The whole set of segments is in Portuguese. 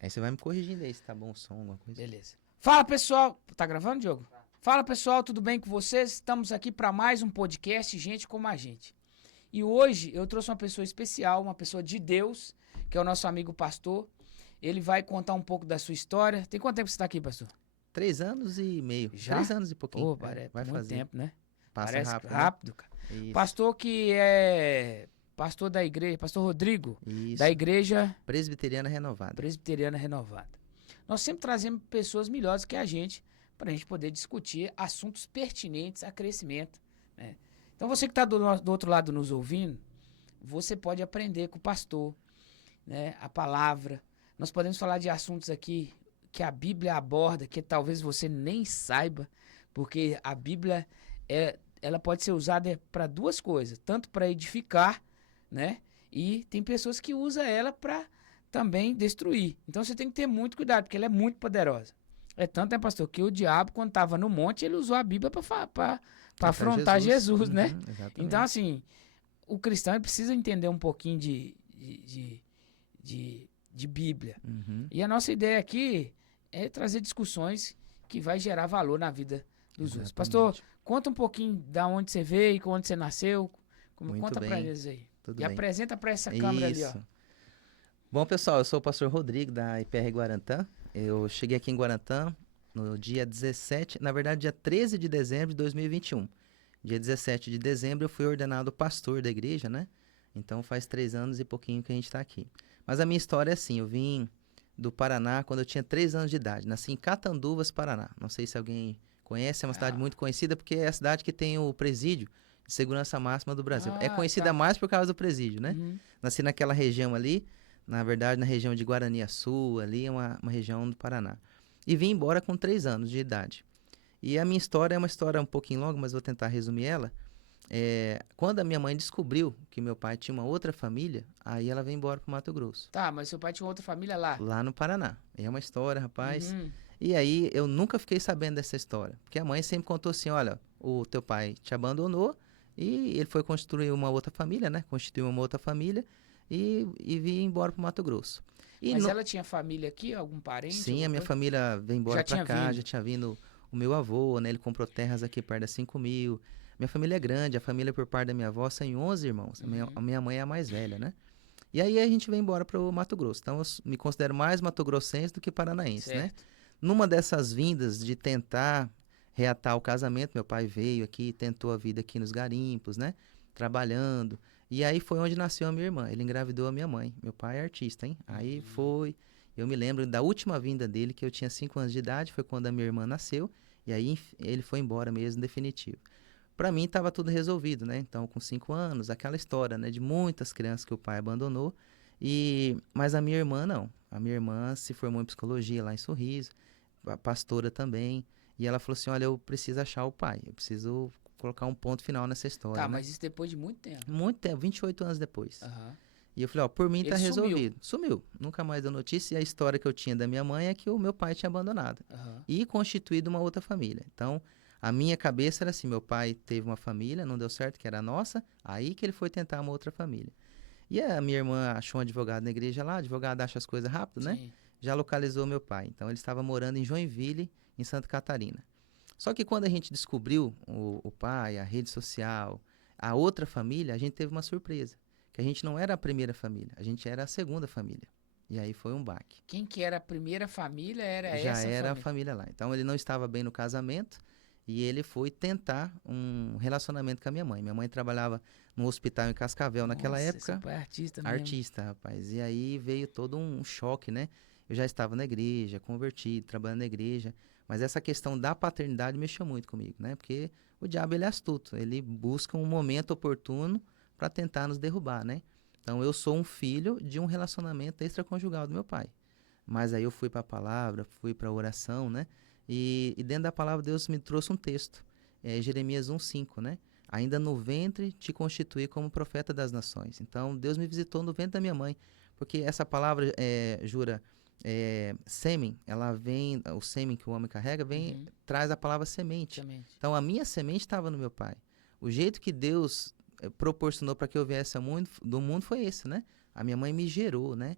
Aí você vai me corrigindo aí se tá bom o som, alguma coisa. Beleza. Fala, pessoal. Tá gravando, Diogo? Fala, pessoal, tudo bem com vocês? Estamos aqui para mais um podcast Gente Como a Gente. E hoje eu trouxe uma pessoa especial, uma pessoa de Deus, que é o nosso amigo pastor. Ele vai contar um pouco da sua história. Tem quanto tempo você tá aqui, pastor? 3 anos e meio. Já? 3 anos e pouquinho. Pô, parece Vai muito fazer. tempo, né? Passa Parece rápido, né? rápido, cara. Isso. Pastor que é pastor da igreja, pastor Rodrigo, da Isso. igreja Presbiteriana renovada. Presbiteriana Renovada. Nós sempre trazemos pessoas melhores que a gente para a gente poder discutir assuntos pertinentes a crescimento, né? Então você que está do outro lado nos ouvindo, você pode aprender com o pastor, né? A palavra. Nós podemos falar de assuntos aqui que a Bíblia aborda, que talvez você nem saiba, porque a Bíblia ela pode ser usada para duas coisas, tanto para edificar, né? E tem pessoas que usam ela para também destruir. Então você tem que ter muito cuidado, porque ela é muito poderosa. É tanto, né, pastor, que o diabo, quando estava no monte, ele usou a Bíblia para afrontar Jesus, né? Exatamente. Então, assim, o cristão ele precisa entender um pouquinho de Bíblia. Uhum. E a nossa ideia aqui é trazer discussões que vai gerar valor na vida dos outros. Exatamente. Pastor, conta um pouquinho da onde você veio, onde você nasceu. Muito Conta pra bem. eles aí. Tudo E bem. apresenta pra essa câmera ali, ó. Isso. Bom, pessoal, eu sou o pastor Rodrigo da IPR Guarantã. Eu cheguei aqui em Guarantã no dia 17, na verdade, dia 13 de dezembro de 2021. Dia 17 de dezembro eu fui ordenado pastor da igreja, né? Então faz 3 anos e pouquinho que a gente está aqui. Mas a minha história é assim, eu vim do Paraná quando eu tinha 3 anos de idade. Nasci em Catanduvas, Paraná. Não sei se alguém conhece, é uma cidade muito conhecida porque é a cidade que tem o presídio de segurança máxima do Brasil. É conhecida Tá. mais por causa do presídio, né? Uhum. Nasci naquela região ali, na verdade na região de Guaraniaçu, ali é uma região do Paraná. E vim embora com 3 anos de idade. E a minha história é uma história um pouquinho longa, mas vou tentar resumir ela. Quando a minha mãe descobriu que meu pai tinha uma outra família, aí ela veio embora pro Mato Grosso. Tá, mas seu pai tinha outra família lá. Lá no Paraná. É uma história, rapaz. Uhum. E aí eu nunca fiquei sabendo dessa história. Porque a mãe sempre contou assim, olha, o teu pai te abandonou e ele foi construir uma outra família, né? Constituiu uma outra família e veio embora pro Mato Grosso. E Mas ela tinha família aqui, algum parente? Sim, alguma a minha coisa? família veio embora Já pra tinha cá, vindo. já tinha vindo o meu avô, né? Ele comprou terras aqui perto da 5.000. Minha família é grande, a família por parte da minha avó são 11 irmãos. A minha mãe é a mais velha, né? E aí a gente veio embora pro Mato Grosso. Então eu me considero mais mato-grossense do que paranaense, né? Certo. Numa dessas vindas de tentar reatar o casamento, meu pai veio aqui, tentou a vida aqui nos garimpos, né? Trabalhando. E aí foi onde nasceu a minha irmã. Ele engravidou a minha mãe. Meu pai é artista, hein? Aí foi. Eu me lembro da última vinda dele, que eu tinha 5 anos de idade, foi quando a minha irmã nasceu. E aí ele foi embora mesmo, definitivo. Para mim estava tudo resolvido, né? Então, com 5 anos, aquela história, né, de muitas crianças que o pai abandonou. Mas a minha irmã não. A minha irmã se formou em psicologia lá em Sorriso, a pastora também. E ela falou assim: olha, eu preciso achar o pai, eu preciso colocar um ponto final nessa história, Tá, né? mas isso depois de muito tempo. Muito tempo, 28 anos depois. Aham. E eu falei: ó, por mim Ele tá sumiu. resolvido. Sumiu. Nunca mais deu notícia. E a história que eu tinha da minha mãe é que o meu pai tinha abandonado Aham. e constituído uma outra família. Então, a minha cabeça era assim: meu pai teve uma família, não deu certo, que era a nossa, aí que ele foi tentar uma outra família. E a minha irmã achou um advogado na igreja lá, advogado acha as coisas rápido, né? Sim. Já localizou meu pai. Então, ele estava morando em Joinville, em Santa Catarina. Só que quando a gente descobriu o pai, a rede social, a outra família, a gente teve uma surpresa. Que a gente não era a primeira família, a gente era a segunda família. E aí foi um baque. Quem que era a primeira família era Já essa era a família. família lá. Então ele não estava bem no casamento e ele foi tentar um relacionamento com a minha mãe. Minha mãe trabalhava no hospital em Cascavel naquela Nossa, época. seu pai é artista mesmo. Artista, rapaz. E aí veio todo um choque, né? Eu já estava na igreja, convertido, trabalhando na igreja. Mas essa questão da paternidade mexeu muito comigo, né? Porque o diabo, ele é astuto. Ele busca um momento oportuno para tentar nos derrubar, né? Então eu sou um filho de um relacionamento extraconjugal do meu pai. Mas aí eu fui para a palavra, fui para a oração, né? E dentro da palavra Deus me trouxe um texto. Jeremias 1:5, né? Ainda no ventre te constituí como profeta das nações. Então, Deus me visitou no ventre da minha mãe. Porque essa palavra, Jura, sêmen, ela vem, o sêmen que o homem carrega, traz a palavra semente. Semente. Então, a minha semente estava no meu pai. O jeito que Deus proporcionou para que eu viesse do mundo foi esse, né? A minha mãe me gerou, né?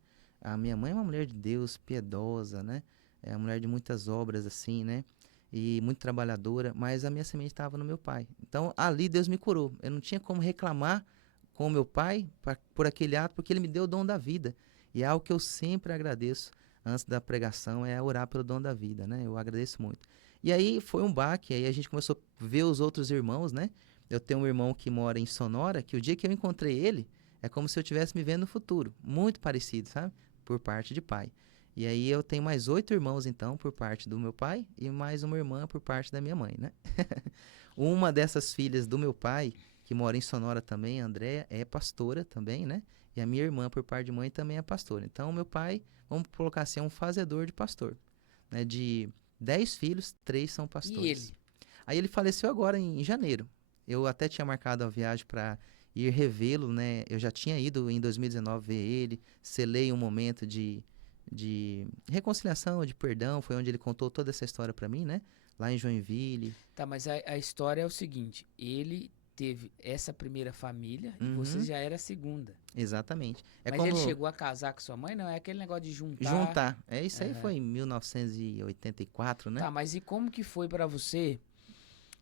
a minha mãe é uma mulher de Deus, piedosa, né? É uma mulher de muitas obras, assim, né? E muito trabalhadora, mas a minha semente estava no meu pai. Então, ali Deus me curou. Eu não tinha como reclamar com o meu pai por aquele ato, porque ele me deu o dom da vida. E é algo que eu sempre agradeço antes da pregação, é orar pelo dom da vida, né? Eu agradeço muito. E aí foi um baque, aí a gente começou a ver os outros irmãos, né? Eu tenho um irmão que mora em Sonora, que o dia que eu encontrei ele, é como se eu estivesse me vendo no futuro. Muito parecido, sabe? Por parte de pai. E aí eu tenho mais 8 irmãos, então, por parte do meu pai, e mais uma irmã por parte da minha mãe, né? Uma dessas filhas do meu pai, que mora em Sonora também, a Andréia, é pastora também, né? E a minha irmã, por parte de mãe, também é pastora. Então, meu pai, vamos colocar assim, é um fazedor de pastor. Né? De 10 filhos, 3 são E pastores. ele? Aí ele faleceu agora em janeiro. Eu até tinha marcado a viagem para ir revê-lo, né? Eu já tinha ido em 2019 ver ele, selei um momento de reconciliação, de perdão, foi onde ele contou toda essa história para mim, né? Lá em Joinville. Tá, mas a história é o seguinte: ele teve essa primeira família e você Uhum, já era a segunda. exatamente. É Mas ele como chegou a casar com sua mãe? Não, é aquele negócio de juntar. juntar. É isso aí, Aham. foi em 1984, né? Tá, mas e como que foi pra você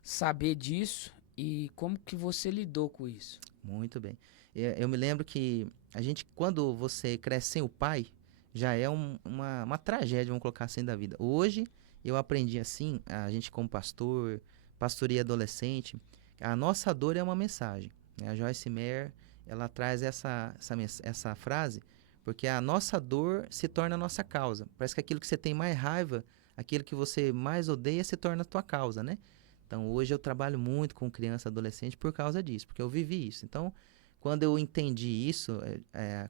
saber disso e como que você lidou com isso? Muito bem. Eu me lembro que a gente, quando você cresce sem o pai, já é uma tragédia, vamos colocar assim, da vida. Hoje, eu aprendi assim, a gente como pastor, pastoria adolescente, a nossa dor é uma mensagem. Né? A Joyce Meyer, ela traz essa frase, porque a nossa dor se torna a nossa causa. Parece que aquilo que você tem mais raiva, aquilo que você mais odeia, se torna a tua causa, né? Então, hoje eu trabalho muito com criança e adolescente por causa disso, porque eu vivi isso. Então, quando eu entendi isso,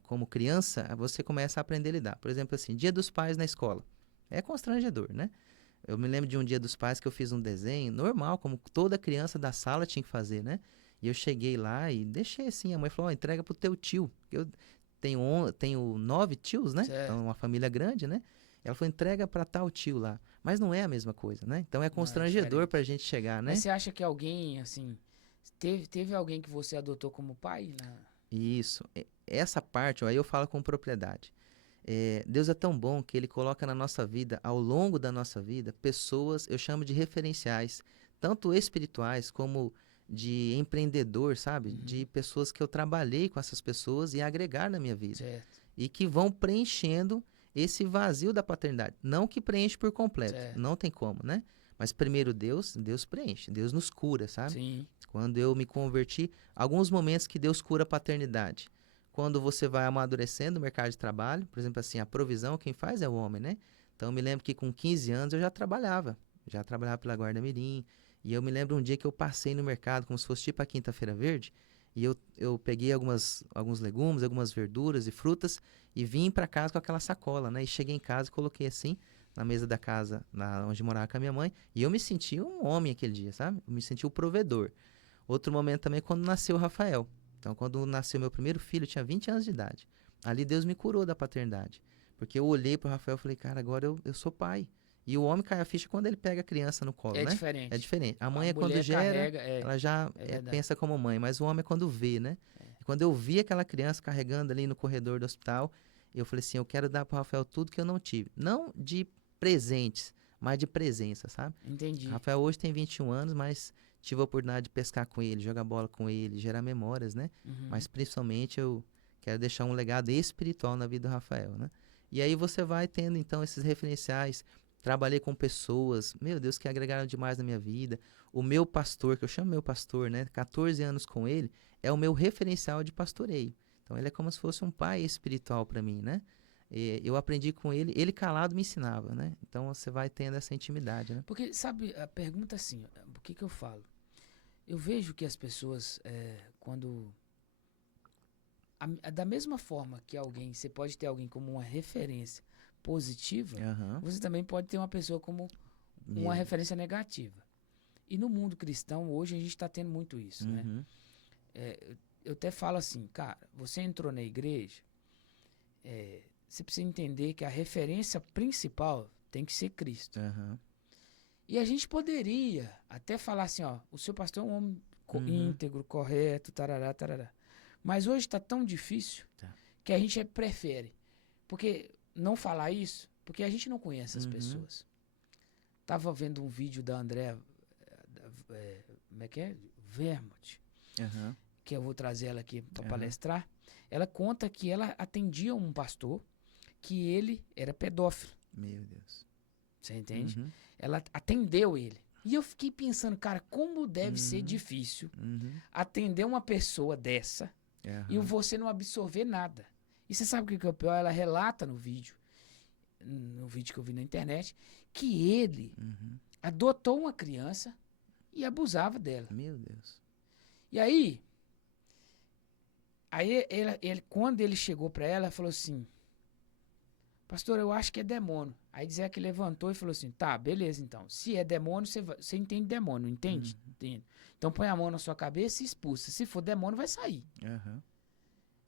como criança, você começa a aprender a lidar. Por exemplo, assim, Dia dos Pais na escola. É constrangedor, né? Eu me lembro de um Dia dos Pais que eu fiz um desenho normal, como toda criança da sala tinha que fazer, né? E eu cheguei lá e deixei assim. A mãe falou: entrega pro teu tio. Eu tenho 9 tios, né? Então, Certo. uma família grande, né? Ela falou: entrega para tal tio lá. Mas não é a mesma coisa, né? Então é Não, é constrangedor pra diferente. gente chegar, Mas né? você acha que alguém, assim, teve alguém que você adotou como pai? Isso. Essa parte, ó, aí eu falo com propriedade. Deus é tão bom que Ele coloca na nossa vida, ao longo da nossa vida, pessoas, eu chamo de referenciais, tanto espirituais como de empreendedor, sabe? Uhum. De pessoas que eu trabalhei com essas pessoas e agregar na minha vida. Certo, E que vão preenchendo esse vazio da paternidade. Não que preenche por completo, certo. não tem como, né? Mas primeiro Deus preenche, Deus nos cura, sabe? Sim. Quando eu me converti, alguns momentos que Deus cura a paternidade. Quando você vai amadurecendo no mercado de trabalho, por exemplo, assim, a provisão quem faz é o homem, né? Então eu me lembro que com 15 anos eu já trabalhava pela Guarda Mirim, e eu me lembro um dia que eu passei no mercado como se fosse tipo a Quinta-feira Verde, e eu peguei alguns legumes, algumas verduras e frutas e vim para casa com aquela sacola, né? E cheguei em casa e coloquei assim na mesa da casa, onde morava com a minha mãe, e eu me senti um homem aquele dia, sabe? Eu me senti o provedor. Outro momento também é quando nasceu o Rafael. Então, quando nasceu meu primeiro filho, eu tinha 20 anos de idade. Ali Deus me curou da paternidade. Porque eu olhei pro Rafael e falei, cara, agora eu sou pai. E o homem cai a ficha quando ele pega a criança no colo, É né? É diferente. diferente. A A mãe é quando mulher gera, carrega, ela já é verdade. pensa como mãe, mas o homem é quando vê, né? É. E quando eu vi aquela criança carregando ali no corredor do hospital, eu falei assim, eu quero dar pro Rafael tudo que eu não tive. Não de presentes, mas de presença, sabe? Entendi. Rafael hoje tem 21 anos, mas tive a oportunidade de pescar com ele, jogar bola com ele, gerar memórias, né? Uhum. Mas principalmente eu quero deixar um legado espiritual na vida do Rafael, né? E aí você vai tendo então esses referenciais. Trabalhei com pessoas, meu Deus, que agregaram demais na minha vida. O meu pastor, que eu chamo meu pastor, né? 14 anos com ele, é o meu referencial de pastoreio. Então ele é como se fosse um pai espiritual para mim, né? Eu aprendi com ele, ele calado me ensinava, né? Então você vai tendo essa intimidade, né? Porque, sabe, a pergunta assim, o que que eu falo? Eu vejo que as pessoas, quando... da mesma forma que alguém, você pode ter alguém como uma referência positiva, Aham. você também pode ter uma pessoa como uma Meu Deus. referência negativa. E no mundo cristão, hoje, a gente está tendo muito isso, né? Uhum. Eu até falo assim, cara, você entrou na igreja, você precisa entender que a referência principal tem que ser Cristo. Aham. E a gente poderia até falar assim, ó, o seu pastor é um homem Uhum. íntegro, correto, tarará, tarará. Mas hoje está tão difícil Tá. que a gente prefere Porque não falar isso, porque a gente não conhece as pessoas. Tava vendo um vídeo da André, como é que é? Vermont, que eu vou trazer ela aqui para palestrar. Ela conta que ela atendia um pastor que ele era pedófilo. Meu Deus. Você entende? Ela atendeu ele. E eu fiquei pensando, cara, como deve ser difícil atender uma pessoa dessa e você não absorver nada. E você sabe o que é o pior? Ela relata no vídeo que eu vi na internet, que ele adotou uma criança e abusava dela. Meu Deus. E aí ele, quando ele chegou pra ela, falou assim, pastor, eu acho que é demônio. Aí Zé que levantou e falou assim, tá, beleza então. Se é demônio, você entende demônio, entende? Entende. Então põe a mão na sua cabeça e expulsa. Se for demônio, vai sair.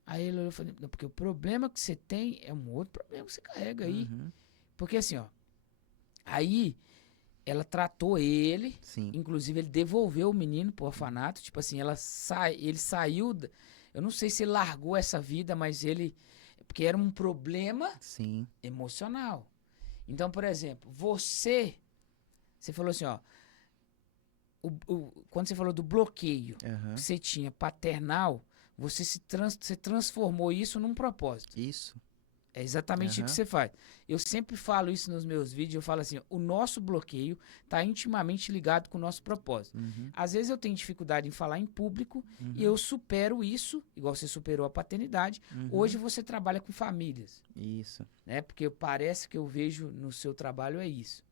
Aí ele olhou e falou, não, porque o problema que você tem é um outro problema que você carrega aí. Porque assim, ó, aí ela tratou ele, inclusive ele devolveu o menino pro orfanato, tipo assim, ele saiu, eu não sei se ele largou essa vida, mas porque era um problema emocional. Então, por exemplo, você falou assim, ó, quando você falou do bloqueio que você tinha paternal, você transformou isso num propósito. Isso. É exatamente o que você faz. Eu sempre falo isso nos meus vídeos, eu falo assim, o nosso bloqueio está intimamente ligado com o nosso propósito. Às vezes eu tenho dificuldade em falar em público e eu supero isso, igual você superou a paternidade. Hoje você trabalha com famílias. Isso. Né? Porque parece que eu vejo no seu trabalho é isso.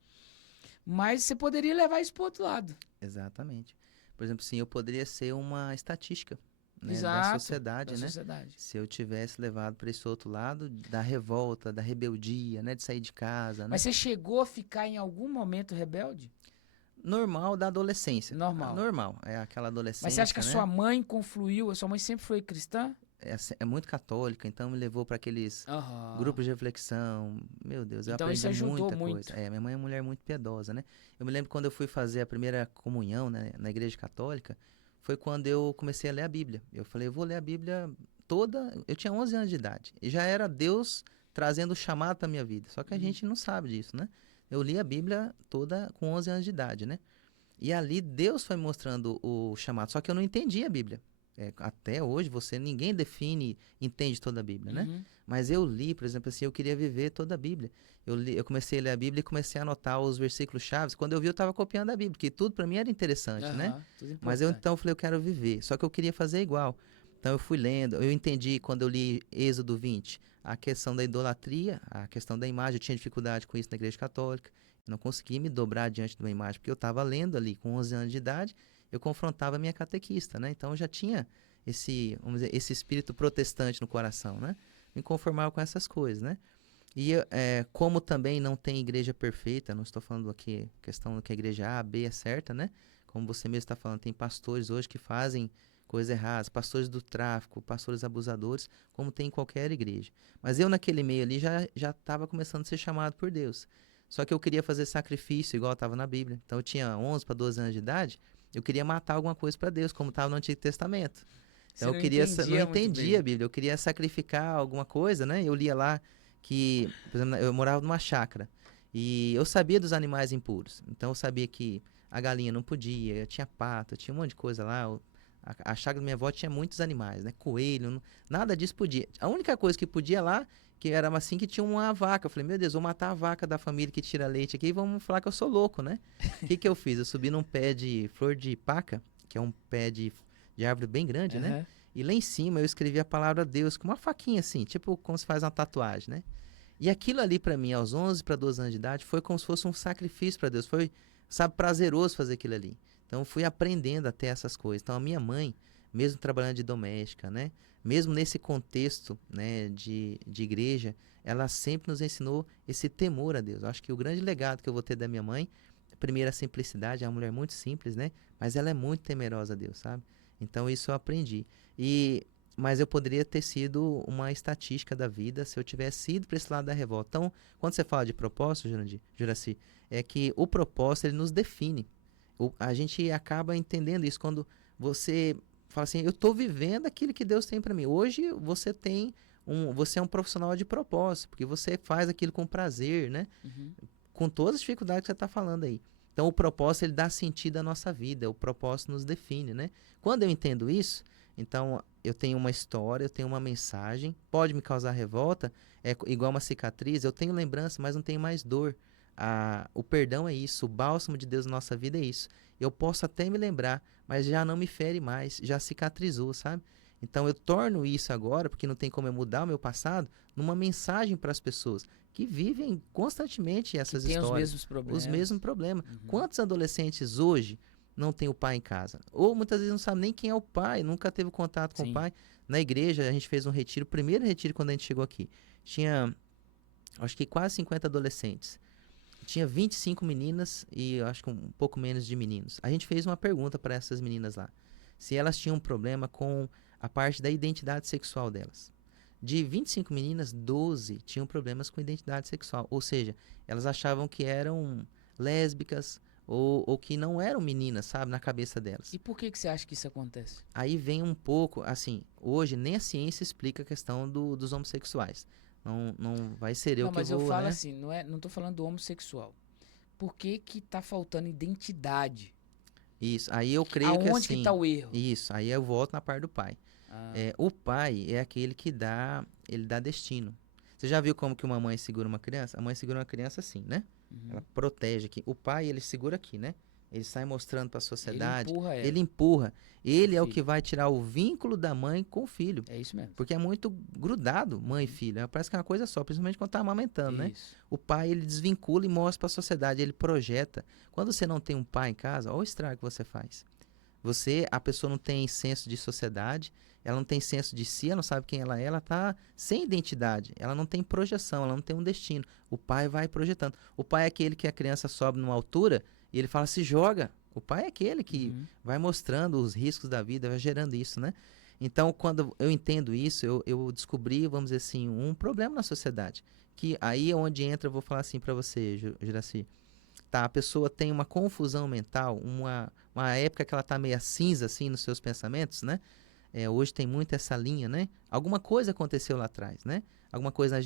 Mas você poderia levar isso para o outro lado. Exatamente. Por exemplo, sim, eu poderia ser uma estatística. Né, Exato, da sociedade, né? Se eu tivesse levado para esse outro lado da revolta, da rebeldia, né, de sair de casa, né? Mas você chegou a ficar em algum momento rebelde? Normal da adolescência. Normal. Normal, é aquela adolescência. Mas você acha que a sua mãe confluiu? A sua mãe sempre foi cristã? É muito católica, então me levou para aqueles grupos de reflexão. Meu Deus, eu então aprendi isso ajudou muita muito. coisa. Minha mãe é uma mulher muito piedosa, né? Eu me lembro quando eu fui fazer a primeira comunhão, né, na igreja católica, foi quando eu comecei a ler a Bíblia. Eu falei, eu vou ler a Bíblia toda. Eu tinha 11 anos de idade. E já era Deus trazendo o chamado para minha vida. Só que a gente não sabe disso, né? Eu li a Bíblia toda com 11 anos de idade, né? E ali Deus foi mostrando o chamado. Só que eu não entendi a Bíblia. Até hoje, ninguém entende toda a Bíblia, né? Mas eu li, por exemplo, assim, eu queria viver toda a Bíblia. Eu comecei a ler a Bíblia e comecei a anotar os versículos chaves. Quando eu vi, eu estava copiando a Bíblia, porque tudo para mim era interessante, né? Mas eu então falei, eu quero viver. Só que eu queria fazer igual. Então eu fui lendo, eu entendi quando eu li Êxodo 20, a questão da idolatria, a questão da imagem. Eu tinha dificuldade com isso na igreja católica. Eu não conseguia me dobrar diante de uma imagem, porque eu estava lendo ali com 11 anos de idade, eu confrontava a minha catequista, né? Então eu já tinha vamos dizer, esse espírito protestante no coração, né? Me conformava com essas coisas, né? E como também não tem igreja perfeita, não estou falando aqui questão que a igreja A, B é certa, né? Como você mesmo está falando, tem pastores hoje que fazem coisas erradas, pastores do tráfico, pastores abusadores, como tem em qualquer igreja. Mas eu naquele meio ali já estava começando a ser chamado por Deus. Só que eu queria fazer sacrifício igual estava na Bíblia. Então eu tinha 11 para 12 anos de idade, eu queria matar alguma coisa para Deus, como estava no Antigo Testamento. Então eu não entendia a Bíblia, eu queria sacrificar alguma coisa, né? Eu lia lá que, por exemplo, eu morava numa chácara e eu sabia dos animais impuros. Então eu sabia que a galinha não podia, eu tinha pato, eu tinha um monte de coisa lá. A chácara da minha avó tinha muitos animais, né? Coelho, nada disso podia. A única coisa que podia lá, que era assim, que tinha uma vaca. Eu falei, meu Deus, vou matar a vaca da família que tira leite aqui e vamos falar que eu sou louco, né? O que eu fiz? Eu subi num pé de flor de paca, que é um pé de árvore bem grande, né? E lá em cima eu escrevi a palavra Deus com uma faquinha assim, tipo como se faz uma tatuagem, né? E aquilo ali para mim, aos 11 para 12 anos de idade, foi como se fosse um sacrifício para Deus. Foi, sabe, prazeroso fazer aquilo ali. Então eu fui aprendendo até essas coisas. Então a minha mãe, mesmo trabalhando de doméstica, né? Mesmo nesse contexto, né, de igreja, ela sempre nos ensinou esse temor a Deus. Eu acho que o grande legado que eu vou ter da minha mãe, primeiro a simplicidade, é uma mulher muito simples, né? Mas ela é muito temerosa a Deus, sabe? Então isso eu aprendi. Mas eu poderia ter sido uma estatística da vida se eu tivesse ido para esse lado da revolta. Então, quando você fala de propósito, Juraci, é que o propósito ele nos define. A gente acaba entendendo isso quando você fala assim, eu estou vivendo aquilo que Deus tem para mim. Hoje você tem você é um profissional de propósito, porque você faz aquilo com prazer, né? Uhum. Com todas as dificuldades que você está falando aí. Então, o propósito, ele dá sentido à nossa vida, o propósito nos define, né? Quando eu entendo isso, então, eu tenho uma história, eu tenho uma mensagem, pode me causar revolta, igual uma cicatriz, eu tenho lembrança, mas não tenho mais dor. O perdão é isso, o bálsamo de Deus na nossa vida é isso. Eu posso até me lembrar, mas já não me fere mais, já cicatrizou, sabe? Então, eu torno isso agora, porque não tem como eu mudar o meu passado, numa mensagem para as pessoas que vivem constantemente Que essas tem os histórias, mesmos os problemas. mesmos problemas. Uhum. Quantos adolescentes hoje não tem o pai em casa? Ou muitas vezes não sabe nem quem é o pai, nunca teve contato com o Sim. pai. Na igreja, a gente fez um retiro, o primeiro retiro quando a gente chegou aqui. Tinha, acho que quase 50 adolescentes. Tinha 25 meninas e acho que um pouco menos de meninos. A gente fez uma pergunta para essas meninas lá. Se elas tinham um problema com a parte da identidade sexual delas. De 25 meninas, 12 tinham problemas com identidade sexual. Ou seja, elas achavam que eram lésbicas ou que não eram meninas, sabe, na cabeça delas. E por que você acha que isso acontece? Aí vem um pouco, assim, hoje nem a ciência explica a questão dos homossexuais. Não vai ser eu Não, que mas eu vou, falo né? assim, não tô falando do homossexual. Por que que tá faltando identidade? Isso, aí eu creio que Aonde que assim, tá o erro? isso, aí eu volto na parte do pai. Ah, O pai é aquele que ele dá destino. Você já viu como que uma mãe segura uma criança? A mãe segura uma criança assim, né? uhum. Ela protege aqui. O pai, ele segura aqui, né? Ele sai mostrando para a Ele sociedade, empurra ela, ele empurra. Ele é o filho. que vai tirar o vínculo da mãe com o filho. É isso mesmo. Porque é muito grudado, mãe e filho. Parece que é uma coisa só, principalmente quando tá amamentando, né? Isso. O pai, ele desvincula e mostra para a sociedade, ele projeta. Quando você não tem um pai em casa, olha o estrago que você faz. A pessoa não tem senso de sociedade, ela não tem senso de si, ela não sabe quem ela tá sem identidade, ela não tem projeção, ela não tem um destino. O pai vai projetando. O pai é aquele que a criança sobe numa altura e ele fala, se joga. O pai é aquele que vai mostrando os riscos da vida, vai gerando isso, né? Então, quando eu entendo isso, eu descobri, vamos dizer assim, um problema na sociedade. Que aí é onde entra, eu vou falar assim para você, Juraci. Tá, a pessoa tem uma confusão mental, uma época que ela tá meio cinza, assim, nos seus pensamentos, né? Hoje tem muito essa linha, né? Alguma coisa aconteceu lá atrás, né? Alguma coisa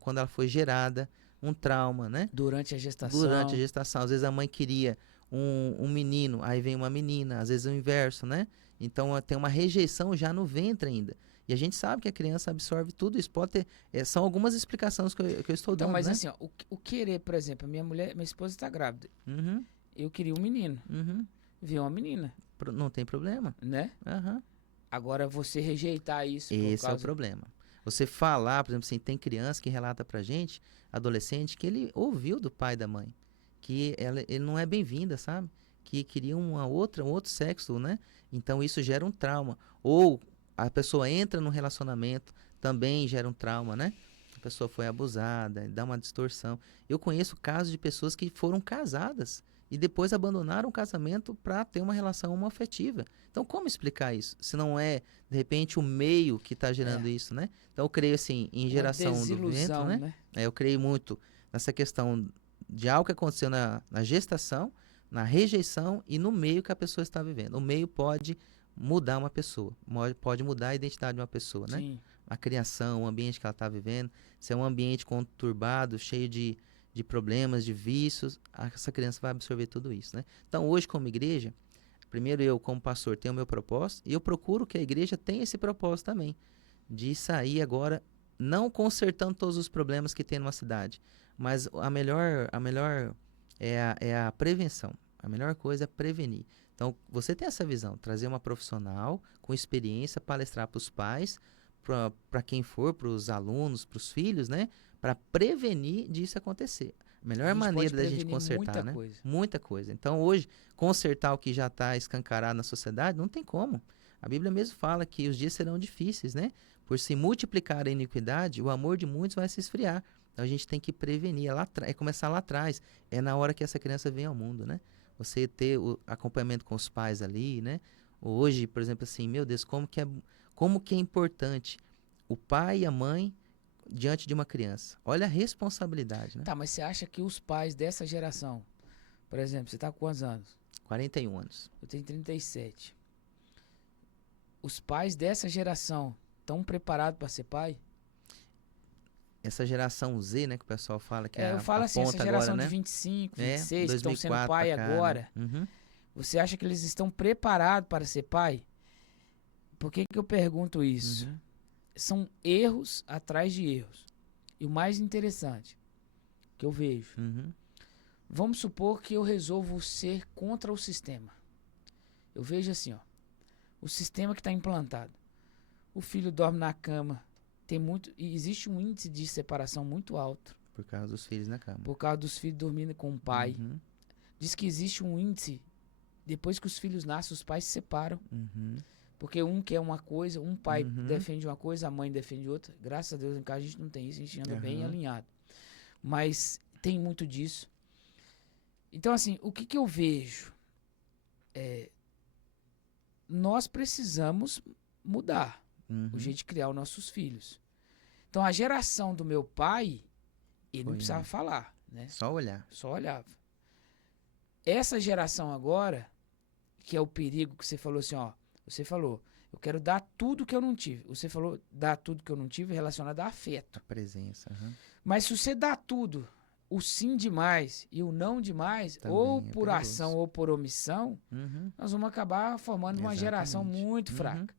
quando ela foi gerada, um trauma, né? Durante a gestação. Durante a gestação. Às vezes a mãe queria um menino, aí vem uma menina, às vezes é o inverso, né? Então tem uma rejeição já no ventre ainda. E a gente sabe que a criança absorve tudo isso. Pode ter. São algumas explicações que eu estou Então, dando, mas né? assim, ó, o querer, por exemplo, minha esposa está grávida. Uhum, Eu queria um menino. uhum. Vi uma menina, Não tem problema. né? Aham. Agora você rejeitar isso por Esse é o causa... problema. Você falar, por exemplo, assim, tem criança que relata pra gente, adolescente, que ele ouviu do pai e da mãe, que ele não é bem-vinda, sabe? Que queria um outro sexo, né? Então isso gera um trauma. Ou a pessoa entra num relacionamento, também gera um trauma, né? A pessoa foi abusada, dá uma distorção. Eu conheço casos de pessoas que foram casadas e depois abandonaram o casamento para ter uma relação homoafetiva. Então, como explicar isso? Se não é, de repente, o meio que está gerando isso, né? Então, eu creio, assim, em Uma geração do desilusão, ventre, né? Eu creio muito nessa questão de algo que aconteceu na gestação, na rejeição e no meio que a pessoa está vivendo. O meio pode mudar uma pessoa, pode mudar a identidade de uma pessoa, né? Sim. A criação, o ambiente que ela está vivendo. Se é um ambiente conturbado, cheio de problemas, de vícios, essa criança vai absorver tudo isso, né? Então, hoje, como igreja, primeiro eu, como pastor, tenho o meu propósito e eu procuro que a igreja tenha esse propósito também, de sair agora, não consertando todos os problemas que tem numa cidade, mas a melhor é a prevenção. A melhor coisa é prevenir. Então, você tem essa visão, trazer uma profissional com experiência, palestrar para os pais, para quem for, para os alunos, para os filhos, né? Para prevenir disso acontecer. A melhor maneira da gente consertar, né? Muita coisa. Então, hoje, consertar o que já está escancarado na sociedade, não tem como. A Bíblia mesmo fala que os dias serão difíceis, né? Por se multiplicar a iniquidade, o amor de muitos vai se esfriar. Então, a gente tem que prevenir. É começar lá atrás. É na hora que essa criança vem ao mundo, né? Você ter o acompanhamento com os pais ali, né? Hoje, por exemplo, assim, meu Deus, como que é importante o pai e a mãe diante de uma criança. Olha a responsabilidade, né? Tá, mas você acha que os pais dessa geração, por exemplo, você tá com quantos anos? 41 anos. Eu tenho 37. Os pais dessa geração estão preparados para ser pai? essa geração Z, né, que o pessoal fala que é Eu a falo assim, essa ponta geração agora, de né? 25, É, 26, que estão sendo 2004 pra pai cá, né? agora, Uhum, você acha que eles estão preparados para ser pai? Por que que eu pergunto isso? uhum, São erros atrás de erros. E o mais interessante que eu vejo, uhum, vamos supor que eu resolvo ser contra o sistema. Eu vejo assim, ó, o sistema que está implantado. O filho dorme na cama, e existe um índice de separação muito alto por causa dos filhos na cama. por causa dos filhos dormindo com o pai. Uhum, Diz que existe um índice, depois que os filhos nascem, os pais se separam. uhum, Porque um quer uma coisa, um pai uhum, defende uma coisa, a mãe defende outra. Graças a Deus em casa a gente não tem isso, a gente anda bem aham, alinhado. Mas tem muito disso. Então, assim, o que eu vejo? Nós precisamos mudar o uhum. jeito de criar os nossos filhos. Então, a geração do meu pai, ele não Foi precisava falar, né? só olhar. Só olhava. Essa geração agora, que é o perigo que você falou assim, ó. Você falou, eu quero dar tudo que eu não tive. Você falou, dar tudo que eu não tive relacionado a afeto. A presença. Aham. Mas se você dá tudo, o sim demais e o não demais, ou Também é por ação perigoso. ou por omissão, Uhum, nós vamos acabar formando uma geração exatamente. muito Uhum. fraca.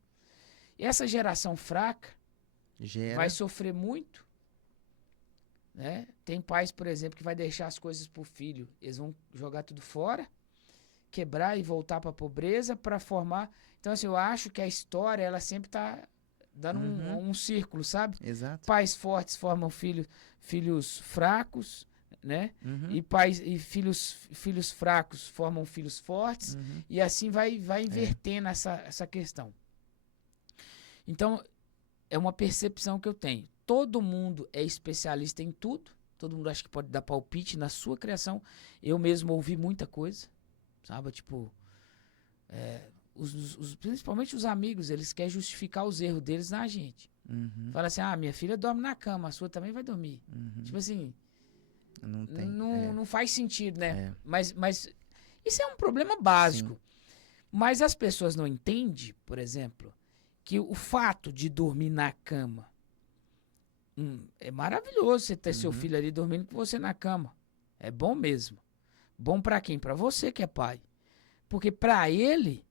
E essa geração fraca Gera. vai sofrer muito, né? Tem pais, por exemplo, que vai deixar as coisas pro filho. Eles vão jogar tudo fora, quebrar e voltar para a pobreza para formar. Então, assim, eu acho que a história, ela sempre tá dando Uhum, um círculo, sabe? exato. Pais fortes formam filhos fracos, né? Uhum, Filhos fracos formam filhos fortes, uhum, e assim vai invertendo essa questão. Então, é uma percepção que eu tenho. Todo mundo é especialista em tudo, todo mundo acha que pode dar palpite na sua criação. Eu mesmo ouvi muita coisa, sabe? Tipo, principalmente os amigos, eles querem justificar os erros deles na gente. uhum, Fala assim, minha filha dorme na cama, a sua também vai dormir. uhum. Tipo assim, Não tem. não faz sentido, né? É. Mas isso é um problema Sim. básico. Mas as pessoas não entendem, por exemplo, que o fato de dormir na cama é maravilhoso você ter seu Uhum, filho ali dormindo com você na cama. É bom mesmo. Bom pra quem? Pra você que é pai. Porque pra ele,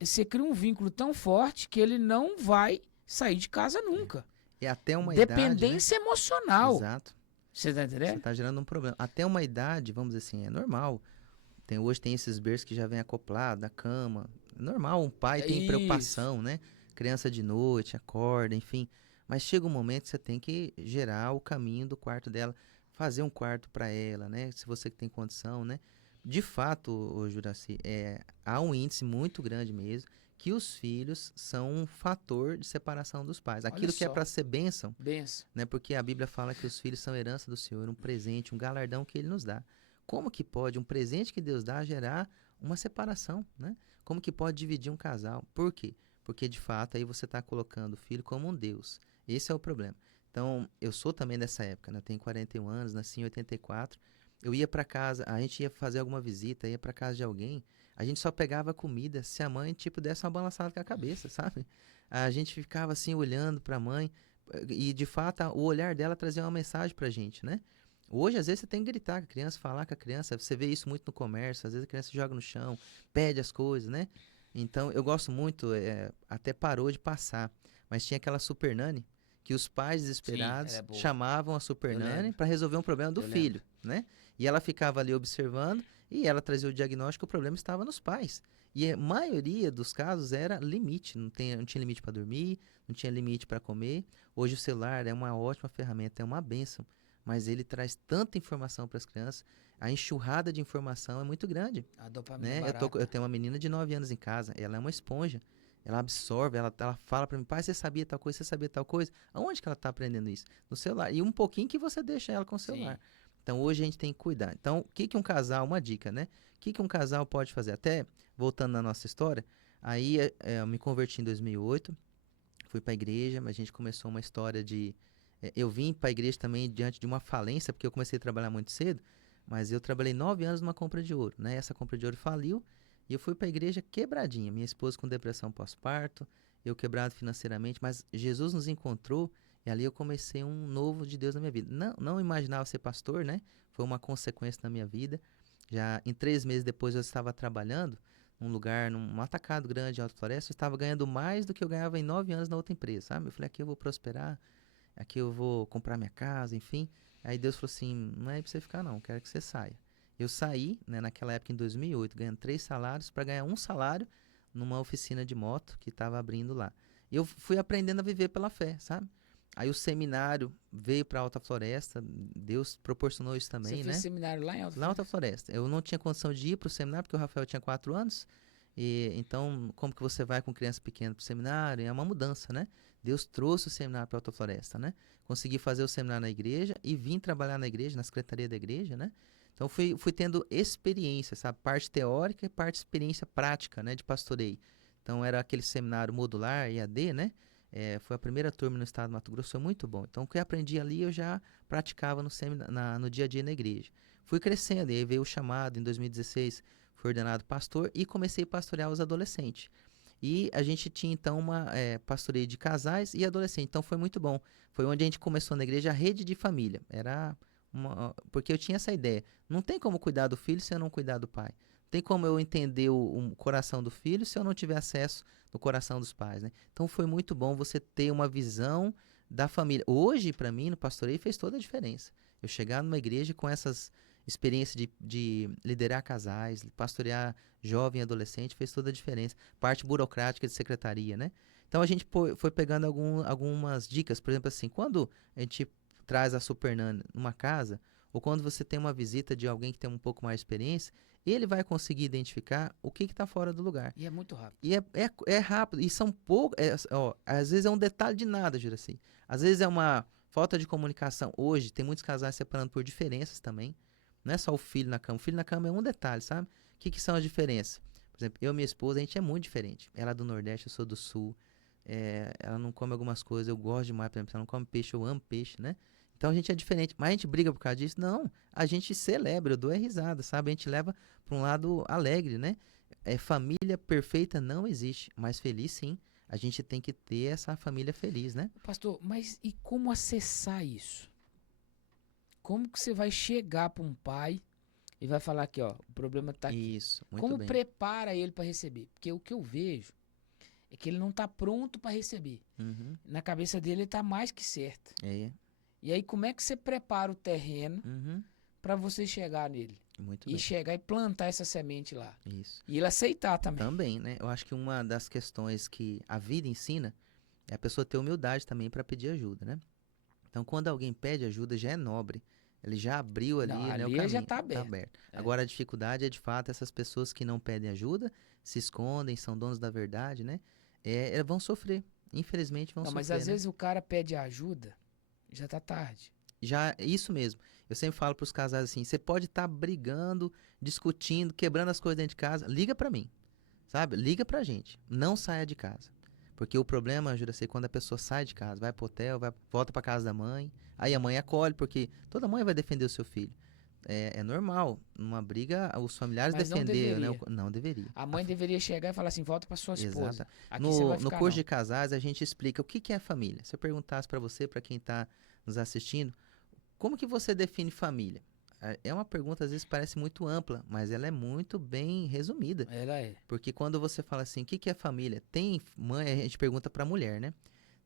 você cria um vínculo tão forte que ele não vai sair de casa nunca. é até uma idade, né? Dependência emocional. Exato. Você tá Você entendendo? está gerando um problema. Até uma idade, vamos dizer assim, é normal. Hoje tem esses berços que já vem acoplado na cama. É normal, um pai É tem isso. preocupação, né? Criança de noite, acorda, enfim. Mas chega um momento que você tem que gerar o caminho do quarto dela, fazer um quarto para ela, né? Se você tem condição, né? De fato, ô Juraci, há um índice muito grande mesmo que os filhos são um fator de separação dos pais. Olha Aquilo que é só. para ser bênção, Benção. né? Porque a Bíblia fala que os filhos são herança do Senhor, um presente, um galardão que Ele nos dá. Como que pode um presente que Deus dá gerar uma separação, né? Como que pode dividir um casal? Por quê? Porque de fato aí você está colocando o filho como um Deus. Esse é o problema. Então, eu sou também dessa época, né? Eu tenho 41 anos, nasci em 84. Eu ia para casa, a gente ia fazer alguma visita, ia para casa de alguém, a gente só pegava comida se a mãe tipo desse uma balançada com a cabeça, sabe? A gente ficava assim olhando para a mãe e de fato o olhar dela trazia uma mensagem pra gente, né? Hoje, às vezes, você tem que gritar com a criança, falar com a criança. Você vê isso muito no comércio. Às vezes a criança joga no chão, pede as coisas, né? Então, eu gosto muito, até parou de passar. Mas tinha aquela Super Nanny que os pais Sim, ela desesperados é boa. chamavam a Super Eu Nanny lembro. para resolver um problema do Eu filho, lembro. né? E ela ficava ali observando e ela trazia o diagnóstico, o problema estava nos pais. E a maioria dos casos era limite, não tinha limite para dormir, não tinha limite para comer. Hoje o celular é uma ótima ferramenta, é uma bênção, mas ele traz tanta informação para as crianças, a enxurrada de informação é muito grande, A dopamina né? Eu barata. tenho uma menina de 9 anos em casa, ela é uma esponja, ela absorve, ela fala para mim, pai, você sabia tal coisa, você sabia tal coisa? Aonde que ela está aprendendo isso? No celular. E um pouquinho que você deixa ela com o Sim. celular. Então hoje a gente tem que cuidar. Então, o que que um casal, uma dica, né? O que que um casal pode fazer? Até voltando na nossa história, aí eu me converti em 2008, fui para a igreja, mas a gente começou uma história de. Eu vim para a igreja também diante de uma falência, porque eu comecei a trabalhar muito cedo, mas eu trabalhei 9 anos numa compra de ouro, né? Essa compra de ouro faliu e eu fui para a igreja quebradinha. Minha esposa com depressão pós-parto, eu quebrado financeiramente, mas Jesus nos encontrou E ali eu comecei um novo de Deus na minha vida. Não imaginava ser pastor, né? Foi uma consequência na minha vida. Já em 3 meses depois eu estava trabalhando num lugar, num atacado grande em Alta Floresta. Eu estava ganhando mais do que eu ganhava em 9 anos na outra empresa, sabe? Eu falei, aqui eu vou prosperar, aqui eu vou comprar minha casa, enfim. Aí Deus falou assim, não é aí pra você ficar não, quero que você saia. Eu saí, né, naquela época em 2008, ganhando 3 salários para ganhar um salário numa oficina de moto que estava abrindo lá. E eu fui aprendendo a viver pela fé, sabe? Aí o seminário veio para Alta Floresta, Deus proporcionou isso Você também, fez né? seminário lá em Alta Lá em Alta Floresta? Floresta. Eu não tinha condição de ir para o seminário porque o Rafael tinha 4 anos. E então, como que você vai com criança pequena para o seminário? É uma mudança, né? Deus trouxe o seminário para Alta Floresta, né? Consegui fazer o seminário na igreja e vim trabalhar na igreja, na secretaria da igreja, né? Então fui tendo experiência, sabe? Parte teórica e parte experiência prática, né? De pastoreio. Então era aquele seminário modular, EAD, né? Foi a primeira turma no estado do Mato Grosso, foi muito bom. Então o que eu aprendi ali eu já praticava no dia a dia na igreja. Fui crescendo, e aí veio o chamado em 2016, fui ordenado pastor e comecei a pastorear os adolescentes. E a gente tinha então uma pastoreio de casais e adolescentes, então foi muito bom. Foi onde a gente começou na igreja a rede de família. Porque eu tinha essa ideia. Não tem como cuidar do filho se eu não cuidar do pai. Não tem como eu entender o coração do filho se eu não tiver acesso no coração dos pais, né? Então foi muito bom você ter uma visão da família. Hoje, para mim, no pastoreio fez toda a diferença. Eu chegar numa igreja com essas experiências de liderar casais, pastorear jovem e adolescente, fez toda a diferença. Parte burocrática de secretaria, né? Então a gente foi pegando algumas dicas, por exemplo assim, quando a gente traz a Super Nani numa casa, ou quando você tem uma visita de alguém que tem um pouco mais de experiência, ele vai conseguir identificar o que está fora do lugar. E é muito rápido. E é rápido, e são poucos. Às vezes é um detalhe de nada, Juraci. Às vezes é uma falta de comunicação. Hoje, tem muitos casais separando por diferenças também. Não é só o filho na cama. O filho na cama é um detalhe, sabe? O que são as diferenças? Por exemplo, eu e minha esposa, a gente é muito diferente. Ela é do Nordeste, eu sou do Sul. Ela não come algumas coisas, eu gosto demais. Por exemplo, ela não come peixe, eu amo peixe, né? Então a gente é diferente. Mas a gente briga por causa disso? Não. A gente celebra, eu dou risada, sabe? A gente leva para um lado alegre, né? Família perfeita não existe, mas feliz sim. A gente tem que ter essa família feliz, né? Pastor, mas e como acessar isso? Como que você vai chegar para um pai e vai falar aqui, ó, o problema tá aqui. Isso, muito Como bem. prepara ele para receber? Porque o que eu vejo é que ele não tá pronto para receber. Uhum, Na cabeça dele ele tá mais que certo. é, E aí como é que você prepara o terreno uhum, para você chegar nele? muito E bem. chegar e plantar essa semente lá. Isso. E ele aceitar também. Também, né? Eu acho que uma das questões que a vida ensina é a pessoa ter humildade também para pedir ajuda, né? Então, quando alguém pede ajuda, já é nobre. Ele já abriu ali, Não, né, o ali caminho. já tá aberto. É. Agora, a dificuldade é, de fato, essas pessoas que não pedem ajuda, se escondem, são donos da verdade, né? Vão sofrer. Infelizmente, vão Não, sofrer, mas às né? vezes o cara pede ajuda, já tá tarde. Já, isso mesmo. Eu sempre falo para os casais assim, você pode estar brigando, discutindo, quebrando as coisas dentro de casa, liga para mim, sabe? Liga pra gente. Não saia de casa. Porque o problema, Juraci, é quando a pessoa sai de casa, vai pro hotel, volta pra casa da mãe, aí a mãe acolhe, porque toda mãe vai defender o seu filho. É normal, numa briga, os familiares Mas não defender, né? deveria. Não deveria. A mãe deveria chegar e falar assim, volta pra sua esposa. Exata. Aqui você vai No ficar curso não. de casais, a gente explica o que é família. Se eu perguntasse para você, para quem está nos assistindo, como que você define família? É uma pergunta, às vezes parece muito ampla, mas ela é muito bem resumida. Ela é. Porque quando você fala assim, o que é família? Tem mãe, a gente pergunta para mulher, né?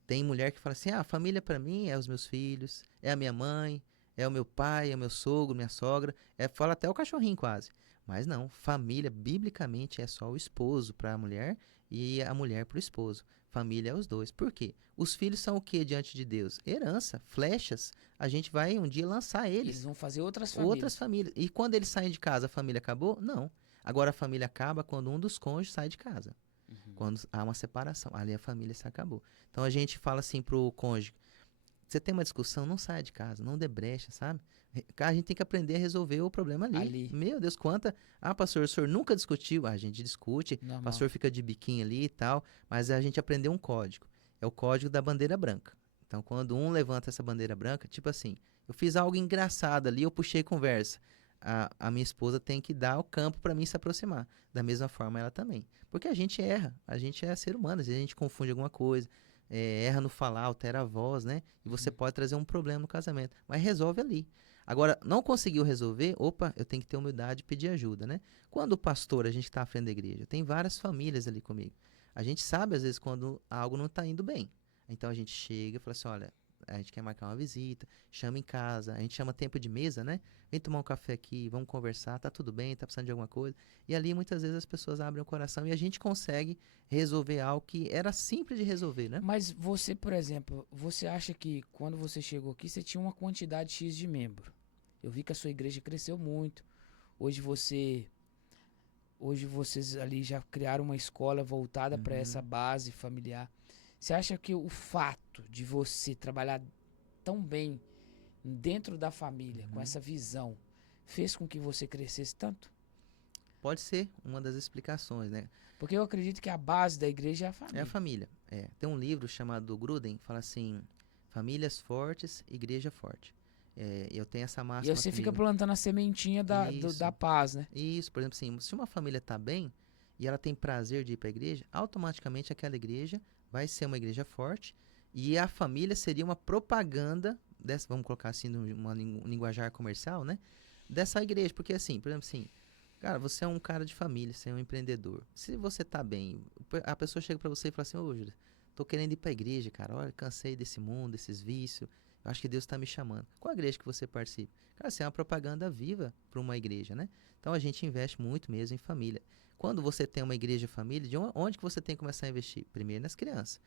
Tem mulher que fala assim, família para mim é os meus filhos, é a minha mãe, é o meu pai, é o meu sogro, minha sogra, fala até o cachorrinho quase. Mas não, família, biblicamente, é só o esposo para a mulher e a mulher para o esposo. Família é os dois. Por quê? Os filhos são o que diante de Deus? Herança, flechas. A gente vai um dia lançar Eles eles. vão fazer outras famílias. Outras famílias. E quando eles saem de casa, a família acabou? Não. Agora a família acaba quando um dos cônjuges sai de casa. Quando há uma separação, ali a família se acabou. Então a gente fala assim pro cônjuge, você tem uma discussão, não saia de casa, não dê brecha, sabe? A gente tem que aprender a resolver o problema ali. Meu Deus, quanta... pastor, o senhor nunca discutiu? A gente discute, o pastor fica de biquinho ali e tal, mas a gente aprendeu um código. É o código da bandeira branca. Então quando um levanta essa bandeira branca, tipo assim, eu fiz algo engraçado ali, eu puxei conversa. A minha esposa tem que dar o campo para mim se aproximar. Da mesma forma ela também. Porque a gente erra, a gente é ser humano, às vezes a gente confunde alguma coisa, erra no falar, altera a voz, né? E você pode trazer um problema no casamento, mas resolve ali. Agora, não conseguiu resolver, opa, eu tenho que ter humildade e pedir ajuda, né? Quando o pastor, a gente está à frente da igreja, tem várias famílias ali comigo. A gente sabe, às vezes, quando algo não está indo bem. Então a gente chega e fala assim, olha, a gente quer marcar uma visita, chama em casa, a gente chama tempo de mesa, né? Vem tomar um café aqui, vamos conversar, tá tudo bem, tá precisando de alguma coisa. E ali muitas vezes as pessoas abrem o coração e a gente consegue resolver algo que era simples de resolver, né? Mas você, por exemplo, você acha que quando você chegou aqui, você tinha uma quantidade X de membro? Eu vi que a sua igreja cresceu muito. Hoje vocês ali já criaram uma escola voltada para essa Uhum. base familiar. Você acha que o fato de você trabalhar tão bem dentro da família, com Uhum. essa visão, fez com que você crescesse tanto? Pode ser uma das explicações, né? Porque eu acredito que a base da igreja é a É a família. família. É. Tem um livro chamado Gruden, fala assim, Famílias Fortes, Igreja Forte. Eu tenho essa E aí máxima você fica comigo, né? plantando a sementinha da Isso. paz, né? Isso, por exemplo, assim, se uma família está bem e ela tem prazer de ir para a igreja, automaticamente aquela igreja vai ser uma igreja forte e a família seria uma propaganda dessa, vamos colocar assim, numa linguajar comercial, né? Dessa igreja, porque assim, por exemplo, assim, cara, você é um cara de família, você é um empreendedor. Se você tá bem, a pessoa chega para você e fala assim, ô, Júlio, tô querendo ir para a igreja, cara, olha, cansei desse mundo, desses vícios, eu acho que Deus está me chamando. Qual igreja que você participa? Cara, você é uma propaganda viva para uma igreja, né? Então a gente investe muito mesmo em família. Quando você tem uma igreja família, de onde que você tem que começar a investir? Primeiro nas crianças.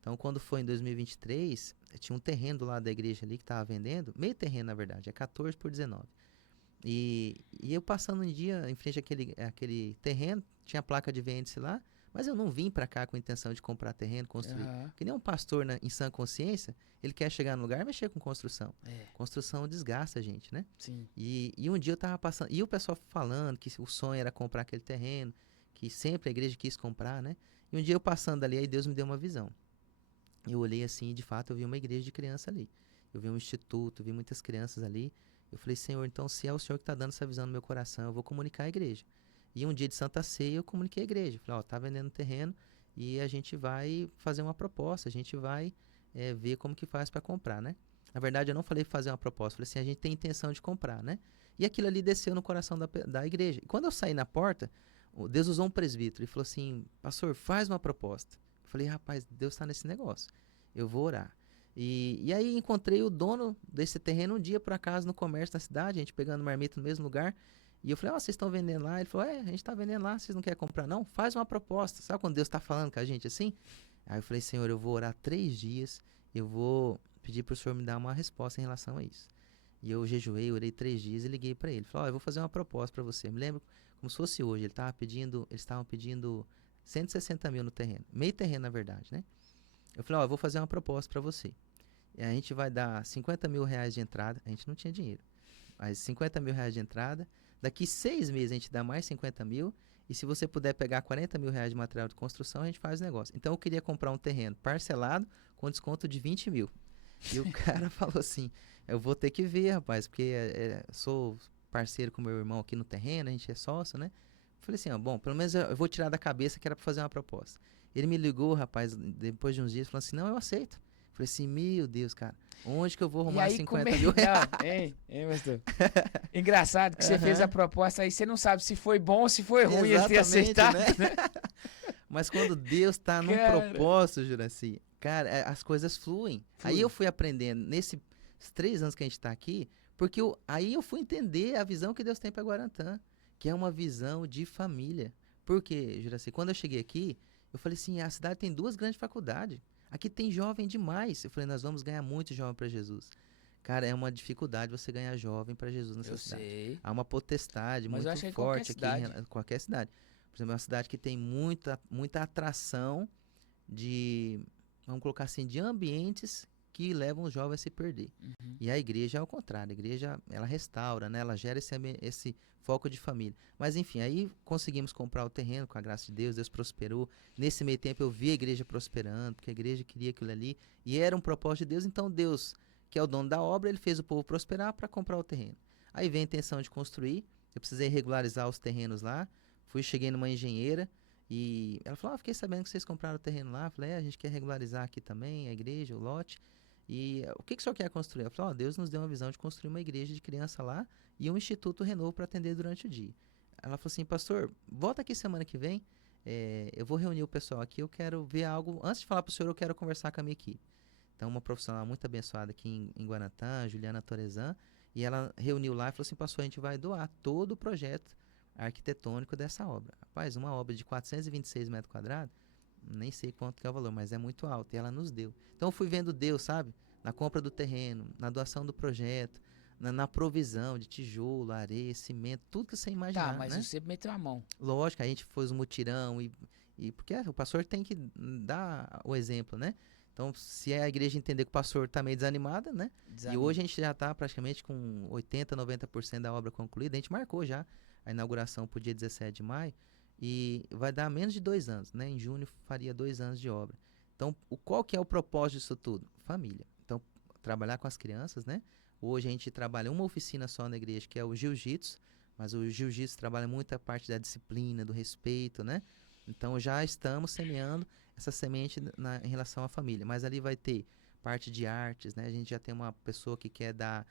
Então, quando foi em 2023, tinha um terreno do lado da igreja ali que estava vendendo, meio terreno na verdade, é 14 por 19. E eu passando um dia em frente àquele terreno, tinha a placa de vende-se lá, mas eu não vim para cá com a intenção de comprar terreno, construir. Aham. Que nem um pastor em sã consciência, ele quer chegar no lugar e mexer com construção. É, Construção desgasta a gente, né? sim. E um dia eu tava passando, e o pessoal falando que o sonho era comprar aquele terreno, que sempre a igreja quis comprar, né? E um dia eu passando ali, aí Deus me deu uma visão. Eu olhei assim e de fato eu vi uma igreja de criança ali. Eu vi um instituto, vi muitas crianças ali. Eu falei, Senhor, então se é o Senhor que está dando essa visão no meu coração, eu vou comunicar à igreja. E um dia de Santa Ceia eu comuniquei à igreja. Falei, ó, tá vendendo terreno e a gente vai fazer uma proposta, a gente vai ver como que faz para comprar, né? Na verdade eu não falei fazer uma proposta, falei assim, a gente tem intenção de comprar, né? E aquilo ali desceu no coração da igreja. E quando eu saí na porta, Deus usou um presbítero e falou assim, pastor, faz uma proposta. Eu falei, rapaz, Deus está nesse negócio. Eu vou orar. E aí encontrei o dono desse terreno um dia, por acaso, no comércio da cidade, a gente pegando marmita no mesmo lugar. E eu falei, ó, vocês estão vendendo lá? Ele falou, a gente está vendendo lá, vocês não querem comprar não? Faz uma proposta. Sabe quando Deus está falando com a gente assim? Aí eu falei, Senhor, eu vou orar 3 dias, eu vou pedir para o Senhor me dar uma resposta em relação a isso. E eu jejuei, orei 3 dias e liguei para ele. Falei, ó, eu vou fazer uma proposta para você. Me lembro como se fosse hoje, eles estavam pedindo 160 mil no terreno. Meio terreno, na verdade, né? Eu falei, ó, eu vou fazer uma proposta para você. E a gente vai dar 50 mil reais de entrada. A gente não tinha dinheiro. Mas 50 mil reais de entrada. Daqui 6 meses a gente dá mais 50 mil. E se você puder pegar 40 mil reais de material de construção, a gente faz o negócio. Então eu queria comprar um terreno parcelado com desconto de 20 mil. E o cara falou assim, eu vou ter que ver, rapaz, porque sou parceiro com meu irmão aqui no terreno, a gente é sócio, né? Falei assim, ó, bom, pelo menos eu vou tirar da cabeça que era pra fazer uma proposta. Ele me ligou, rapaz, depois de uns dias, falou assim, não, eu aceito. Falei assim, meu Deus, cara, onde que eu vou E arrumar aí, 50 mil reais? Não, hein, pastor? Engraçado que você fez a Aham. proposta aí, você não sabe se foi bom ou se foi ruim ele ter Exatamente, aceitado, né? né? Mas quando Deus tá num Cara, propósito, Juraci, cara, as coisas fluem. Aí eu fui. fui aprendendo, nesses 3 anos que a gente tá aqui, porque aí eu fui entender a visão que Deus tem para Guarantã, que é uma visão de família. Por quê, Juraci? Quando eu cheguei aqui, eu falei assim, a cidade tem 2 grandes faculdades. Aqui tem jovem demais. Eu falei, nós vamos ganhar muito jovem para Jesus. Cara, é uma dificuldade você ganhar jovem para Jesus nessa Eu cidade. sei. Há uma potestade Mas eu muito acho que em qualquer forte aqui cidade. em qualquer cidade. Por exemplo, é uma cidade que tem muita atração de, vamos colocar assim, de ambientes que levam os jovens a se perder. Uhum. E a igreja é o contrário, a igreja ela restaura, né? Ela gera esse foco de família. Mas enfim, aí conseguimos comprar o terreno com a graça de Deus, Deus prosperou. Nesse meio tempo eu vi a igreja prosperando, porque a igreja queria aquilo ali e era um propósito de Deus, então Deus, que é o dono da obra, ele fez o povo prosperar para comprar o terreno. Aí vem a intenção de construir, eu precisei regularizar os terrenos lá, cheguei numa engenheira E ela falou, fiquei sabendo que vocês compraram o terreno lá. Eu falei, a gente quer regularizar aqui também a igreja, o lote. E o que o senhor quer construir? Ela falou, Deus nos deu uma visão de construir uma igreja de criança lá e um instituto Renovo para atender durante o dia. Ela falou assim, pastor, volta aqui semana que vem, eu vou reunir o pessoal aqui, eu quero ver algo, antes de falar para o senhor, eu quero conversar com a minha equipe. Então, uma profissional muito abençoada aqui em Guanatã, Juliana Torezan, e ela reuniu lá e falou assim, pastor, a gente vai doar todo o projeto arquitetônico dessa obra. Rapaz, uma obra de 426 metros quadrados, nem sei quanto que é o valor, mas é muito alto, e ela nos deu. Então eu fui vendo Deus, sabe? Na compra do terreno, na doação do projeto, na provisão de tijolo, areia, cimento, tudo que você Tá, imaginar, mas né? você meteu a mão. Lógico, a gente fez um mutirão e porque o pastor tem que dar o exemplo, né? Então, se a igreja entender que o pastor está meio desanimada, né? E hoje a gente já está praticamente com 80, 90% da obra concluída. A gente marcou já a inauguração para o dia 17 de maio e vai dar menos de 2 anos, né? Em junho faria 2 anos de obra. Então, qual que é o propósito disso tudo? Família. Então, trabalhar com as crianças, né? Hoje a gente trabalha uma oficina só na igreja, que é o jiu-jitsu, mas o jiu-jitsu trabalha muito a parte da disciplina, do respeito, né? Então, já estamos semeando essa semente em relação à família. Mas ali vai ter parte de artes, né? A gente já tem uma pessoa que quer dar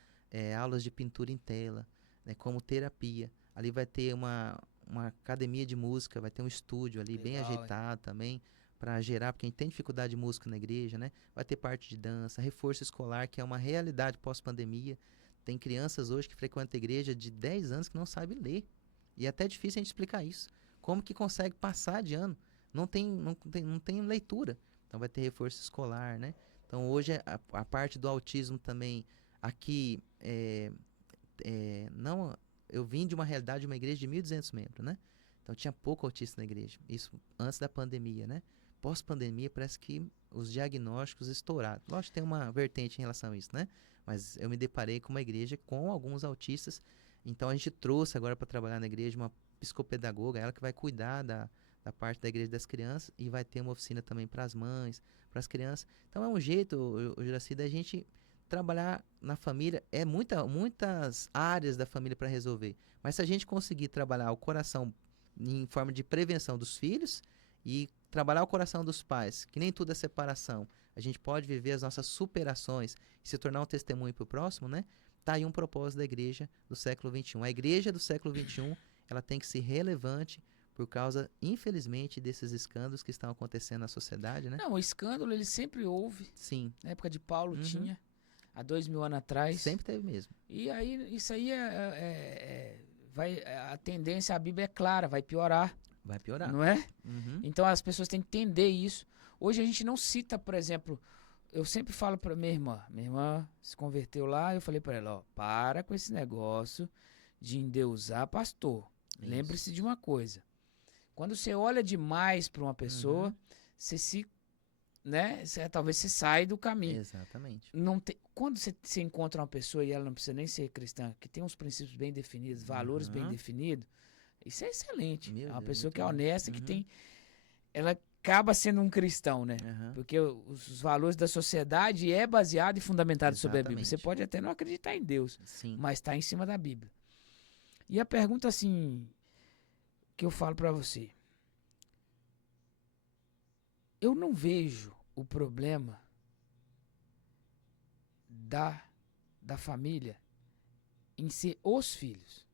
aulas de pintura em tela, né? Como terapia. Ali vai ter uma academia de música, vai ter um estúdio ali bem Legal, ajeitado também, para gerar, porque a gente tem dificuldade de música na igreja, né? Vai ter parte de dança, reforço escolar, que é uma realidade pós-pandemia. Tem crianças hoje que frequentam a igreja de 10 anos que não sabem ler. E é até difícil a gente explicar isso. Como que consegue passar de ano? Não tem leitura. Então vai ter reforço escolar, né? Então hoje a parte do autismo também aqui não, eu vim de uma realidade de uma igreja de 1.200 membros, né? Então tinha pouco autista na igreja. Isso antes da pandemia, né? Pós-pandemia parece que os diagnósticos estouraram. Lógico que tem uma vertente em relação a isso, né? Mas eu me deparei com uma igreja com alguns autistas. Então a gente trouxe agora para trabalhar na igreja uma psicopedagoga, ela que vai cuidar da parte da igreja das crianças e vai ter uma oficina também para as mães, para as crianças. Então é um jeito, o Juraci, da gente trabalhar na família. É muitas áreas da família para resolver. Mas se a gente conseguir trabalhar o coração em forma de prevenção dos filhos e trabalhar o coração dos pais, que nem tudo é separação, a gente pode viver as nossas superações e se tornar um testemunho para o próximo, né? Tá aí um propósito da igreja do século XXI. A igreja do século XXI, ela tem que ser relevante por causa, infelizmente, desses escândalos que estão acontecendo na sociedade, né? Não, o escândalo ele sempre houve. Sim. Na época de Paulo tinha, há 2000 anos atrás. Sempre teve mesmo. E aí, isso aí a tendência, a Bíblia é clara, vai piorar. Vai piorar. Não é? Então as pessoas têm que entender isso. Hoje a gente não cita, por exemplo, eu sempre falo pra minha irmã se converteu lá, eu falei pra ela, ó, para com esse negócio de endeusar pastor. Isso. Lembre-se de uma coisa. Quando você olha demais pra uma pessoa, você talvez você sai do caminho. Exatamente. Quando você encontra uma pessoa e ela não precisa nem ser cristã, que tem uns princípios bem definidos, valores bem definidos, isso é excelente. Meu É uma Deus, pessoa muito que é bom. honesta, que tem... Ela acaba sendo um cristão, né? Porque os valores da sociedade é baseado e fundamentado sobre a Bíblia. Você pode até não acreditar em Deus, Sim. mas está em cima da Bíblia. E a pergunta, assim, que eu falo pra você. Eu não vejo o problema da família em ser os filhos.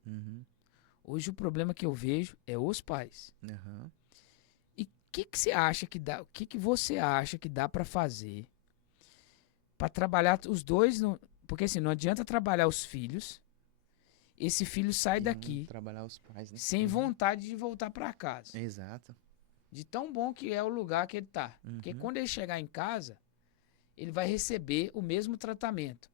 Hoje o problema que eu vejo é os pais. E o que você acha que dá? O que você acha que dá para fazer para trabalhar os dois? Porque assim, não adianta trabalhar os filhos. Esse filho sai daqui trabalhar os pais, né? sem vontade de voltar para casa. Exato. De tão bom que é o lugar que ele tá. Porque quando ele chegar em casa, ele vai receber o mesmo tratamento.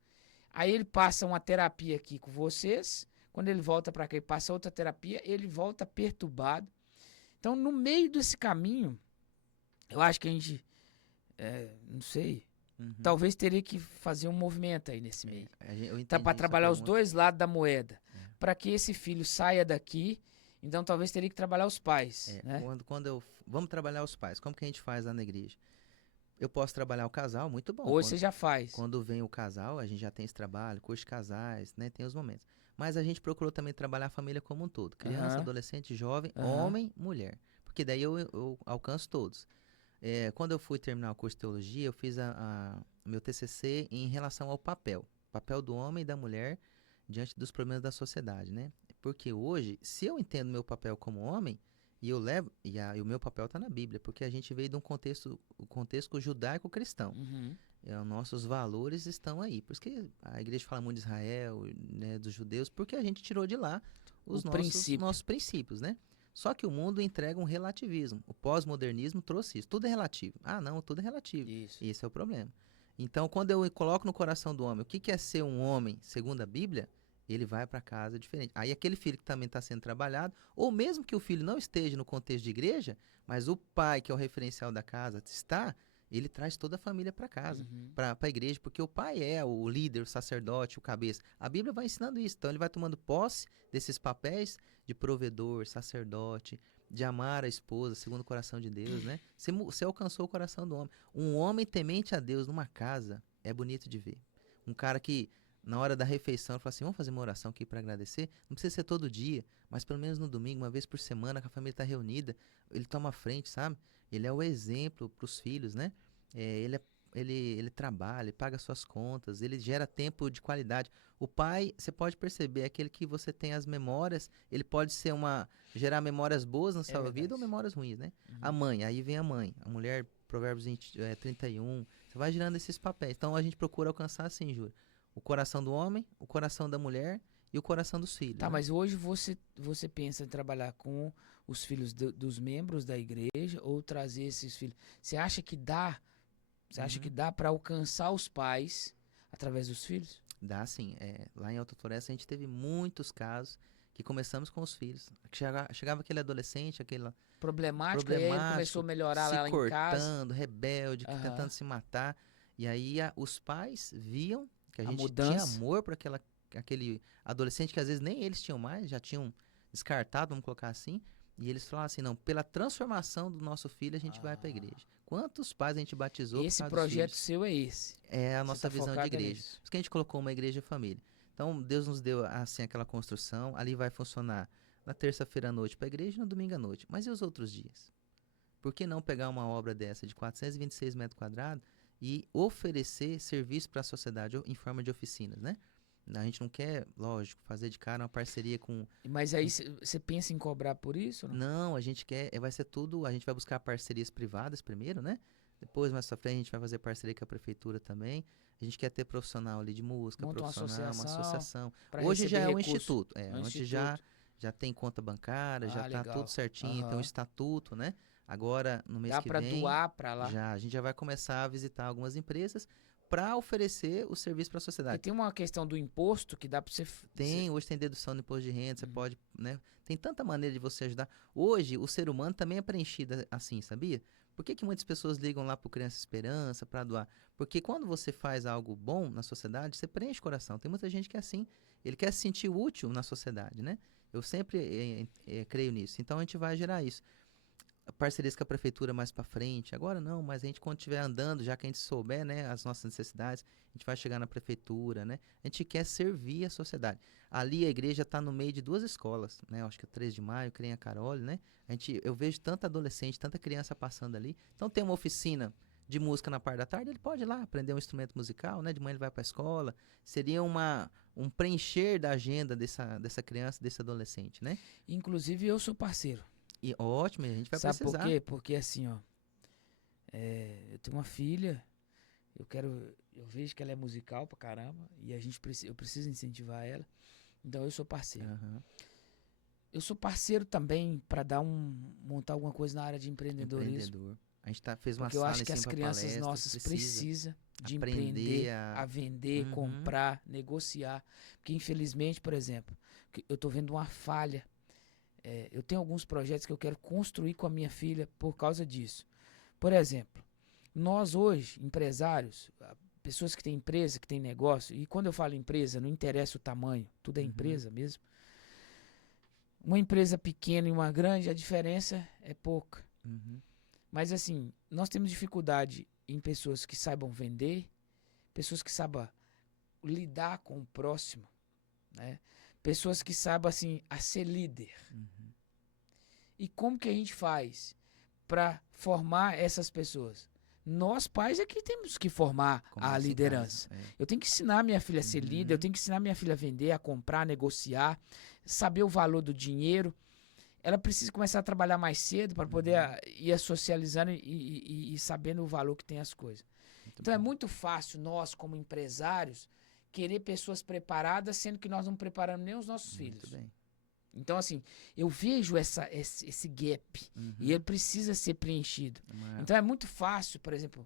Aí ele passa uma terapia aqui com vocês. Quando ele volta para cá e passa outra terapia, ele volta perturbado. Então, no meio desse caminho, eu acho que a gente, não sei, talvez teria que fazer um movimento aí nesse meio. Para trabalhar os dois lados da moeda. Para que esse filho saia daqui, então talvez teria que trabalhar os pais. Né? Vamos trabalhar os pais. Como que a gente faz lá na igreja? Eu posso trabalhar o casal, muito bom. Hoje você já faz. Quando vem o casal, a gente já tem esse trabalho, curso de casais, né? Tem os momentos. Mas a gente procurou também trabalhar a família como um todo. Criança, adolescente, jovem, homem, mulher. Porque porque daí eu alcanço todos. Quando eu fui terminar o curso de teologia, eu fiz o meu TCC em relação ao papel do homem e da mulher diante dos problemas da sociedade, né? Porque hoje, se eu entendo meu papel como homem, e eu levo, e o meu papel está na Bíblia, porque a gente veio de um contexto judaico-cristão. Uhum. Nossos valores estão aí. Por isso que a igreja fala muito de Israel, né, dos judeus, porque a gente tirou de lá os nossos princípios, né? Só que o mundo entrega um relativismo. O pós-modernismo trouxe isso. Tudo é relativo. Ah, não, tudo é relativo. Isso. Esse é o problema. Então, quando eu coloco no coração do homem o que é ser um homem segundo a Bíblia, ele vai para casa diferente. Aí aquele filho que também está sendo trabalhado, ou mesmo que o filho não esteja no contexto de igreja, mas o pai, que é o referencial da casa, está, ele traz toda a família para casa, Uhum. para a igreja, porque o pai é o líder, o sacerdote, o cabeça. A Bíblia vai ensinando isso. Então ele vai tomando posse desses papéis de provedor, sacerdote, de amar a esposa segundo o coração de Deus, né? Você alcançou o coração do homem. Um homem temente a Deus numa casa é bonito de ver. Um cara que na hora da refeição fala assim, vamos fazer uma oração aqui para agradecer. Não precisa ser todo dia, mas pelo menos no domingo, uma vez por semana, que a família está reunida, ele toma a frente, sabe? Ele é o exemplo para os filhos, né? Ele trabalha, ele paga suas contas, ele gera tempo de qualidade. O pai, você pode perceber, é aquele que você tem as memórias, ele pode ser gerar memórias boas na sua vida ou memórias ruins, né? Uhum. A mãe, aí vem a mãe, a mulher, Provérbios 31, você vai girando esses papéis. Então a gente procura alcançar assim, Júlio, o coração do homem, o coração da mulher e o coração dos filhos. Tá, né? mas hoje você pensa em trabalhar com os filhos dos membros da igreja ou trazer esses filhos? Você acha que dá? Você acha que dá para alcançar os pais através dos filhos? Dá sim. Lá em Alta Floresta a gente teve muitos casos que começamos com os filhos. Chegava aquele adolescente, aquele Problemático, e aí ele começou a melhorar lá em casa. se cortando, rebelde, tentando se matar. E aí os pais viam que a gente tinha amor por aquele adolescente que às vezes nem eles tinham mais, já tinham descartado, vamos colocar assim. E eles falaram assim, não, pela transformação do nosso filho a gente vai para a igreja. Quantos pais a gente batizou Esse projeto seu é esse? É a nossa visão de igreja. Por isso que a gente colocou uma igreja família. Então, Deus nos deu assim aquela construção, ali vai funcionar na terça-feira à noite para a igreja e no domingo à noite. Mas e os outros dias? Por que não pegar uma obra dessa de 426 metros quadrados e oferecer serviço para a sociedade em forma de oficinas, né? A gente não quer, lógico, fazer de cara uma parceria com... Mas aí você pensa em cobrar por isso? Não, a gente quer, vai ser tudo, a gente vai buscar parcerias privadas primeiro, né? Depois, mais pra frente, a gente vai fazer parceria com a prefeitura também. A gente quer ter profissional ali de música, monta uma associação. Pra Hoje já é um recurso. instituto. Onde já tem conta bancária, já tá tudo certinho, tem um estatuto, né? Agora, no mês que vem... Dá pra doar pra lá? A gente já vai começar a visitar algumas empresas para oferecer o serviço para a sociedade. E tem uma questão do imposto que dá para você... Hoje tem dedução do imposto de renda, você pode, né? Tem tanta maneira de você ajudar. Hoje, o ser humano também é preenchido assim, sabia? Por que muitas pessoas ligam lá pro Criança Esperança para doar? Porque quando você faz algo bom na sociedade, você preenche o coração. Tem muita gente que é assim, ele quer se sentir útil na sociedade, né? Eu sempre creio nisso. Então, a gente vai gerar isso. Parcerias com a prefeitura mais para frente. Agora não, mas a gente quando estiver andando, já que a gente souber, né, as nossas necessidades, a gente vai chegar na prefeitura, né? A gente quer servir a sociedade. Ali a igreja está no meio de duas escolas, né? Acho que é 3 de maio, Creia Carole, né? Eu vejo tanta adolescente, tanta criança passando ali. Então tem uma oficina de música na parte da tarde, ele pode ir lá aprender um instrumento musical, né? De manhã ele vai para a escola. Seria um preencher da agenda dessa criança, desse adolescente, né? Inclusive eu sou parceiro. E ótimo, a gente vai precisar. Sabe por quê? Porque assim, ó, eu tenho uma filha, eu vejo que ela é musical pra caramba e eu preciso incentivar ela. Então eu sou parceiro. Uhum. Eu sou parceiro também para montar alguma coisa na área de empreendedorismo. A gente fez uma porque eu acho que as crianças nossas precisam de empreender, a vender, comprar, negociar. Porque infelizmente, por exemplo, eu tô vendo uma falha. Eu tenho alguns projetos que eu quero construir com a minha filha por causa disso. Por exemplo, nós hoje, empresários, pessoas que têm empresa, que têm negócio, e quando eu falo empresa, não interessa o tamanho, tudo é empresa mesmo. Uma empresa pequena e uma grande, a diferença é pouca. Mas assim, nós temos dificuldade em pessoas que saibam vender, pessoas que saibam lidar com o próximo, né? Pessoas que saibam, assim, a ser líder. E como que a gente faz para formar essas pessoas? Nós, pais, é que temos que formar a Começa em liderança. casa. Eu tenho que ensinar minha filha a ser líder, eu tenho que ensinar minha filha a vender, a comprar, a negociar, saber o valor do dinheiro. Ela precisa começar a trabalhar mais cedo para poder ir socializando e sabendo o valor que tem as coisas. Muito Então é bom. muito fácil nós, como empresários, querer pessoas preparadas, sendo que nós não preparamos nem os nossos Muito filhos. bem. Então, assim, eu vejo esse gap e ele precisa ser preenchido. Então é muito fácil, por exemplo,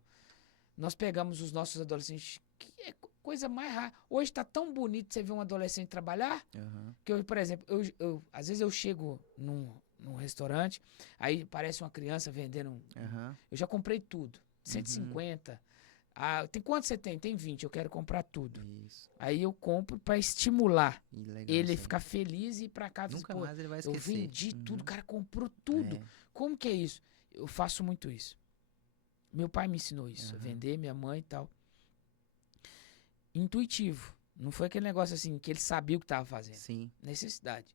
nós pegamos os nossos adolescentes, que é coisa mais rara. Hoje está tão bonito você ver um adolescente trabalhar, Aham. que eu, por exemplo, às vezes eu chego num restaurante, aí parece uma criança vendendo Aham. eu já comprei tudo. 150. Ah, tem quanto você tem? Tem 20. Eu quero comprar tudo. Isso. Aí eu compro para estimular E legal ele isso aí. ficar feliz e ir para casa. Nunca Pô, mais ele vai eu esquecer. vendi tudo, o cara comprou tudo. É. Como que é isso? Eu faço muito isso. Meu pai me ensinou isso, a vender, minha mãe e tal. Intuitivo. Não foi aquele negócio assim que ele sabia o que estava fazendo. Sim. Necessidade.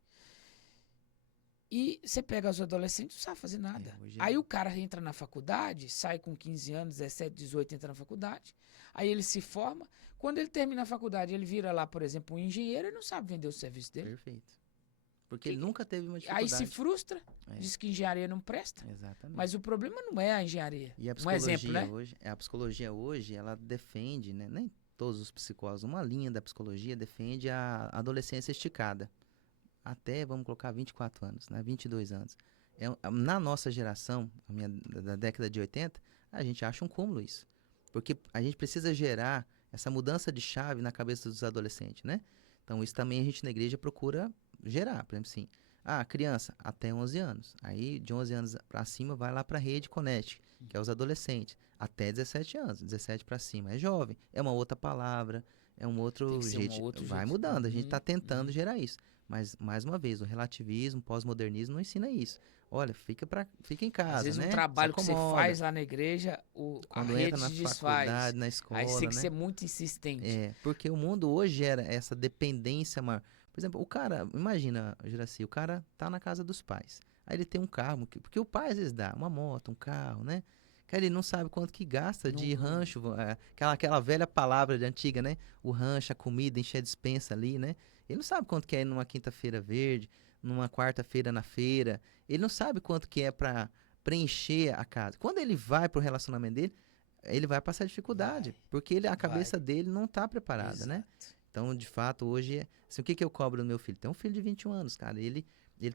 E você pega os adolescentes, não sabe fazer nada. hoje Aí o cara entra na faculdade, sai com 15 anos, 17, 18, entra na faculdade. Aí ele se forma. Quando ele termina a faculdade, ele vira lá, por exemplo, um engenheiro, ele não sabe vender o serviço dele. Perfeito. Porque ele nunca teve uma Aí dificuldade. se frustra, É. diz que engenharia não presta. Exatamente. Mas o problema não é a engenharia. E a Um psicologia exemplo, né? hoje, ela defende, né? Nem todos os psicólogos, uma linha da psicologia defende a adolescência esticada. Até, vamos colocar, 24 anos, né? 22 anos. Na nossa geração, da década de 80, a gente acha um cúmulo isso. Porque a gente precisa gerar essa mudança de chave na cabeça dos adolescentes, né? Então, isso também a gente na igreja procura gerar. Por exemplo, assim, criança até 11 anos. Aí, de 11 anos para cima, vai lá para a rede Connect, que é os adolescentes. Até 17 anos, 17 para cima. É jovem, é uma outra palavra, é um outro Tem que ser jeito. um outro Vai jeito. mudando, a gente está tentando Uhum. gerar isso. Mas, mais uma vez, o relativismo, o pós-modernismo não ensina isso. Olha, fica em casa, Às vezes né? um Se trabalho que você acomoda. faz lá na igreja, a Quando rede entra na se desfaz. faculdade, na Aí escola, você tem que né? ser muito insistente. É, porque o mundo hoje gera essa dependência maior. Por exemplo, o cara, imagina, Juraci, o cara tá na casa dos pais. Aí ele tem um carro, porque o pai às vezes dá uma moto, um carro, né? Cara, ele não sabe quanto que gasta de Não- rancho, aquela velha palavra de antiga, né? O rancho, a comida, encher a despensa ali, né? Ele não sabe quanto que é numa quinta-feira verde, numa quarta-feira na feira. Ele não sabe quanto que é pra preencher a casa. Quando ele vai pro relacionamento dele, ele vai passar dificuldade, Vai, porque a cabeça dele não tá preparada, né? Exato. Então, de fato, hoje, assim, o que eu cobro do meu filho? Tem um filho de 21 anos, cara, ele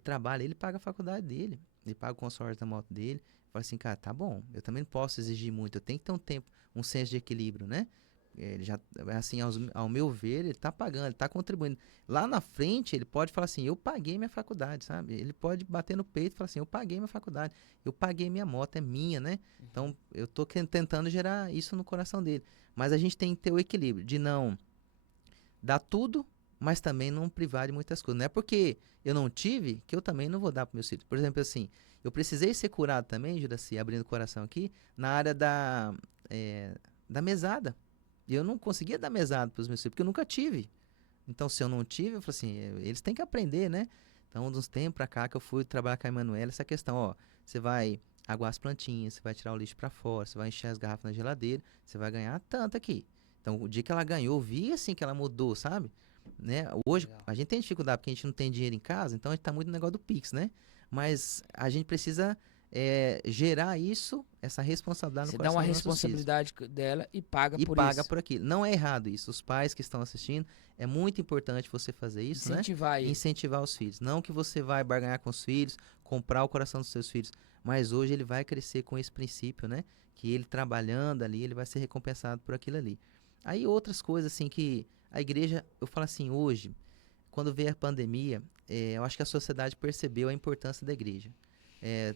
trabalha, ele paga a faculdade dele, ele paga o consórcio da moto dele, fala assim, cara, tá bom, eu também não posso exigir muito, eu tenho que ter um tempo, um senso de equilíbrio, né? Ele já, assim, ao meu ver, ele tá pagando, ele tá contribuindo. Lá na frente, ele pode falar assim, eu paguei minha faculdade, sabe? Ele pode bater no peito e falar assim, eu paguei minha faculdade, eu paguei minha moto, é minha, né? Então, eu tô tentando gerar isso no coração dele. Mas a gente tem que ter o equilíbrio de não dar tudo, mas também não privar de muitas coisas. Não é porque eu não tive que eu também não vou dar para meus filhos. Por exemplo, assim, eu precisei ser curado também, Juraci, abrindo o coração aqui, na área da mesada. E eu não conseguia dar mesada para os meus filhos, porque eu nunca tive. Então, se eu não tive, eu falei assim, eles têm que aprender, né? Então, de uns tempos pra cá que eu fui trabalhar com a Emanuela, essa questão, ó, você vai aguar as plantinhas, você vai tirar o lixo para fora, você vai encher as garrafas na geladeira, você vai ganhar tanto aqui. Então, o dia que ela ganhou, eu vi assim que ela mudou, sabe? Né? Hoje, Legal. a gente tem dificuldade porque a gente não tem dinheiro em casa, então a gente tá muito no negócio do Pix, né? Mas a gente precisa gerar isso, essa responsabilidade Você no dá coração uma dos nossos filhos. responsabilidade dela e paga E por paga isso. por aquilo. Não é errado isso. Os pais que estão assistindo, é muito importante você fazer isso, Incentivar né? ele. Incentivar os filhos. Não que você vai barganhar com os filhos, comprar o coração dos seus filhos, mas hoje ele vai crescer com esse princípio, né? Que ele trabalhando ali, ele vai ser recompensado por aquilo ali. Aí outras coisas assim que a igreja, eu falo assim, hoje, quando veio a pandemia, eu acho que a sociedade percebeu a importância da igreja.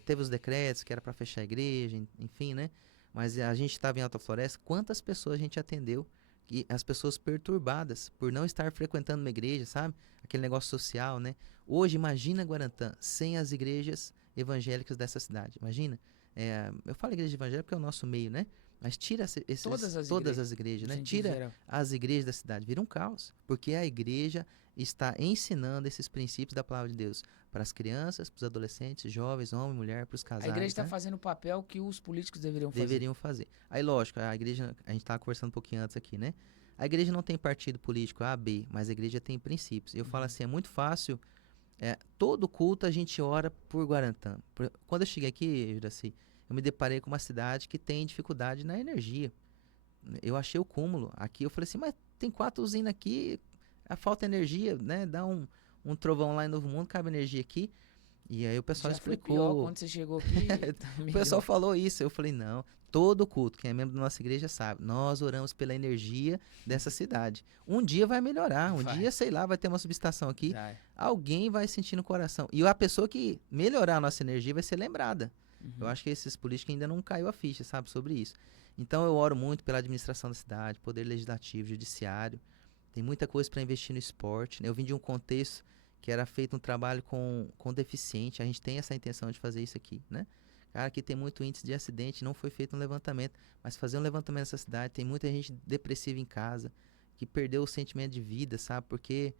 Teve os decretos que era para fechar a igreja, enfim, né? Mas a gente estava em Alta Floresta, quantas pessoas a gente atendeu? E as pessoas perturbadas por não estar frequentando uma igreja, sabe? Aquele negócio social, né? Hoje, imagina Guarantã sem as igrejas evangélicas dessa cidade. Imagina. Eu falo igreja evangélica porque é o nosso meio, né? Mas tira Todas as todas igrejas, as igrejas, no né? sentido Tira geral. as igrejas da cidade, vira um caos. Porque a igreja está ensinando esses princípios da palavra de Deus para as crianças, para os adolescentes, jovens, homem, mulher, para os A igreja casais, está né? fazendo o papel que os políticos deveriam fazer. Deveriam fazer. Aí, lógico, a igreja, a gente estava conversando um pouquinho antes aqui, né? A igreja não tem partido político A, B, mas a igreja tem princípios. Eu falo assim, é muito fácil. Todo culto a gente ora por Guarantã. Quando eu cheguei aqui, Juraci, eu me deparei com uma cidade que tem dificuldade na energia. Eu achei o cúmulo. Aqui eu falei assim, mas tem 4 usinas aqui, falta energia, né? Dá um trovão lá em Novo Mundo, cabe energia aqui. E aí o pessoal Já foi pior explicou. quando você chegou aqui. Tá O pessoal melhor. falou isso. Eu falei, não, todo culto, quem é membro da nossa igreja sabe, nós oramos pela energia dessa cidade. Um dia vai melhorar, um Vai. dia, sei lá, vai ter uma subestação aqui, Vai. alguém vai sentir no coração. E a pessoa que melhorar a nossa energia vai ser lembrada. Eu Uhum. acho que esses políticos ainda não caiu a ficha, sabe, sobre isso. Então eu oro muito pela administração da cidade, poder legislativo, judiciário. Tem muita coisa para investir no esporte, né? Eu vim de um contexto que era feito um trabalho com deficiente. A gente tem essa intenção de fazer isso aqui, né? Cara, aqui tem muito índice de acidente, não foi feito um levantamento. Mas fazer um levantamento nessa cidade, tem muita gente depressiva em casa, que perdeu o sentimento de vida, sabe? Porque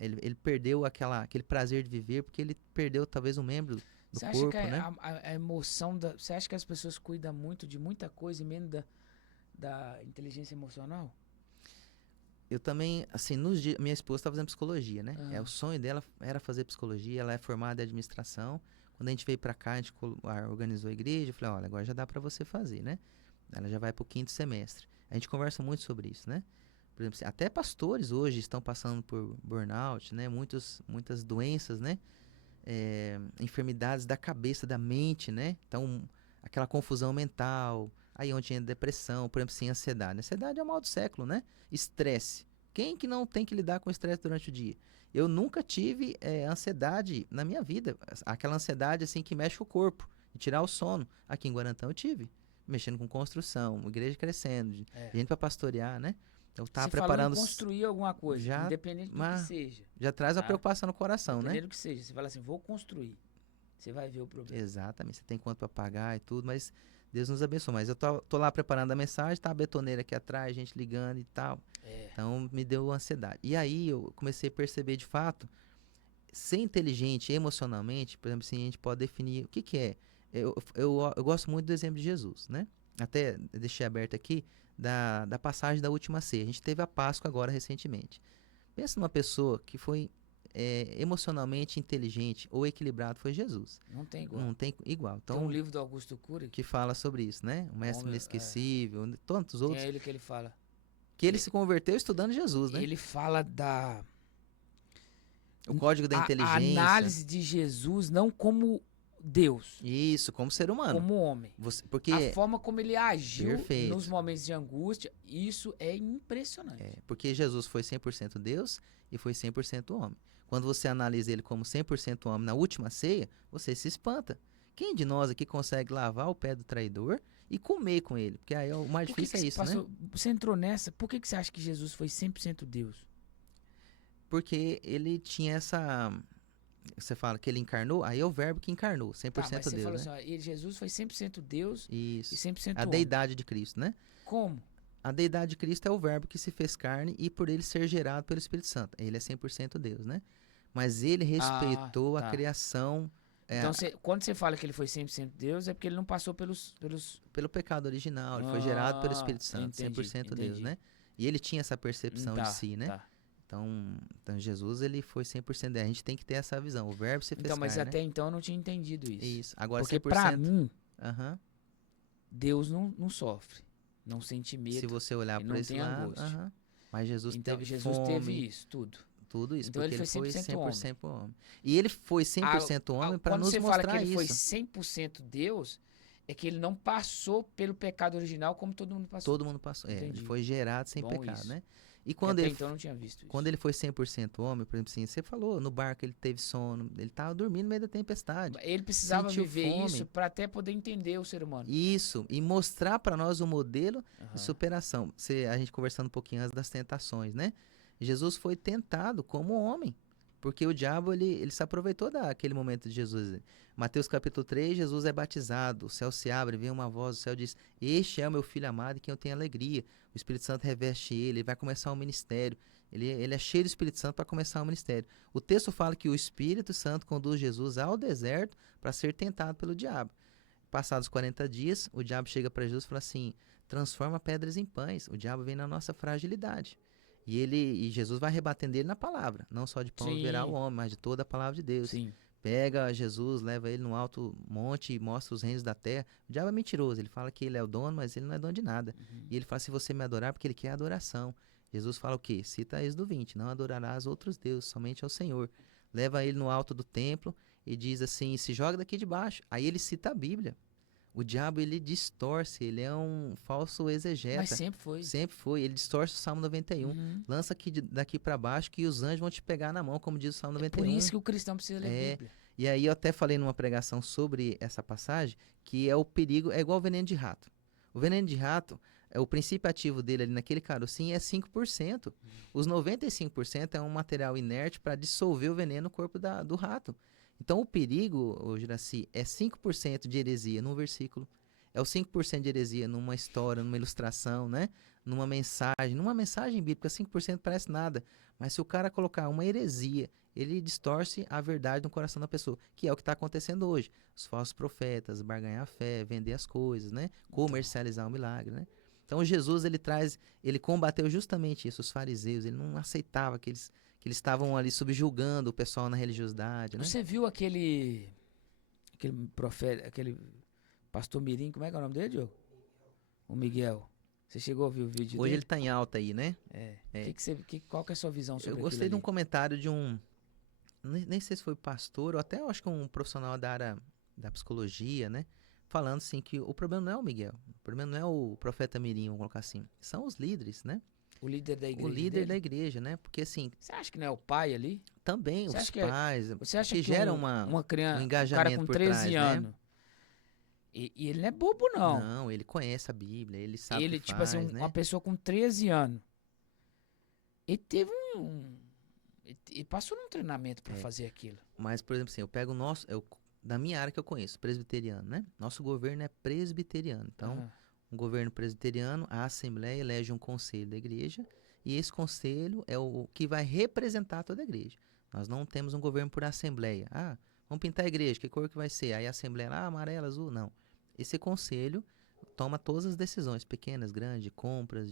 ele perdeu aquele prazer de viver, porque ele perdeu talvez um membro do Você acha corpo, que né? a emoção da. Você acha que as pessoas cuidam muito de muita coisa e menos da inteligência emocional? Eu também, assim, minha esposa está fazendo psicologia, né? Ah. O sonho dela era fazer psicologia, ela é formada em administração. Quando a gente veio para cá, a gente organizou a igreja, eu falei, olha, agora já dá para você fazer, né? Ela já vai para o 5º semestre. A gente conversa muito sobre isso, né? Por exemplo, até pastores hoje estão passando por burnout, né? Muitas doenças, né? Enfermidades da cabeça, da mente, né? Então, aquela confusão mental, aí onde entra depressão, por exemplo, sem ansiedade. Ansiedade é o mal do século, né? Estresse. Quem que não tem que lidar com estresse durante o dia? Eu nunca tive ansiedade na minha vida. Aquela ansiedade assim que mexe com o corpo, de tirar o sono. Aqui em Guarantã eu tive. Mexendo com construção, igreja crescendo, gente para pastorear, né? Eu tava Você falou preparando. em construir alguma coisa, já, independente do que seja. já traz uma Tá? preocupação no coração, né? Independente do que seja. Você fala assim, vou construir. Você vai ver o problema. Exatamente, você tem quanto para pagar e tudo, mas Deus nos abençoe. Mas eu tô lá preparando a mensagem, tá a betoneira aqui atrás, gente ligando e tal. Então me deu ansiedade. E aí eu comecei a perceber de fato, ser inteligente emocionalmente, por exemplo, assim, a gente pode definir o que que é. Eu gosto muito do exemplo de Jesus, né? Até deixei aberto aqui da passagem da última ceia. A gente teve a Páscoa agora recentemente. Pensa numa pessoa que foi emocionalmente inteligente ou equilibrado, foi Jesus. Não tem igual. Não tem igual. Então, Tem um livro do Augusto Cury que fala sobre isso, né? O Mestre Inesquecível, tantos tem outros. ele que ele fala. Que ele se converteu estudando Jesus, né? Ele fala da O código da a inteligência. análise de Jesus não como Deus, Isso, como ser humano. como homem. Porque A forma como ele agiu Perfeito. nos momentos de angústia, isso é impressionante. porque Jesus foi 100% Deus e foi 100% homem. Quando você analisa ele como 100% homem na última ceia, você se espanta. Quem de nós aqui consegue lavar o pé do traidor e comer com ele? Porque aí o mais difícil é isso, né? Você entrou nessa, por que você acha que Jesus foi 100% Deus? Porque ele tinha essa... Você fala que ele encarnou, aí é o verbo que encarnou, 100% Tá, mas você Deus, falou né? assim, ó, Jesus foi 100% Deus Isso. e 100% A homem. deidade de Cristo, né? Como? A deidade de Cristo é o verbo que se fez carne e por ele ser gerado pelo Espírito Santo. Ele é 100% Deus, né? Mas ele respeitou a tá. criação Então, quando você fala que ele foi 100% Deus, é porque ele não passou pelo pecado original. Ele foi gerado pelo Espírito Santo, entendi, 100% Deus, entendi. né? E ele tinha essa percepção Tá, de si, né? tá. Então Jesus, ele foi 100% Deus. A gente tem que ter essa visão. O verbo se fez Então, mas carne, até né? então eu não tinha entendido isso. Isso. Agora Porque 100%. pra mim, Aham. Deus não sofre, não sente medo. Se você olhar e por não esse tem lado, angústia. aham. Mas Jesus Então, teve Jesus fome, teve isso, tudo. tudo isso, Então, porque ele ele foi foi 100% homem. E ele foi 100% homem para nos Quando você mostrar fala que ele foi isso. 100% Deus, é que ele não passou pelo pecado original como todo mundo passou. Todo mundo passou. Ele Entendi. foi gerado sem Bom pecado, isso. né? E Porque quando até ele, então eu não tinha visto isso. quando ele foi 100% homem, por exemplo, assim, você falou, no barco ele teve sono, ele estava dormindo no meio da tempestade. Ele precisava sentiu viver fome. isso para até poder entender o ser humano. Isso, e mostrar para nós o modelo Aham. de superação. A gente conversando um pouquinho antes das tentações, né? Jesus foi tentado como homem. Porque o diabo, ele se aproveitou daquele momento de Jesus. Mateus capítulo 3, Jesus é batizado, o céu se abre, vem uma voz do céu e diz, este é o meu filho amado em quem eu tenho alegria. O Espírito Santo reveste ele vai começar um ministério. Ele é cheio do Espírito Santo para começar um ministério. O texto fala que o Espírito Santo conduz Jesus ao deserto para ser tentado pelo diabo. Passados 40 dias, o diabo chega para Jesus e fala assim, transforma pedras em pães. O diabo vem na nossa fragilidade. E Jesus vai rebatendo ele na palavra. Não só de pão viverá o homem, mas de toda a palavra de Deus. Sim. Pega Jesus, leva ele no alto monte e mostra os reinos da terra. O diabo é mentiroso. Ele fala que ele é o dono, mas ele não é dono de nada. E ele fala, se você me adorar, porque ele quer adoração. Jesus fala o quê? Cita Êxodo 20. Não adorarás outros deuses, somente ao Senhor. Leva ele no alto do templo e diz assim, se joga daqui de baixo. Aí ele cita a Bíblia. O diabo, ele distorce, ele é um falso exegeta. Mas sempre foi. Sempre foi. Ele distorce o Salmo 91. Lança daqui para baixo que os anjos vão te pegar na mão, como diz o Salmo 91. Por isso que o cristão precisa ler Bíblia. E aí eu até falei numa pregação sobre essa passagem, que é o perigo, é igual o veneno de rato. O veneno de rato, o princípio ativo dele ali naquele carocinho é 5%. Os 95% é um material inerte para dissolver o veneno no corpo do rato. Então o perigo, Juraci, é 5% de heresia num versículo, é o 5% de heresia numa história, numa ilustração, né? Numa mensagem bíblica, 5% parece nada. Mas se o cara colocar uma heresia, ele distorce a verdade no coração da pessoa, que é o que está acontecendo hoje. Os falsos profetas, barganhar a fé, vender as coisas, né? Comercializar o milagre, né? Então Jesus, ele combateu justamente isso, os fariseus, ele não aceitava que eles estavam ali subjugando o pessoal na religiosidade, né? Você viu aquele profeta, aquele pastor mirim, como é que é o nome dele, Diogo? O Miguel. Você chegou a ver o vídeo Hoje dele? ele tá em alta aí, né? Qual que é a sua visão sobre Eu aquilo gostei de um ali? comentário de nem sei se foi pastor, ou até eu acho que um profissional da área da psicologia, né? Falando assim que o problema não é o Miguel, o problema não é o profeta mirim, vamos colocar assim, são os líderes, né? O líder da igreja O líder da dele? igreja, né? Porque assim, Você acha que não é o pai ali? também Você os acha pais, Você acha que que gera uma criança, um um cara engajamento com por 13 trás, anos, né? e ele não é bobo, não. Não, ele conhece a Bíblia, ele sabe Ele, o que tipo faz, assim, né? uma pessoa com 13 anos. Ele teve ele passou num treinamento pra fazer aquilo. Mas, por exemplo, assim, eu pego da minha área que eu conheço, presbiteriano, né? Nosso governo é presbiteriano. Então, Aham. um governo presbiteriano, a Assembleia elege um conselho da igreja e esse conselho é o que vai representar toda a igreja. Nós não temos um governo por Assembleia. Ah, vamos pintar a igreja, que cor que vai ser? Aí a Assembleia, amarela, azul, não. Esse conselho toma todas as decisões, pequenas, grandes, de compras,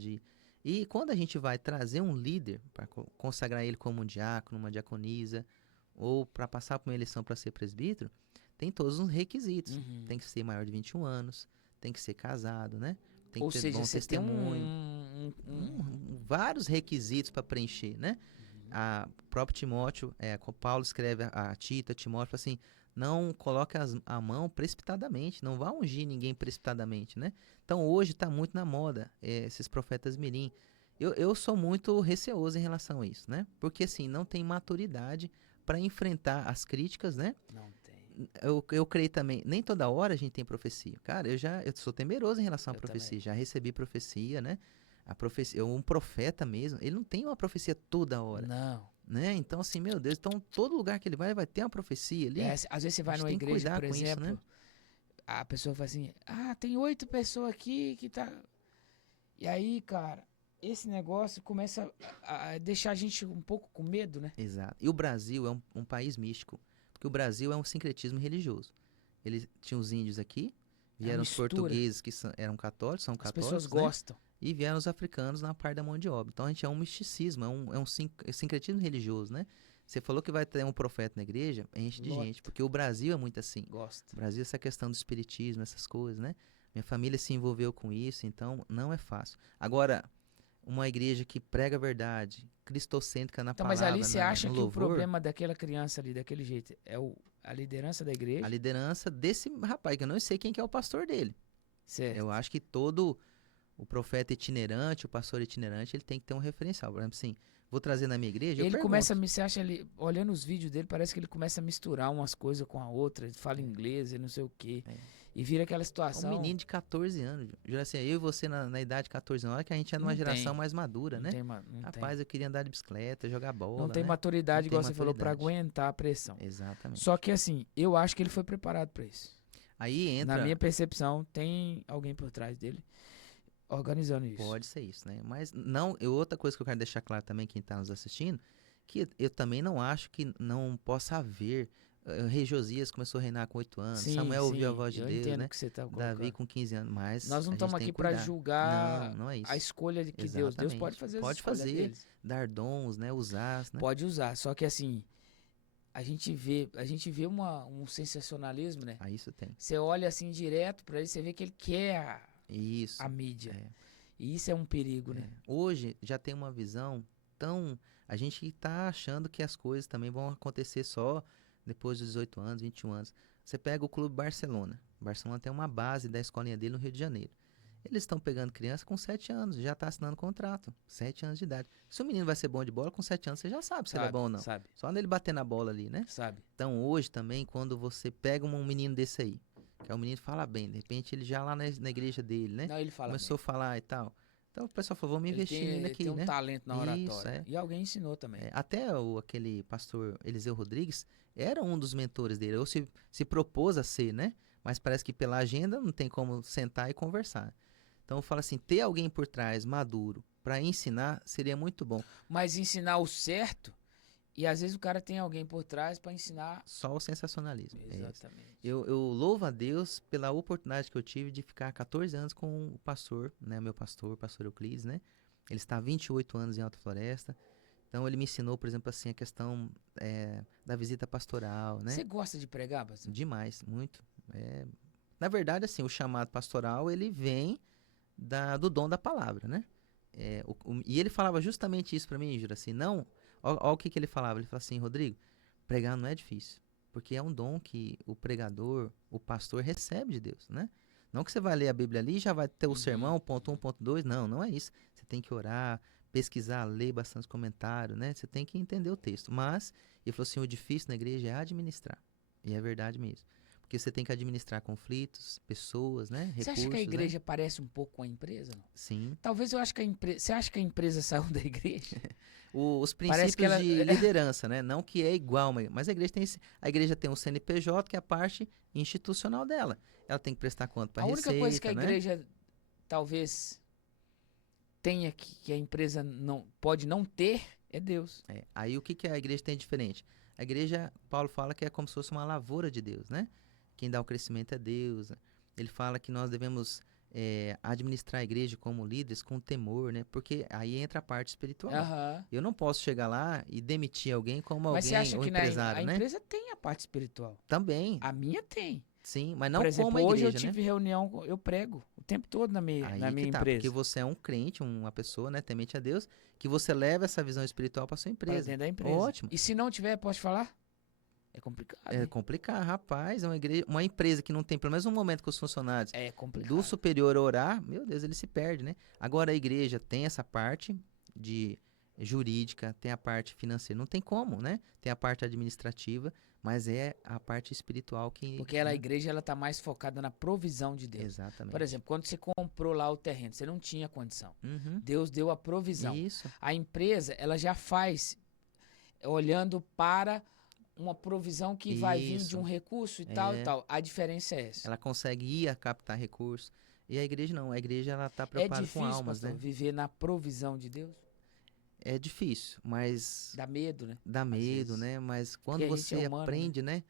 E quando a gente vai trazer um líder para consagrar ele como um diácono, uma diaconisa, ou para passar por uma eleição para ser presbítero, tem todos os requisitos. Uhum. Tem que ser maior de 21 anos, tem que ser casado, né? Tem Ou que ter seja, bom você tem testemunho. Vários requisitos para preencher, né? O próprio Timóteo, Paulo escreve a Tito, a Timóteo, assim, não coloque a mão precipitadamente, não vá ungir ninguém precipitadamente, né? Então hoje está muito na moda esses profetas mirim. Eu sou muito receoso em relação a isso, né? Porque assim, não tem maturidade para enfrentar as críticas, né? Não tem. Eu creio também, nem toda hora a gente tem profecia. Cara, eu sou temeroso em relação à profecia, também. já recebi profecia, né? A profecia, um profeta mesmo, ele não tem uma profecia toda hora, Não. né? Então assim, meu Deus, então todo lugar que ele vai ter uma profecia ali. Às vezes você vai a gente numa tem que igreja, cuidar por com isso, exemplo, né? a pessoa fala assim, tem 8 pessoas aqui que tá... E aí, cara, esse negócio começa a deixar a gente um pouco com medo, né? Exato. E o Brasil é um país místico, porque o Brasil é um sincretismo religioso. Ele tinha os índios aqui, vieram os mistura. portugueses que eram católicos, são As católicos, pessoas né? gostam. E vieram os africanos na parte da mão de obra. Então a gente é um misticismo, é um sincretismo religioso, né? Você falou que vai ter um profeta na igreja, enche de Lota. gente, porque o Brasil é muito assim. Gosta. O Brasil, essa questão do espiritismo, essas coisas, né? Minha família se envolveu com isso, então não é fácil. Agora, uma igreja que prega a verdade, cristocêntrica na Então, palavra, mas ali você acha no que louvor, o problema daquela criança ali, daquele jeito, é a liderança da igreja? a liderança desse rapaz, que eu não sei quem que é o pastor dele. Certo. Eu acho que todo o profeta itinerante, o pastor itinerante, ele tem que ter um referencial. Por exemplo, assim, vou trazer na minha igreja, Ele começa, você acha, olhando os vídeos dele, parece que ele começa a misturar umas coisas com a outra, ele fala inglês e não sei o quê. E vira aquela Um situação. menino de 14 anos. Juro assim, eu e você na idade de 14 anos, olha que a gente é numa Não geração tem. mais madura, Não né? tem, não Rapaz, tem. eu queria andar de bicicleta, jogar Não bola, tem né? maturidade, Não tem igual você falou, pra maturidade. aguentar a pressão. Só Exatamente. que assim, eu acho que ele foi preparado pra isso. Aí Na minha entra, percepção, tem alguém por trás dele organizando isso. pode ser isso, né? Mas não, outra coisa que eu quero deixar claro também, quem está nos assistindo, que eu também não acho que não possa haver. Rei Josias começou a reinar com 8 anos, Sim, Samuel ouviu a sim, voz de eu Deus, entendo o né? que você tá Davi colocando. com 15 anos, mas Nós não a gente estamos tem aqui que pra cuidar. Não, julgar não é a isso. escolha de que Deus pode Exatamente. fazer as Pode escolhas fazer, deles. dar dons, né? Usar, né? Pode usar, só que assim, a gente vê um sensacionalismo, né? Aí isso tem. Você olha assim direto pra ele, você vê que ele quer Isso. a mídia. É, E isso é um perigo, né? Hoje já tem uma visão tão. A gente tá achando que as coisas também vão acontecer só depois dos 18 anos, 21 anos. Você pega o Clube Barcelona. O Barcelona tem uma base da escolinha dele no Rio de Janeiro. Eles estão pegando criança com 7 anos, já está assinando contrato. 7 anos de idade. Se o menino vai ser bom de bola, com 7 anos você já sabe se ele é bom ou não. Sabe, Só nele bater na bola ali, né? sabe. Então hoje também, quando você pega um menino desse aí, que é um menino que fala bem, de repente ele já lá na igreja dele, né? Não, ele fala Começou a falar e tal. Então o pessoal falou, vamos bem. investir nele Ele aqui, tem um né? talento na Isso, oratória. é. E alguém ensinou também. Até aquele pastor Eliseu Rodrigues era um dos mentores dele, ou se propôs a ser, né? Mas parece que pela agenda não tem como sentar e conversar. Então eu falo assim, ter alguém por trás maduro para ensinar seria muito bom. Mas ensinar o certo, e às vezes o cara tem alguém por trás pra ensinar. Só o sensacionalismo. É isso. Exatamente. Eu louvo a Deus pela oportunidade que eu tive de ficar 14 anos com o pastor, né? Meu pastor, pastor Euclides, né? Ele está há 28 anos em Alta Floresta. Então ele me ensinou, por exemplo, assim, a questão da visita pastoral, né? Você gosta de pregar, pastor? Demais, muito. Na verdade, assim, o chamado pastoral, ele vem do dom da palavra, né? E ele falava justamente isso para mim, Jura, assim, não... Olha o que ele falava, ele falava assim, Rodrigo, pregar não é difícil, porque é um dom que o pregador, o pastor recebe de Deus, né? Não que você vai ler a Bíblia ali e já vai ter o sermão, ponto 1, ponto 2, não é isso. Você tem que orar, pesquisar, ler bastante comentário, né? Você tem que entender o texto. Mas, ele falou assim, o difícil na igreja é administrar. E é verdade mesmo. Porque você tem que administrar conflitos, pessoas, né? Recursos, Você acha que a né? igreja parece um pouco com a empresa? Não? Sim. Talvez eu acho que a empresa. Você acha que a empresa saiu da igreja? Os Parece princípios que ela- de liderança, né? Não que é igual, mas a igreja tem um CNPJ, que é a parte institucional dela. Ela tem que prestar conta para A a única Receita, coisa que a né? igreja talvez tenha que a empresa não pode não ter é Deus. Aí o que a igreja tem diferente? A igreja, Paulo fala que é como se fosse uma lavoura de Deus, né? Quem dá o crescimento é Deus. Ele fala que nós devemos administrar a igreja como líderes com temor, né? Porque aí entra a parte espiritual. Aham. Eu não posso chegar lá e demitir alguém como Mas você alguém, acha um que empresário, a né? empresa tem a parte espiritual? Também, A minha tem. sim, mas não Por exemplo, como a hoje eu igreja, né? tive reunião, eu prego o tempo todo na minha Aí que tá, empresa. porque você é um crente, uma pessoa, né, temente a Deus, que você leva essa visão espiritual para sua Pra empresa. dentro da empresa. Ótimo. E se não tiver, pode falar? É complicado. É hein? complicado, rapaz, uma empresa que não tem pelo menos um momento com os funcionários É complicado. do superior orar, meu Deus, ele se perde, né? Agora a igreja tem essa parte de jurídica, tem a parte financeira, não tem como, né? Tem a parte administrativa, mas é a parte espiritual que... Porque a né? igreja ela tá mais focada na provisão de Deus. Exatamente. Por exemplo, quando você comprou lá o terreno, você não tinha condição. Uhum. Deus deu a provisão. Isso. A empresa, ela já faz olhando para uma provisão que vai vir de Isso. um recurso e tal e É. tal. A diferença é essa. Ela consegue ir a captar recursos. E a igreja não, a igreja ela tá É preocupada difícil, com almas, pastor, né? viver na provisão de Deus? É difícil, mas Dá medo, né? dá medo, vezes. né? Mas quando Porque a gente você é humano, aprende, né?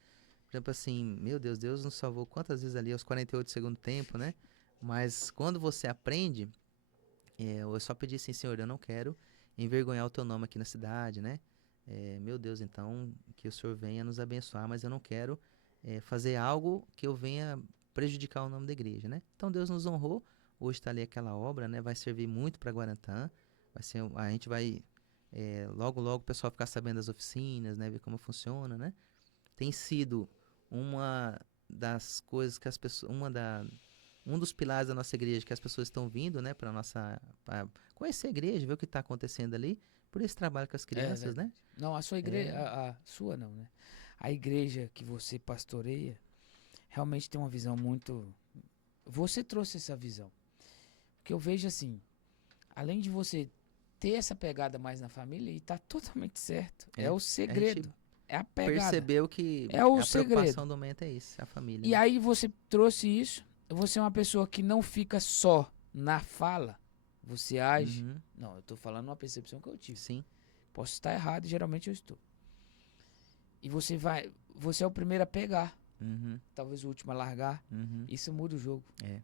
Por exemplo, assim, meu Deus, Deus nos salvou quantas vezes ali aos 48 do segundo tempo, né? Mas quando você aprende, eu só pedi assim, Senhor, eu não quero envergonhar o teu nome aqui na cidade, né? Meu Deus, então, que o Senhor venha nos abençoar, mas eu não quero fazer algo que eu venha prejudicar o nome da igreja, né? Então Deus nos honrou, hoje está ali aquela obra, né? Vai servir muito para Guarantã, a gente vai logo o pessoal ficar sabendo das oficinas, né? Ver como funciona, né? Tem sido uma das coisas que as pessoas, um dos pilares da nossa igreja que as pessoas estão vindo, né? Para conhecer a igreja, ver o que está acontecendo ali, por esse trabalho com as crianças, né? Não, a sua igreja, a sua não, né? A igreja que você pastoreia, realmente tem uma visão muito... Você trouxe essa visão. Porque eu vejo assim, além de você ter essa pegada mais na família, e tá totalmente certo. É o segredo. É a pegada. Percebeu que É o a segredo. preocupação do momento é isso, a família. E né? aí você trouxe isso, você é uma pessoa que não fica só na fala, você age. Uhum, Não, eu tô falando uma percepção que eu tive. sim. Posso estar errado, geralmente eu estou. E você é o primeiro a pegar, Uhum, talvez o último a largar. uhum. Isso muda o jogo. É.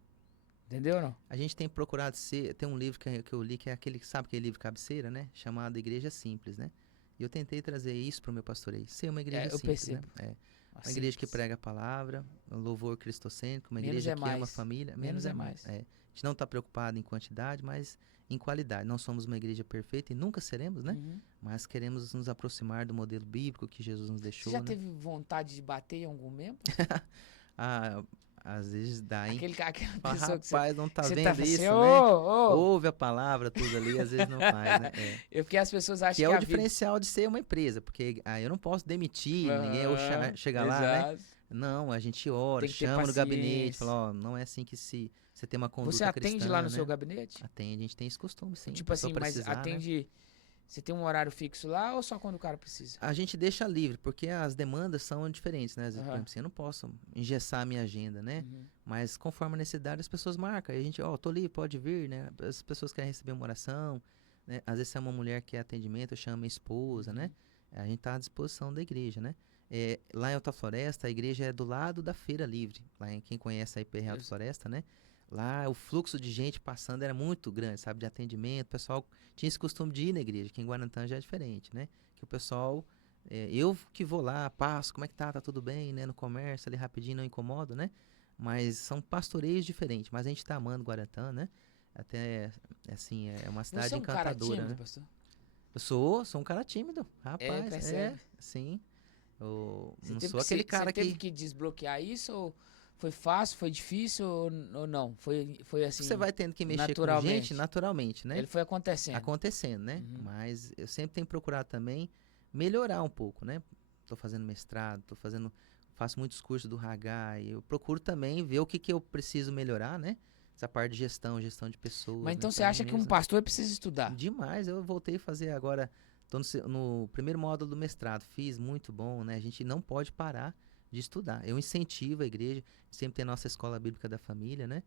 Entendeu ou não? A gente tem procurado ser. Tem um livro que eu li que é aquele que sabe aquele livro cabeceira, né? Chamado Igreja Simples, né? E eu tentei trazer isso pro meu pastoreio. Ser uma igreja Eu simples, percebo. né? É. Uma Assim, igreja que prega a palavra, um louvor cristocêntrico, uma Menos igreja é que ama a mais. família. Menos é mais. É. A gente não está preocupado em quantidade, mas em qualidade. Não somos uma igreja perfeita e nunca seremos, né? Uhum. Mas queremos nos aproximar do modelo bíblico que Jesus nos Você deixou, já né? teve vontade de bater em algum membro? Ah, às vezes dá, hein? Aquela Fala, pessoa que rapaz, não tá você vendo tá falando isso, assim, né? ô, ô. Ouve a palavra, tudo ali, às vezes não faz, né? É. Porque as pessoas acham Que é que o a vida... diferencial de ser uma empresa, porque eu não posso demitir ninguém ou Aham, chegar lá, né? exato. Não, a gente ora, Tem que ter chama no gabinete, paciência. fala, ó, não é assim que se você tem uma conduta Você atende cristã, lá no né? seu gabinete? Atende, a gente tem esse costume, sim. Tipo pessoa assim, mas precisar, né? atende... Você tem um horário fixo lá ou só quando o cara precisa? A gente deixa livre, porque as demandas são diferentes, né? Às vezes, por Aham. exemplo, assim, eu não posso engessar a minha agenda, né? Uhum. Mas conforme a necessidade, as pessoas marcam. Aí a gente, ó, tô livre, pode vir, né? As pessoas querem receber uma oração, né? Às vezes, se é uma mulher que quer atendimento, eu chamo minha esposa, né? A gente tá à disposição da igreja, né? Lá em Alta Floresta, a igreja é do lado da Feira Livre. Lá em quem conhece a IPR Alta Isso. Floresta, né? Lá o fluxo de gente passando era muito grande, sabe? De atendimento. O pessoal tinha esse costume de ir na igreja, que em Guarantã já é diferente, né? Que o pessoal... eu que vou lá, passo, como é que tá? Tá tudo bem, né? No comércio ali rapidinho, não incomodo, né? Mas são pastoreios diferentes. Mas a gente tá amando Guarantã, né? Até, assim, é uma cidade Você é um cara encantadora, tímido, né? pastor? Eu sou um cara tímido, rapaz. Percebe. Sim. Eu Você não teve sou que aquele se- cara você teve que... que desbloquear isso ou foi fácil, foi difícil ou não? Foi assim, Você vai tendo que mexer com naturalmente. gente naturalmente, né? Ele foi acontecendo. Acontecendo, né? Uhum. Mas eu sempre tenho procurado também melhorar um pouco, né? Tô fazendo mestrado, faço muitos cursos do RH e eu procuro também ver o que eu preciso melhorar, né? Essa parte de gestão de pessoas. Mas então né? você Pra acha mim que um mesmo. pastor precisa estudar? Demais, eu voltei a fazer agora, tô no primeiro módulo do mestrado, fiz muito bom, né? A gente não pode parar de estudar. Eu incentivo a igreja, sempre tem a nossa escola bíblica da família, né?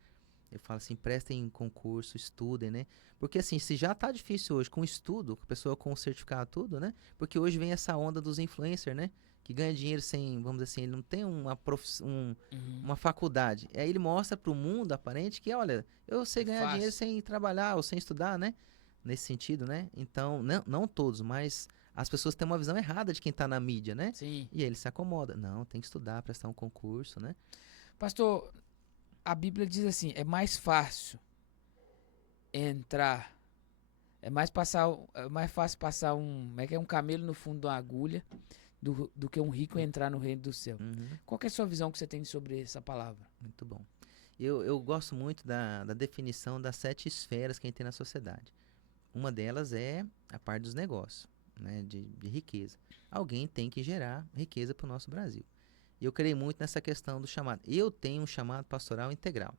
Eu falo assim, prestem concurso, estudem, né? Porque assim, se já tá difícil hoje com estudo, com a pessoa com certificado tudo, né? Porque hoje vem essa onda dos influencers, né? Que ganha dinheiro sem, vamos dizer assim, ele não tem uma faculdade. Aí ele mostra pro mundo aparente que, olha, eu sei ganhar Fácil. dinheiro sem trabalhar ou sem estudar, né? Nesse sentido, né? Então, não todos, mas as pessoas têm uma visão errada de quem tá na mídia, né? Sim. E aí ele se acomoda. Não, tem que estudar, prestar um concurso, né? Pastor, a Bíblia diz assim, é mais fácil entrar, é mais fácil passar um camelo no fundo de uma agulha do que um rico entrar no reino do céu. Uhum. Qual que é a sua visão que você tem sobre essa palavra? Muito bom. Eu gosto muito da definição das 7 esferas que a gente tem na sociedade. Uma delas é a parte dos negócios, né, de riqueza. Alguém tem que gerar riqueza para o nosso Brasil. E eu creio muito nessa questão do chamado. Eu tenho um chamado pastoral integral.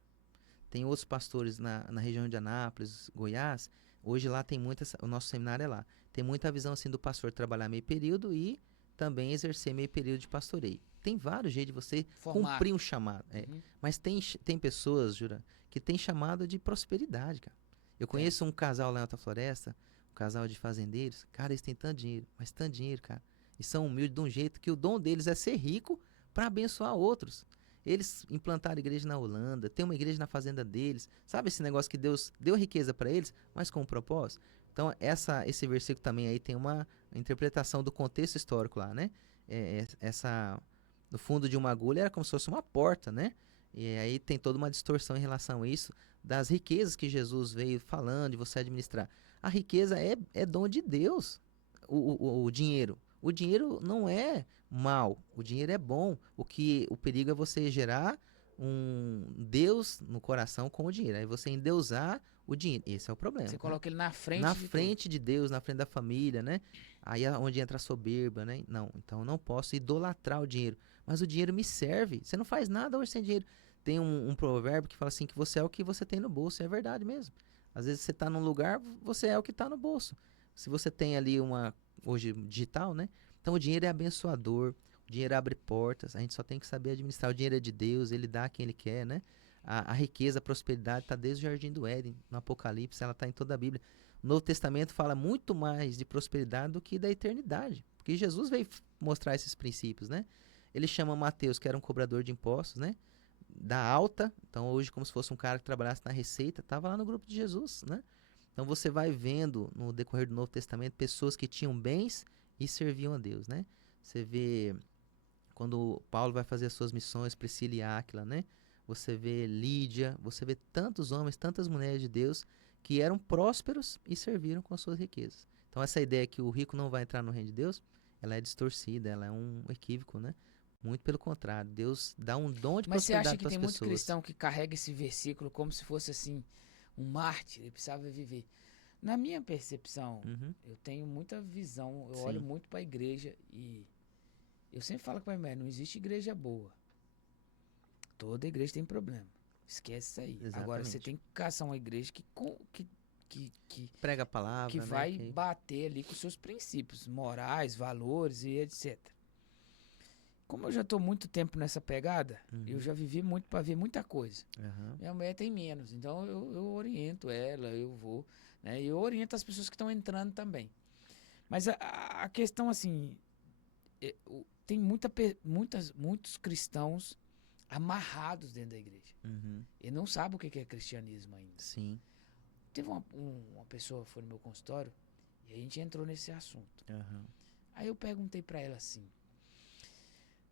Tem outros pastores na região de Anápolis, Goiás. Hoje lá tem muita... O nosso seminário é lá. Tem muita visão assim do pastor trabalhar meio período e também exercer meio período de pastoreio. Tem vários jeitos de você Formar. cumprir um chamado. Uhum. Mas tem pessoas, Jura, que tem chamado de prosperidade, cara. Eu conheço um casal lá em Alta Floresta, um casal de fazendeiros. Cara, eles têm tanto dinheiro, mas tanto dinheiro, cara. E são humildes de um jeito que o dom deles é ser rico para abençoar outros. Eles implantaram igreja na Holanda, tem uma igreja na fazenda deles. Sabe esse negócio que Deus deu riqueza para eles, mas com um propósito? Então, esse versículo também aí tem uma interpretação do contexto histórico lá, né? No fundo de uma agulha era como se fosse uma porta, né? E aí tem toda uma distorção em relação a isso, das riquezas que Jesus veio falando de você administrar. A riqueza é dom de Deus, o dinheiro. O dinheiro não é mal, o dinheiro é bom. O perigo é você gerar um Deus no coração com o dinheiro. Aí você endeusar o dinheiro. Esse é o problema. Você né? coloca ele na frente Na de frente de Deus, na frente da família, né? Aí é onde entra a soberba, né? Não, então eu não posso idolatrar o dinheiro. Mas o dinheiro me serve. Você não faz nada hoje sem dinheiro. Tem um provérbio que fala assim, que você é o que você tem no bolso. E é verdade mesmo. Às vezes você está num lugar, você é o que está no bolso. Se você tem ali hoje digital, né? Então o dinheiro é abençoador, o dinheiro abre portas, a gente só tem que saber administrar. O dinheiro é de Deus, ele dá a quem ele quer, né? A riqueza, a prosperidade está desde o Jardim do Éden, no Apocalipse, ela está em toda a Bíblia. O Novo Testamento fala muito mais de prosperidade do que da eternidade, porque Jesus veio mostrar esses princípios, né? Ele chama Mateus, que era um cobrador de impostos, né? Da alta, então hoje como se fosse um cara que trabalhasse na Receita, estava lá no grupo de Jesus, né? Então você vai vendo no decorrer do Novo Testamento pessoas que tinham bens e serviam a Deus, né? Você vê quando Paulo vai fazer as suas missões, Priscila e Áquila, né? Você vê Lídia, você vê tantos homens, tantas mulheres de Deus que eram prósperos e serviram com as suas riquezas. Então essa ideia que o rico não vai entrar no reino de Deus, ela é distorcida, ela é um equívoco, né? Muito pelo contrário, Deus dá um dom de Mas você acha prosperidade que para as tem muito pessoas. cristão que carrega esse versículo como se fosse assim, um mártir, ele precisava viver? Na minha percepção, Uhum. eu tenho muita visão, eu Sim. olho muito para a igreja e eu sempre falo com a minha mãe, não existe igreja boa. Toda igreja tem problema. Esquece isso aí. Agora você Exatamente. tem que caçar uma igreja que Prega a palavra, né? vai bater ali com seus princípios morais, valores e etc. Como eu já estou muito tempo nessa pegada, eu Uhum. já vivi muito para ver muita coisa. Aham. Minha mulher tem menos, então eu oriento ela, eu vou, né? E eu oriento as pessoas que estão entrando também. Mas a questão, assim, tem muitos cristãos amarrados dentro da igreja. Uhum. E não sabe o que é cristianismo ainda. Sim. Teve uma pessoa que foi no meu consultório e a gente entrou nesse assunto. Aham. Aí eu perguntei pra ela assim,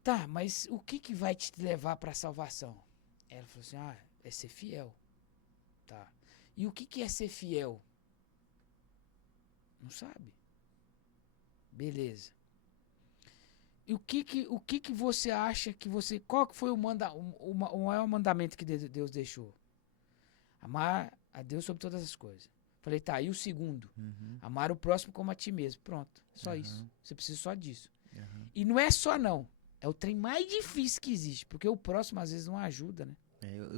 tá, mas o que vai te levar pra salvação? Ela falou assim, é ser fiel. Tá. E o que é ser fiel? Não sabe. Beleza. E o que você acha que você... Qual que foi o maior mandamento que Deus deixou? Amar a Deus sobre todas as coisas. Falei, tá, e o segundo? Uhum. Amar o próximo como a ti mesmo. Pronto, só Aham. isso. Você precisa só disso. Aham. E não é só não. É o trem mais difícil que existe, porque o próximo às vezes não ajuda, né?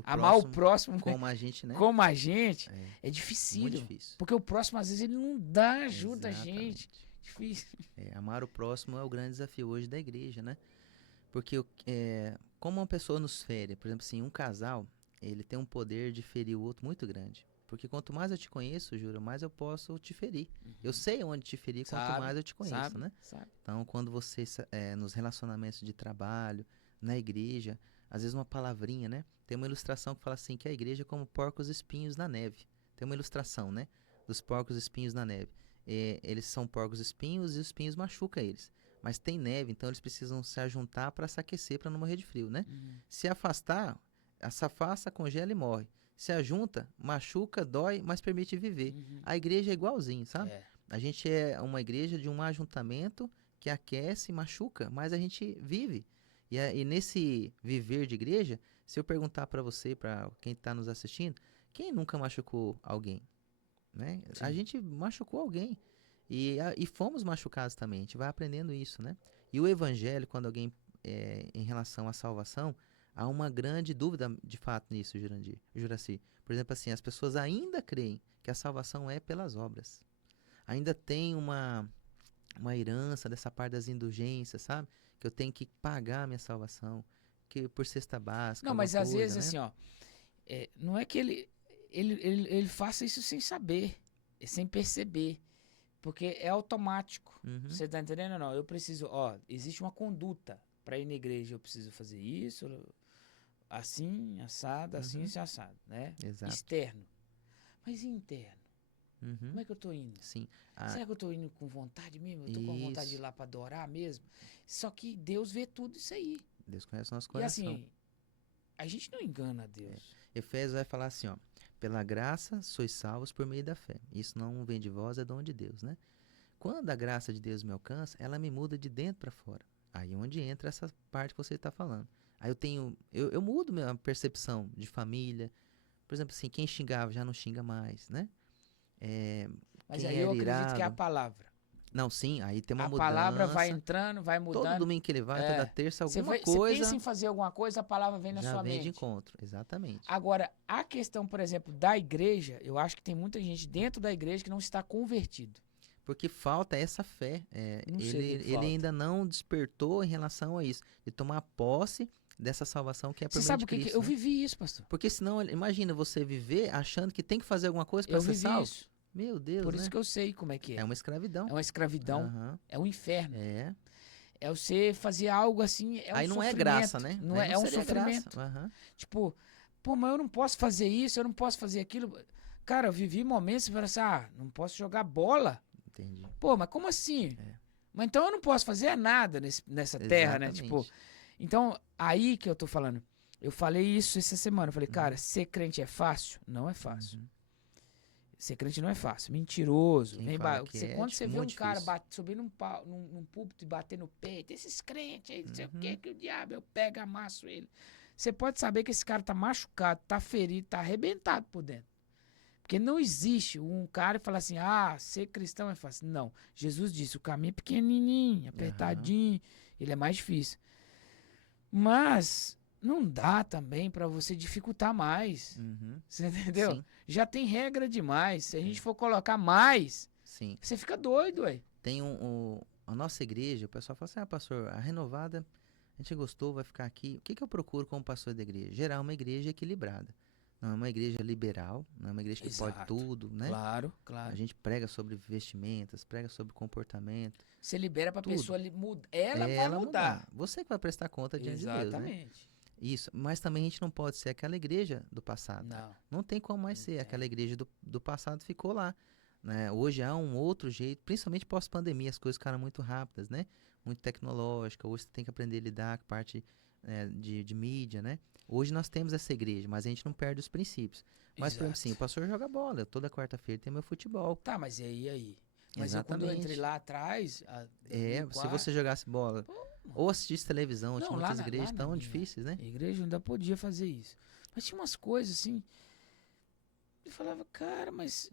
Amar o próximo como a gente, né? como a gente é Muito dificílimo. difícil. Porque o próximo às vezes ele não dá ajuda a gente. Exatamente. Difícil. Amar o próximo é o grande desafio hoje da igreja, né? Porque como uma pessoa nos fere, por exemplo, assim, um casal, ele tem um poder de ferir o outro muito grande. Porque quanto mais eu te conheço, Júlio, mais eu posso te ferir. Eu sei onde te ferir, quanto mais eu te conheço, né? Sabe. Então, quando você, nos relacionamentos de trabalho, na igreja, às vezes uma palavrinha, né? Tem uma ilustração que fala assim, que a igreja é como porcos espinhos na neve. Tem uma ilustração, né? Dos porcos espinhos na neve. Eles são porcos espinhos e os espinhos machucam eles. Mas tem neve, então eles precisam se ajuntar para se aquecer, para não morrer de frio, né? Se afastar, se afasta, congela e morre. Se ajunta, machuca, dói, mas permite viver. A igreja é igualzinho, sabe? É. A gente é uma igreja de um ajuntamento que aquece, machuca, mas a gente vive. E nesse viver de igreja, se eu perguntar para você, para quem está nos assistindo, quem nunca machucou alguém? Né? A gente machucou alguém. E fomos machucados também. A gente vai aprendendo isso, né? E o evangelho, quando alguém, em relação à salvação, há uma grande dúvida de fato nisso, Juraci. Por exemplo, assim, as pessoas ainda creem que a salvação é pelas obras. Ainda tem uma herança dessa parte das indulgências, sabe? Que eu tenho que pagar a minha salvação, que por cesta básica, Não, mas às vezes né? assim, ó, não é que ele faça isso sem saber, sem perceber, porque é automático. Uhum. Você tá entendendo ou não? Eu preciso, existe uma conduta para ir na igreja, eu preciso fazer isso, assim, assado, assim, assado, né? Exato. Externo. Mas e interno? Uhum. Como é que eu tô indo? Sim. Será que eu tô indo com vontade mesmo? Eu tô com vontade de ir lá para adorar mesmo? Só que Deus vê tudo isso aí. Deus conhece o nosso E coração. assim, a gente não engana Deus. Efésios vai falar assim, ó, pela graça sois salvos por meio da fé. Isso não vem de vós, é dom de Deus, né? Quando a graça de Deus me alcança, ela me muda de dentro para fora. Aí onde entra essa parte que você está falando. Aí eu mudo minha percepção de família. Por exemplo, assim, quem xingava já não xinga mais, né? Mas Quem aí eu era acredito que é a irado. palavra. Não, sim, aí tem uma A palavra vai mudança. entrando, vai Todo mudando. domingo que ele vai, toda É. terça, alguma Você pensa coisa em fazer alguma coisa, a palavra vem na já sua vem de mente. encontro. Exatamente. Agora, a questão, por exemplo, da igreja, eu acho que tem muita gente dentro da igreja que não está convertido. Porque falta essa fé. Não sei o que Ele falta. ainda não despertou em relação a isso, de tomar posse dessa salvação que é por Você meio sabe de o que Cristo, eu né? vivi isso, pastor? Porque senão, imagina você viver achando que tem que fazer alguma coisa para Eu ser vivi salvo. isso. Meu Deus, Por isso né? que eu sei como é que É é. uma escravidão. É uma escravidão, Aham. é um inferno. É. É você fazer algo assim, é um Aí não é sofrimento. graça, né? Não Aí é, não é um seria graça. sofrimento. Aham. Tipo, pô, mas eu não posso fazer isso, eu não posso fazer aquilo. Cara, eu vivi momentos que eu falei assim, não posso jogar bola. Entendi. Pô, mas como assim? É. Mas então eu não posso fazer nada nessa terra, né? Exatamente. Tipo, então, aí que eu tô falando. Eu falei isso essa semana. Eu falei, cara, ser crente é fácil? Não é fácil. Uhum. Ser crente não é fácil. Mentiroso. Quem fala que Quando você vê um muito cara difícil. subir num púlpito e bater no peito, esses crentes aí, não sei o Uhum. que o diabo, eu pego, amasso ele. Você pode saber que esse cara tá machucado, tá ferido, tá arrebentado por dentro. Porque não existe um cara e falar assim, ser cristão é fácil. Não. Jesus disse, o caminho é pequenininho, apertadinho, ele é mais difícil. Mas não dá também pra você dificultar mais. Uhum. Você entendeu? Sim. Já tem regra demais. Se a gente for colocar mais, Sim. você fica doido, ué. Tem a nossa igreja, o pessoal fala assim, pastor, a renovada, a gente gostou, vai ficar aqui. O que que eu procuro como pastor da igreja? Gerar uma igreja equilibrada. Não é uma igreja liberal, não é uma igreja que pode Exato. tudo, né? Claro, A claro. gente prega sobre vestimentas, prega sobre comportamento. Você libera pra Tudo. pessoa mudar. Ela vai mudar. Você que vai prestar conta diante de Deus, né? Exatamente. Isso, mas também a gente não pode ser aquela igreja do passado. Não. Não tem como mais Não ser. tem. Aquela igreja do passado ficou lá. Né? Hoje há um outro jeito, principalmente pós-pandemia, as coisas ficaram muito rápidas, né? Muito tecnológica. Hoje você tem que aprender a lidar com a parte de mídia, né? Hoje nós temos essa igreja, mas a gente não perde os princípios. Mas, por exemplo, Exato. assim, o pastor joga bola. Toda quarta-feira tem meu futebol. Tá, mas e aí? Mas quando eu Exatamente. entrei lá atrás, Se 2004, você jogasse bola ou assistisse televisão, Não, tinha lá muitas na- igrejas lá na tão minha difíceis, né? a igreja ainda podia fazer isso. Mas tinha umas coisas assim. Eu falava, cara, mas.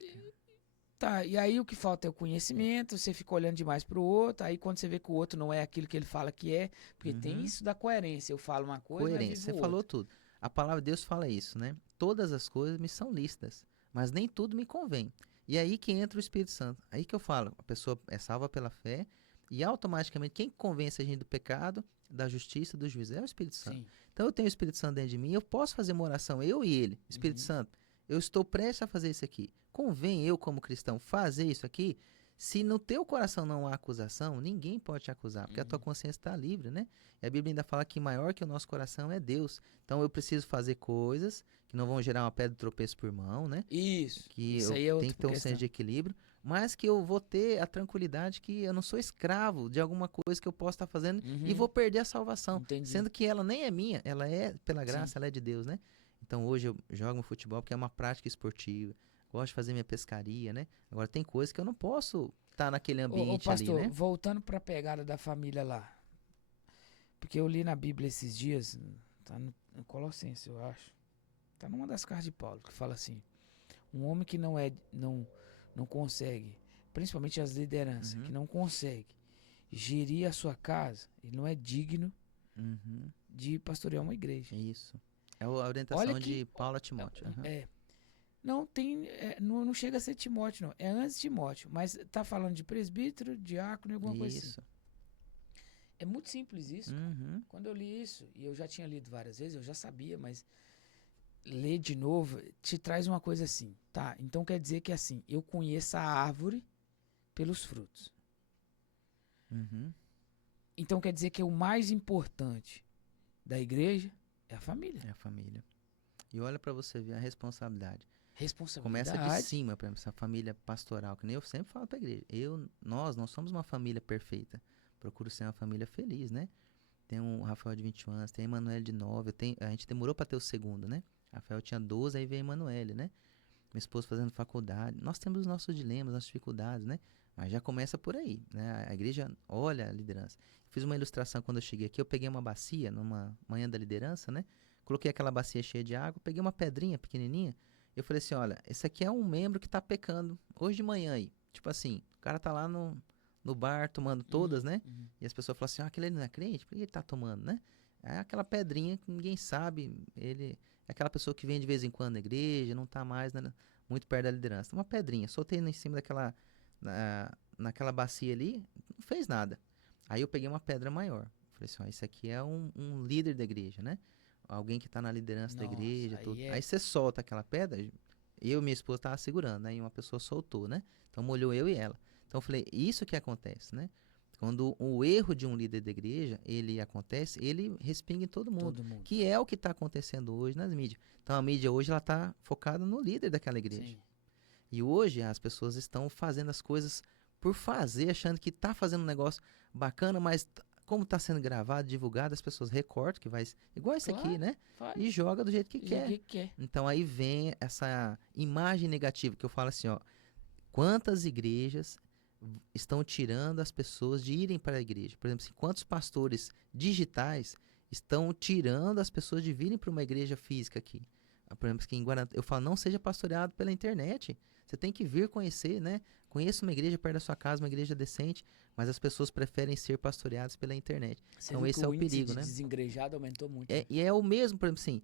Tá, e aí o que falta é o conhecimento, você fica olhando demais pro outro, aí quando você vê que o outro não é aquilo que ele fala que é, porque tem isso da coerência. Eu falo uma coisa, mas Coerência, você vivo falou outra. tudo. A palavra de Deus fala isso, né? Todas as coisas me são lícitas, mas nem tudo me convém. E aí que entra o Espírito Santo. Aí que eu falo, a pessoa é salva pela fé e automaticamente quem convence a gente do pecado, da justiça, do juízo é o Espírito Santo. Sim. Então eu tenho o Espírito Santo dentro de mim, eu posso fazer uma oração, eu e ele. Espírito Santo, eu estou prestes a fazer isso aqui. Convém eu, como cristão, fazer isso aqui? Se no teu coração não há acusação, ninguém pode te acusar, porque a tua consciência está livre, né? E a Bíblia ainda fala que maior que o nosso coração é Deus. Então eu preciso fazer coisas que não vão gerar uma pedra de tropeço por mão, né? Isso. Que Isso eu aí é tenho outra que ter um questão. senso de equilíbrio, mas que eu vou ter a tranquilidade que eu não sou escravo de alguma coisa que eu possa estar fazendo e vou perder a salvação. Entendi. Sendo que ela nem é minha, ela é pela graça, Sim. ela é de Deus, né? Então hoje eu jogo futebol porque é uma prática esportiva. Gosto de fazer minha pescaria, né? Agora tem coisas que eu não posso estar naquele ambiente pastor, ali, né? voltando pra pegada da família lá. Porque eu li na Bíblia esses dias, tá no Colossenses, eu acho. Tá numa das cartas de Paulo, que fala assim: um homem que não consegue, principalmente as lideranças, que não consegue gerir a sua casa, ele não é digno Uhum. de pastorear uma igreja. Isso. É a orientação Olha que- de Paulo a Timóteo. Uhum. Não chega a ser Timóteo, não. É antes de Timóteo, mas tá falando de presbítero, diácono e alguma coisa assim. Isso. É muito simples isso. Uhum. Quando eu li isso, e eu já tinha lido várias vezes, eu já sabia, mas ler de novo te traz uma coisa assim, tá? Então quer dizer que assim, eu conheço a árvore pelos frutos. Uhum. Então quer dizer que o mais importante da igreja é a família. É a família. E olha pra você ver a responsabilidade. Responsabilidade. Começa de cima, por exemplo, essa família pastoral, que nem eu sempre falo pra igreja. Nós não somos uma família perfeita. Procuro ser uma família feliz, né? Tem um Rafael de 21 anos, tem a Emanuele de 9. A gente demorou pra ter o segundo, né? Rafael tinha 12, aí veio a Emanuele, né? Minha esposa fazendo faculdade. Nós temos os nossos dilemas, nossas dificuldades, né? Mas já começa por aí, né? A igreja olha a liderança. Fiz uma ilustração quando eu cheguei aqui, eu peguei uma bacia numa manhã da liderança, né? Coloquei aquela bacia cheia de água, peguei uma pedrinha pequenininha, eu falei assim, olha, esse aqui é um membro que tá pecando hoje de manhã aí. Tipo assim, o cara tá lá no bar tomando todas, né? E as pessoas falam assim, aquele não é crente, por que ele tá tomando, né? É aquela pedrinha que ninguém sabe, ele é aquela pessoa que vem de vez em quando na igreja, não tá mais, né, muito perto da liderança. Uma pedrinha, soltei em cima daquela, naquela bacia ali, não fez nada. Aí eu peguei uma pedra maior. Falei assim, ó, esse aqui é um líder da igreja, né? Alguém que tá na liderança da igreja, tudo. Aí você solta aquela pedra, eu e minha esposa tava segurando, né? E uma pessoa soltou, né? Então molhou eu e ela. Então eu falei, isso que acontece, né? Quando o erro de um líder da igreja, ele acontece, ele respinga em todo mundo. Que é o que está acontecendo hoje nas mídias. Então a mídia hoje ela está focada no líder daquela igreja. Sim. E hoje as pessoas estão fazendo as coisas por fazer, achando que está fazendo um negócio bacana, mas como está sendo gravado, divulgado, as pessoas recortam, que vai igual esse aqui, né? E joga do jeito que quer. Então aí vem essa imagem negativa que eu falo assim, ó, quantas igrejas estão tirando as pessoas de irem para a igreja? Por exemplo, assim, quantos pastores digitais estão tirando as pessoas de virem para uma igreja física aqui? Por exemplo, aqui em Guarantã, eu falo, não seja pastoreado pela internet. Você tem que vir conhecer, né? Conheça uma igreja perto da sua casa, uma igreja decente, mas as pessoas preferem ser pastoreadas pela internet. Você então viu esse que é o índice perigo, de né? desengrejado aumentou muito. E é o mesmo, por exemplo, assim,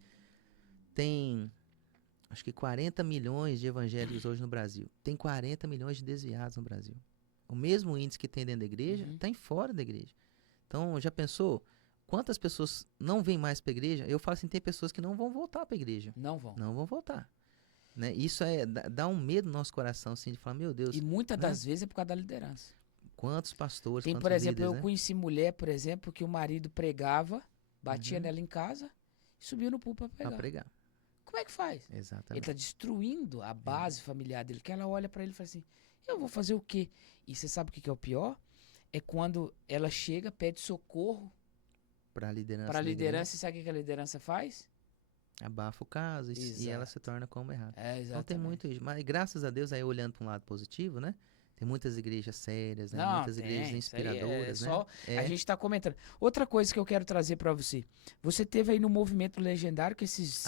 tem acho que 40 milhões de evangélicos hoje no Brasil. Tem 40 milhões de desviados no Brasil. O mesmo índice que tem dentro da igreja tem fora da igreja. Então, já pensou quantas pessoas não vêm mais para a igreja? Eu falo assim, tem pessoas que não vão voltar para a igreja. Não vão. Não vão voltar. Né? Isso dá um medo no nosso coração, assim, de falar, meu Deus. E muitas das vezes é por causa da liderança. Quantos pastores, tem, quantos por exemplo, líderes, eu conheci mulher, por exemplo, que o marido pregava, batia nela em casa e subiu no púlpito para pregar. Como é que faz? Exatamente. Ele está destruindo a base familiar dele, que ela olha para ele e fala assim, eu vou fazer o quê? E você sabe o que é o pior? É quando ela chega, pede socorro para a liderança. Para a liderança, e sabe o que a liderança faz? Abafa o caso e ela se torna como errado. Então tem muito isso. Mas graças a Deus, aí olhando para um lado positivo, né? Tem muitas igrejas sérias, né? Muitas igrejas inspiradoras, né? A gente está comentando. Outra coisa que eu quero trazer para você. Você teve aí no Movimento Legendário, que esses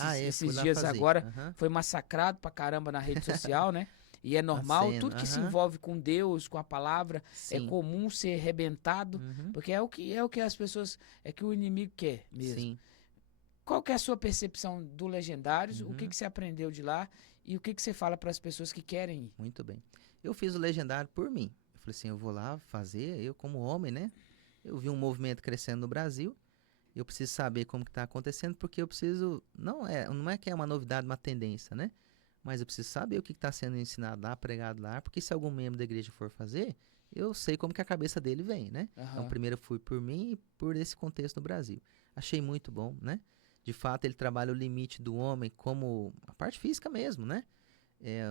dias agora foi massacrado pra caramba na rede social, né? E é normal, tudo que se envolve com Deus, com a palavra, é comum ser arrebentado, porque é o que as pessoas, é que o inimigo quer mesmo. Sim. Qual que é a sua percepção do Legendários? O que você aprendeu de lá? E o que você fala para as pessoas que querem ir? Muito bem. Eu fiz o Legendário por mim. Eu falei assim, eu vou lá fazer, eu como homem, né? Eu vi um movimento crescendo no Brasil, eu preciso saber como que está acontecendo, porque eu preciso, não é que é uma novidade, uma tendência, né? Mas eu preciso saber o que está sendo ensinado lá, pregado lá, porque se algum membro da igreja for fazer, eu sei como que a cabeça dele vem, né? Então primeiro eu fui por mim e por esse contexto no Brasil. Achei muito bom, né? De fato, ele trabalha o limite do homem como a parte física mesmo, né?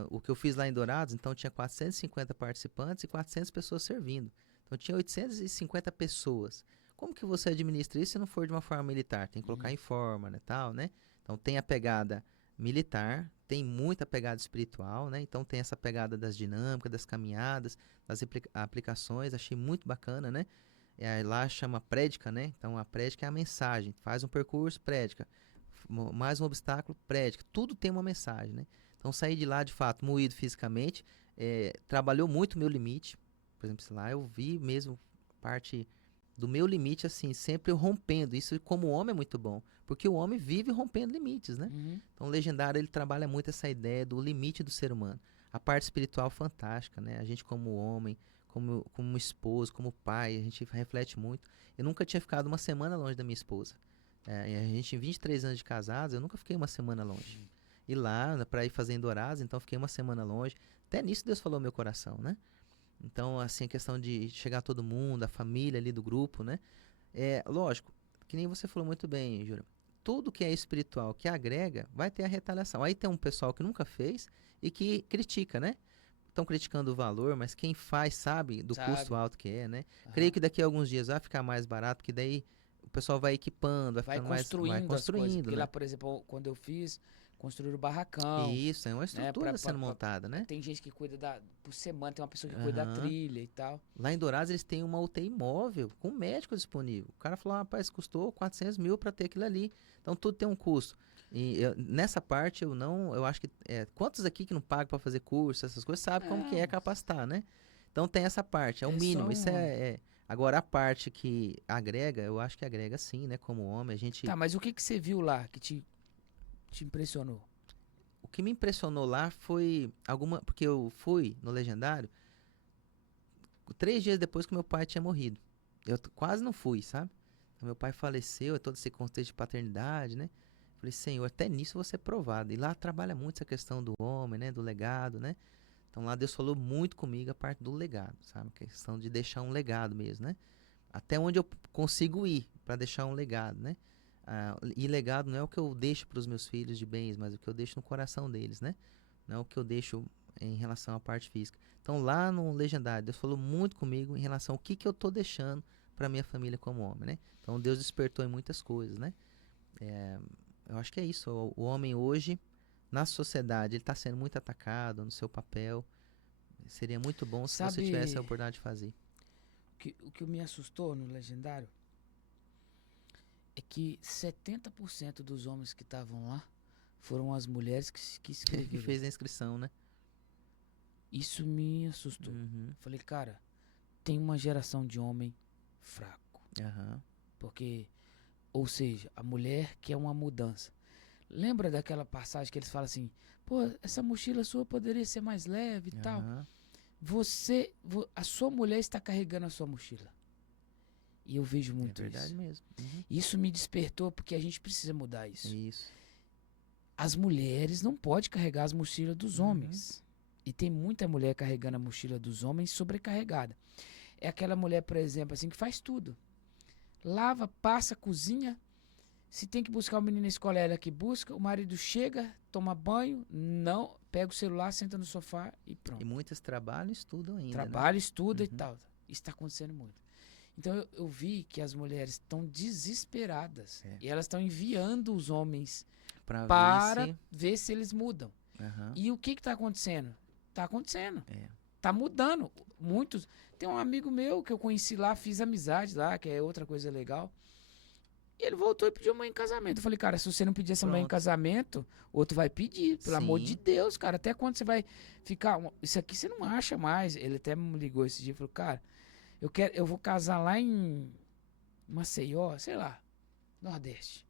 O que eu fiz lá em Dourados, então tinha 450 participantes e 400 pessoas servindo. Então tinha 850 pessoas. Como que você administra isso se não for de uma forma militar? Tem que colocar em forma, né, tal, né? Então tem a pegada militar, tem muita pegada espiritual, né? Então tem essa pegada das dinâmicas, das caminhadas, das aplicações, achei muito bacana, né? Lá chama prédica, né? Então a prédica é a mensagem. Faz um percurso, prédica. Mais um obstáculo, prédica. Tudo tem uma mensagem, né? Então saí de lá, de fato, moído fisicamente. Trabalhou muito o meu limite. Por exemplo, lá eu vi mesmo parte do meu limite, assim, sempre rompendo. Isso como homem é muito bom. Porque o homem vive rompendo limites, né? Então o Legendário, ele trabalha muito essa ideia do limite do ser humano. A parte espiritual fantástica, né? A gente como homem, como esposo, como pai, a gente reflete muito. Eu nunca tinha ficado uma semana longe da minha esposa. A gente, em 23 anos de casados, eu nunca fiquei uma semana longe. E lá, para ir fazer em Dourados, então fiquei uma semana longe. Até nisso Deus falou no meu coração, né? Então, assim, a questão de chegar todo mundo, a família ali do grupo, né? Lógico, que nem você falou muito bem, Júlia. Tudo que é espiritual, que agrega, vai ter a retaliação. Aí tem um pessoal que nunca fez e que critica, né? Estão criticando o valor, mas quem faz sabe do custo alto que é, né? Creio que daqui a alguns dias vai ficar mais barato, porque daí o pessoal vai equipando, vai ficando construindo mais... Vai construindo, porque né? lá, por exemplo, quando eu fiz construir o barracão. Isso, é uma estrutura pra- sendo pra- montada, né? Tem gente que cuida por semana, tem uma pessoa que cuida da Aham. trilha e tal. Lá em Dourados eles têm uma UTI móvel, com médico disponível. O cara falou, rapaz, custou 400 mil para ter aquilo ali. Então tudo tem um custo. E nessa parte eu acho que, quantos aqui que não pagam para fazer curso, essas coisas, sabem como que é Não. capacitar, né? Então tem essa parte, é o É mínimo. só Isso agora a parte que agrega, eu acho que agrega sim, né? Como homem, a gente... Tá, mas o que que você viu lá que te impressionou? O que me impressionou lá foi porque eu fui no Legendário 3 dias depois que meu pai tinha morrido. Eu quase não fui, sabe? Então, meu pai faleceu, é todo esse contexto de paternidade, né? Falei, Senhor, até nisso você é provado. E lá trabalha muito essa questão do homem, né? Do legado, né? Então lá Deus falou muito comigo a parte do legado, sabe? A questão de deixar um legado mesmo, né? Até onde eu consigo ir para deixar um legado, né? E legado não é o que eu deixo para os meus filhos de bens, mas o que eu deixo no coração deles, né? Não é o que eu deixo em relação à parte física. Então lá no Legendário, Deus falou muito comigo em relação ao que eu tô deixando para minha família como homem, né? Então Deus despertou em muitas coisas, né? Eu acho que é isso. O homem hoje, na sociedade, ele está sendo muito atacado no seu papel. Seria muito bom se você tivesse a Sabe oportunidade de fazer. o que me assustou no Legendário? É que 70% dos homens que estavam lá foram as mulheres que Que escreveram. fez a inscrição, né? Isso me assustou. Uhum. Falei, cara, tem uma geração de homem fraco. Aham. Porque, ou seja, a mulher quer uma mudança. Lembra daquela passagem que eles falam assim, pô, essa mochila sua poderia ser mais leve e tal. Aham. A sua mulher está carregando a sua mochila. E eu vejo muito É verdade isso. mesmo. Uhum. Isso me despertou porque a gente precisa mudar isso. Isso. As mulheres não podem carregar as mochilas dos Uhum. homens. E tem muita mulher carregando a mochila dos homens sobrecarregada. É aquela mulher, por exemplo, assim, que faz tudo. Lava, passa, cozinha. Se tem que buscar o menino na escola, é ela que busca. O marido chega, toma banho, não, pega o celular, senta no sofá e pronto. E muitas trabalham e estudam ainda, né? Trabalha, estuda e Uhum. tal. Isso está acontecendo muito. Então eu vi que as mulheres estão desesperadas. É. E elas estão enviando os homens Pra para ver ver se eles mudam. se... Aham. E o que está acontecendo? Está acontecendo. É. Tá mudando. Muitos. Tem um amigo meu que eu conheci lá, fiz amizade lá, que é outra coisa legal. E ele voltou e pediu mãe em casamento. Eu falei, cara, se você não pedir essa mãe em Pronto. casamento, outro vai pedir. Pelo amor Sim. de Deus, cara. Até quando você vai ficar. Isso aqui você não acha mais. Ele até me ligou esse dia e falou, cara, eu vou casar lá em Maceió, sei lá, Nordeste.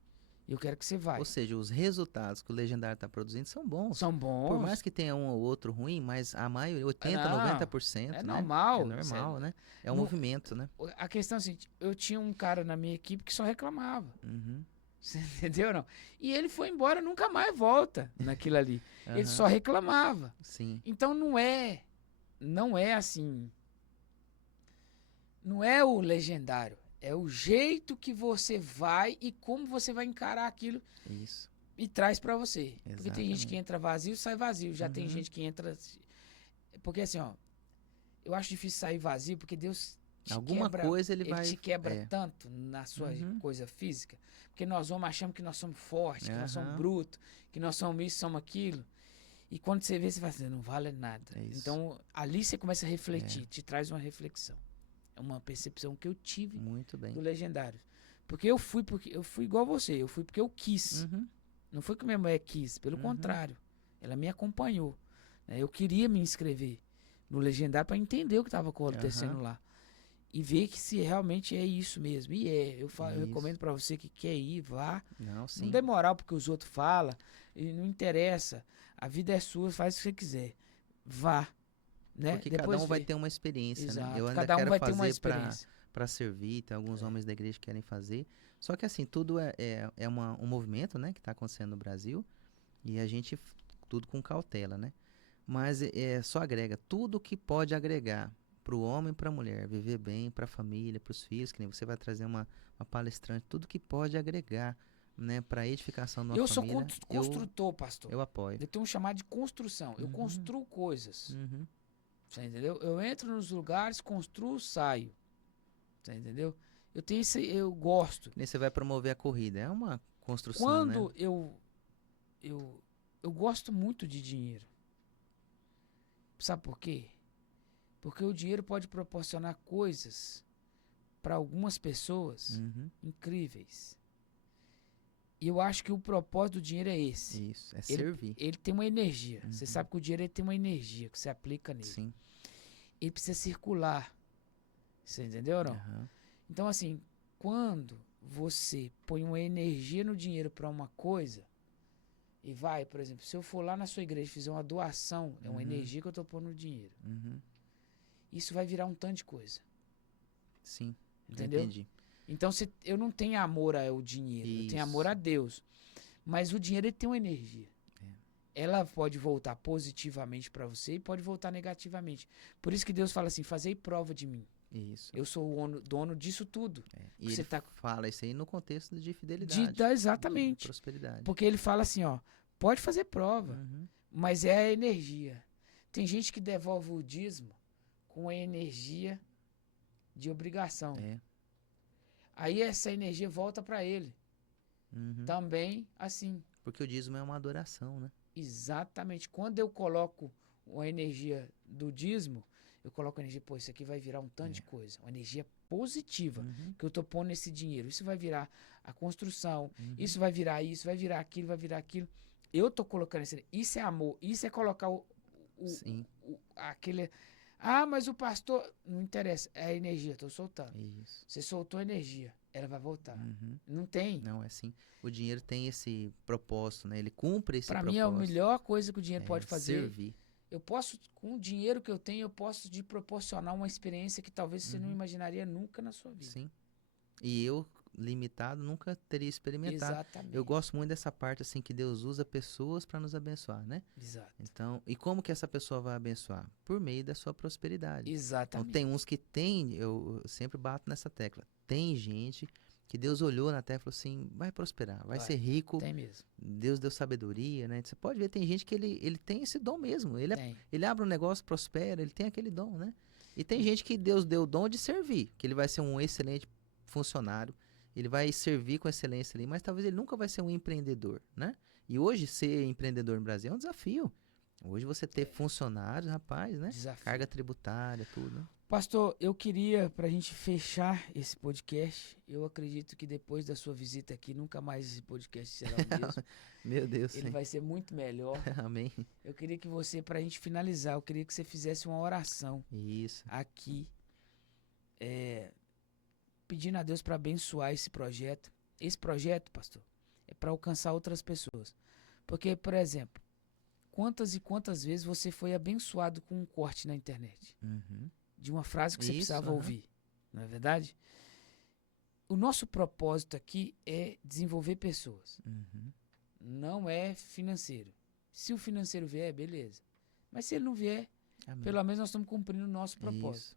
E eu quero que você vá. Ou seja, os resultados que o Legendário está produzindo são bons. São bons. Por mais que tenha um ou outro ruim, mas a maioria, 80%, Não, 90%, é né? normal. É normal, né? É um No- movimento, né? A questão é assim, eu tinha um cara na minha equipe que só reclamava. Uhum. Você entendeu não? E ele foi embora, nunca mais volta naquilo ali. Ele Aham. só reclamava. Sim. Então não é assim, não é o legendário, é o jeito que você vai e como você vai encarar aquilo Isso. e traz pra você. Porque tem gente Exatamente. que entra vazio, sai vazio. Já tem Uhum. gente que entra porque assim, ó, eu acho difícil sair vazio porque Deus te Alguma quebra, coisa ele vai... te quebra é. tanto na sua Uhum. coisa física, porque nós homens achamos que nós somos fortes, que nós somos Aham. brutos, que nós somos isso, somos aquilo. E quando você vê, você vai assim, não vale nada. É isso. Então, ali você começa a refletir, te traz uma reflexão. É uma percepção que eu tive Muito bem. do Legendário. Porque eu fui igual você, eu fui porque eu quis. Uhum. Não foi que minha mulher quis, pelo Uhum. contrário. Ela me acompanhou. Né? Eu queria me inscrever no Legendário para entender o que estava acontecendo Aham. lá. E ver que se realmente é isso mesmo. E é. Eu Isso. recomendo para você que quer ir, vá. Não, sim. Não dê moral porque os outros falam. E não interessa. A vida é sua, faz o que você quiser. Vá. Né? Porque Depois cada um vai vê. ter uma experiência, Exato. né? Eu ainda Cada um quero vai ter uma fazer experiência. para servir, tem alguns homens da igreja que querem fazer. Só que assim, tudo é um movimento, né, que está acontecendo no Brasil e a gente tudo com cautela, né? Mas só agrega tudo que pode agregar para o homem e para a mulher, viver bem, para a família, para os filhos, que nem você vai trazer uma palestrante, tudo que pode agregar, né, para a edificação da Eu nossa sou família. construtor, pastor. Eu apoio. Eu tenho um chamado de construção. Eu Uhum. construo coisas. Uhum. Você entendeu? Eu entro nos lugares, construo, saio. Você entendeu? Eu gosto. E você vai promover a corrida, é uma construção, Quando né? eu eu gosto muito de dinheiro. Sabe por quê? Porque o dinheiro pode proporcionar coisas para algumas pessoas Uhum. incríveis. E eu acho que o propósito do dinheiro é esse. Isso, é servir. Ele tem uma energia. Uhum. Você sabe que o dinheiro ele tem uma energia que você aplica nele. Sim. Ele precisa circular. Você entendeu ou não? Aham. Então, assim, quando você põe uma energia no dinheiro para uma coisa e vai, por exemplo, se eu for lá na sua igreja e fizer uma doação, é uma energia que eu estou pondo no dinheiro. Uhum. Isso vai virar um tanto de coisa. Sim. Entendeu? Entendi. Então, eu não tenho amor ao dinheiro, eu tenho amor a Deus. Mas o dinheiro ele tem uma energia. Ela pode voltar positivamente para você e pode voltar negativamente. Por isso que Deus fala assim, fazei prova de mim. Isso. Eu sou o dono disso tudo. E ele fala isso aí no contexto de fidelidade. Exatamente. De prosperidade. Porque ele fala assim, ó, pode fazer prova, Uhum. mas é a energia. Tem gente que devolve o dízimo com a energia de obrigação. Aí essa energia volta para ele. Uhum. Também assim. Porque o dízimo é uma adoração, né? Exatamente. Quando eu coloco a energia do dízimo, eu coloco a energia, pô, isso aqui vai virar um tanto de coisa. Uma energia positiva que eu tô pondo nesse dinheiro. Isso vai virar a construção, isso, vai virar aquilo, vai virar aquilo. Eu tô colocando isso é amor, isso é colocar aquele... Ah, mas o pastor... Não interessa, é a energia, eu tô soltando. Isso. Você soltou a energia, ela vai voltar. Uhum. Não tem. Não, é assim. O dinheiro tem esse propósito, né? Ele cumpre esse propósito. Pra mim é a melhor coisa que o dinheiro pode fazer. Servir. Eu posso, com o dinheiro que eu tenho, eu posso te proporcionar uma experiência que talvez você não imaginaria nunca na sua vida. Sim. E eu, limitado, nunca teria experimentado. Exatamente. Eu gosto muito dessa parte, assim, que Deus usa pessoas para nos abençoar, né? Exato. Então, e como que essa pessoa vai abençoar? Por meio da sua prosperidade. Exatamente. Então, tem uns que tem, eu sempre bato nessa tecla, tem gente que Deus olhou na terra e falou assim, vai prosperar, vai ser rico. Tem mesmo. Deus deu sabedoria, né? Você pode ver, tem gente que ele tem esse dom mesmo. Ele abre um negócio, prospera, ele tem aquele dom, né? E tem gente que Deus deu o dom de servir, que ele vai ser um excelente funcionário, ele vai servir com excelência ali, mas talvez ele nunca vai ser um empreendedor, né? E hoje ser empreendedor no Brasil é um desafio. Hoje você ter funcionários, rapaz, né? Desafio. Carga tributária, tudo, né? Pastor, eu queria, pra gente fechar esse podcast, eu acredito que depois da sua visita aqui, nunca mais esse podcast será o mesmo. Meu Deus, Ele vai ser muito melhor. Amém. Eu queria que você, pra gente finalizar, eu queria que você fizesse uma oração. Isso. Aqui, pedindo a Deus para abençoar esse projeto. Esse projeto, pastor, é para alcançar outras pessoas. Porque, por exemplo, quantas e quantas vezes você foi abençoado com um corte na internet? De uma frase que você precisava ouvir. Não é verdade? O nosso propósito aqui é desenvolver pessoas. Não é financeiro. Se o financeiro vier, beleza. Mas se ele não vier, pelo menos nós estamos cumprindo o nosso propósito. Isso.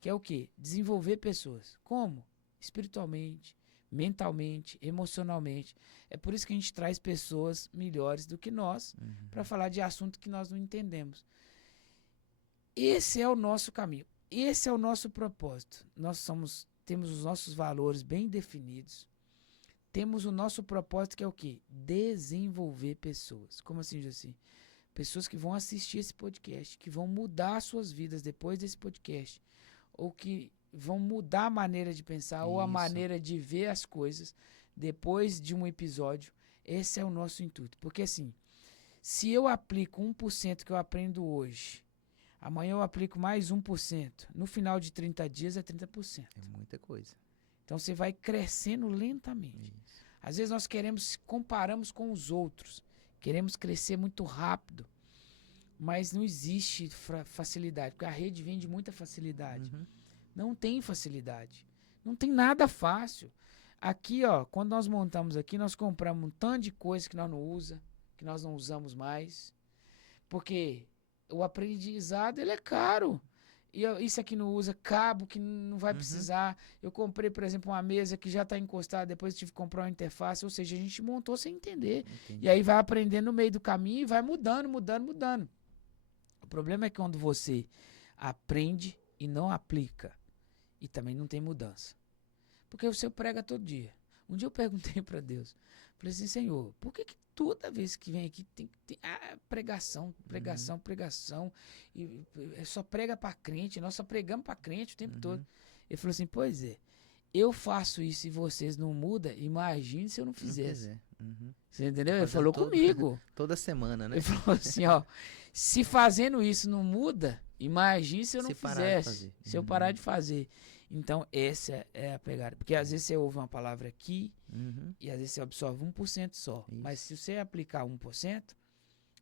Que é o quê? Desenvolver pessoas. Como? Espiritualmente, mentalmente, emocionalmente. É por isso que a gente traz pessoas melhores do que nós para falar de assunto que nós não entendemos. Esse é o nosso caminho. Esse é o nosso propósito. Temos os nossos valores bem definidos. Temos o nosso propósito que é o quê? Desenvolver pessoas. Como assim, Jaci? Pessoas que vão assistir esse podcast, que vão mudar suas vidas depois desse podcast. Ou que vão mudar a maneira de pensar ou a maneira de ver as coisas depois de um episódio. Esse é o nosso intuito. Porque assim, se eu aplico 1% que eu aprendo hoje, amanhã eu aplico mais 1%, no final de 30 dias é 30%. É muita coisa. Então você vai crescendo lentamente. Isso. Às vezes nós comparamos com os outros, queremos crescer muito rápido, mas não existe facilidade, porque a rede vem de muita facilidade. Não tem facilidade. Não tem nada fácil. Aqui, ó, quando nós montamos aqui, nós compramos um tanto de coisa que nós não usa, que nós não usamos mais. Porque o aprendizado, ele é caro. E isso aqui não usa, cabo que não vai precisar. Eu comprei, por exemplo, uma mesa que já está encostada, depois tive que comprar uma interface. Ou seja, a gente montou sem entender. Entendi. E aí vai aprendendo no meio do caminho e vai mudando. O problema é que quando você aprende e não aplica, e também não tem mudança. Porque você prega todo dia. Um dia eu perguntei para Deus, falei assim, Senhor, por que toda vez que vem aqui tem pregação, pregação, pregação, e só prega para crente, nós só pregamos para crente o tempo todo. Ele falou assim, pois é, eu faço isso e vocês não mudam, imagine se eu não fizesse. Você entendeu? Ele falou comigo. Toda semana, né? Ele falou assim, ó, se fazendo isso não muda, imagine se eu não fizesse, se eu parar de fazer. Então, essa é a pegada. Porque às vezes você ouve uma palavra aqui e às vezes você absorve 1% só. Isso. Mas se você aplicar 1%,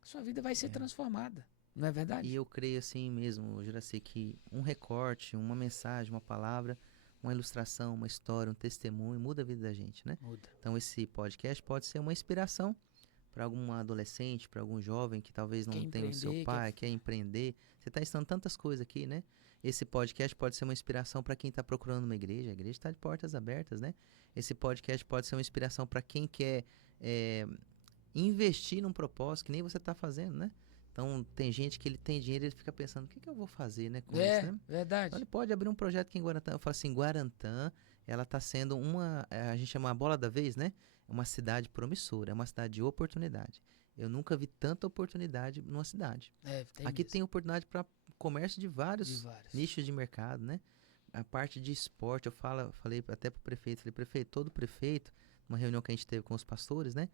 sua vida vai ser transformada. Não é verdade? E eu creio assim mesmo, Juraci, que um recorte, uma mensagem, uma palavra, uma ilustração, uma história, um testemunho, muda a vida da gente, né? Muda. Então esse podcast pode ser uma inspiração para algum adolescente, para algum jovem que talvez não tenha o seu pai, quer empreender. Você está ensinando tantas coisas aqui, né? Esse podcast pode ser uma inspiração para quem está procurando uma igreja. A igreja está de portas abertas, né? Esse podcast pode ser uma inspiração para quem quer investir num propósito que nem você está fazendo, né? Então, tem gente que ele tem dinheiro e ele fica pensando, o que eu vou fazer, né, com isso, né? Verdade. Então, ele pode abrir um projeto aqui em Guarantã. Eu falo assim, Guarantã, ela está sendo a gente chama a bola da vez, né? É uma cidade promissora, é uma cidade de oportunidade. Eu nunca vi tanta oportunidade numa cidade. Aqui tem oportunidade para comércio de vários nichos de mercado, né? A parte de esporte, falei até pro prefeito, todo prefeito, numa reunião que a gente teve com os pastores, né?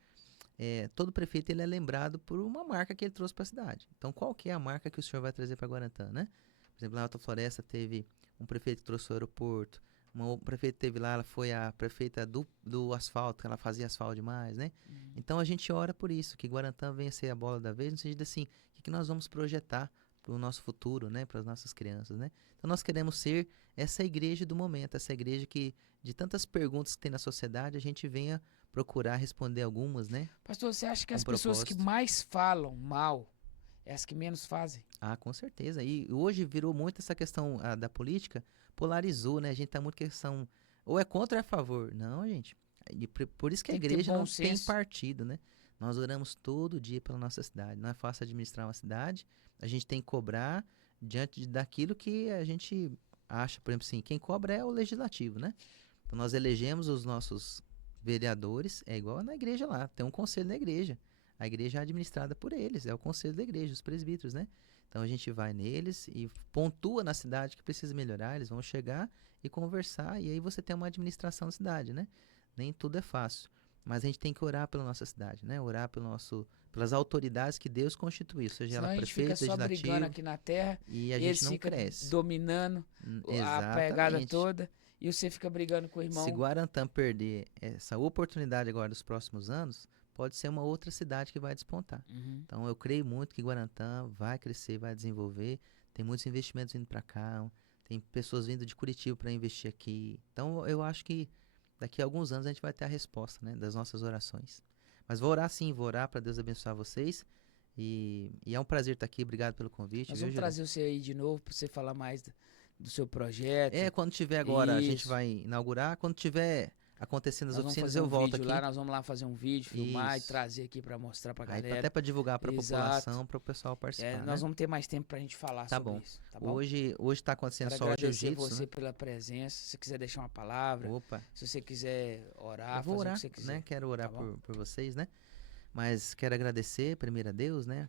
Todo prefeito ele é lembrado por uma marca que ele trouxe para a cidade. Então, qual que é a marca que o senhor vai trazer para Guarantã, né? Por exemplo, lá na Alta Floresta teve um prefeito que trouxe o aeroporto, uma prefeita teve lá, ela foi a prefeita do asfalto, ela fazia asfalto demais, né? Então, a gente ora por isso, que Guarantã venha ser a bola da vez, no sentido assim, o que nós vamos projetar para o nosso futuro, né? Para as nossas crianças, né? Então, nós queremos ser essa igreja do momento, essa igreja que, de tantas perguntas que tem na sociedade, a gente venha procurar responder algumas, né? Pastor, você acha que as pessoas que mais falam mal é as que menos fazem? Ah, com certeza. E hoje virou muito essa questão da política, polarizou, né? A gente tá muito questão, ou é contra ou é a favor. Não, gente. E por isso que a igreja não tem partido, né? Nós oramos todo dia pela nossa cidade. Não é fácil administrar uma cidade. A gente tem que cobrar diante daquilo que a gente acha. Por exemplo, assim, quem cobra é o legislativo, né? Então nós elegemos os nossos vereadores, é igual na igreja lá, tem um conselho na igreja. A igreja é administrada por eles, é o conselho da igreja, os presbíteros, né? Então a gente vai neles e pontua na cidade que precisa melhorar, eles vão chegar e conversar, e aí você tem uma administração da cidade, né? Nem tudo é fácil, mas a gente tem que orar pela nossa cidade, né? Orar pelas autoridades que Deus constituiu, seja ela prefeito, legislativo. A gente fica só brigando aqui na terra, e a gente não cresce. Dominando a pegada toda. E você fica brigando com o irmão. Se Guarantã perder essa oportunidade agora dos próximos anos, pode ser uma outra cidade que vai despontar. Então eu creio muito que Guarantã vai crescer, vai desenvolver. Tem muitos investimentos vindo para cá, tem pessoas vindo de Curitiba para investir aqui. Então eu acho que daqui a alguns anos a gente vai ter a resposta, né, das nossas orações. Mas vou orar sim, vou orar para Deus abençoar vocês. E é um prazer estar aqui, obrigado pelo convite. Nós vamos trazer você aí de novo para você falar mais do seu projeto. Quando tiver agora, a gente vai inaugurar. Quando tiver acontecendo as oficinas, eu volto aqui. Nós vamos lá fazer um vídeo, filmar e trazer aqui para mostrar pra galera. Até para divulgar para a população, para o pessoal participar. Nós vamos ter mais tempo pra gente falar sobre isso. Tá bom? Hoje tá acontecendo só o jiu-jitsu. Quero agradecer você pela presença. Se você quiser deixar uma palavra, se você quiser orar, eu vou orar, o que você quiser. Né? Quero orar por vocês, né? Mas quero agradecer primeiro a Deus, né?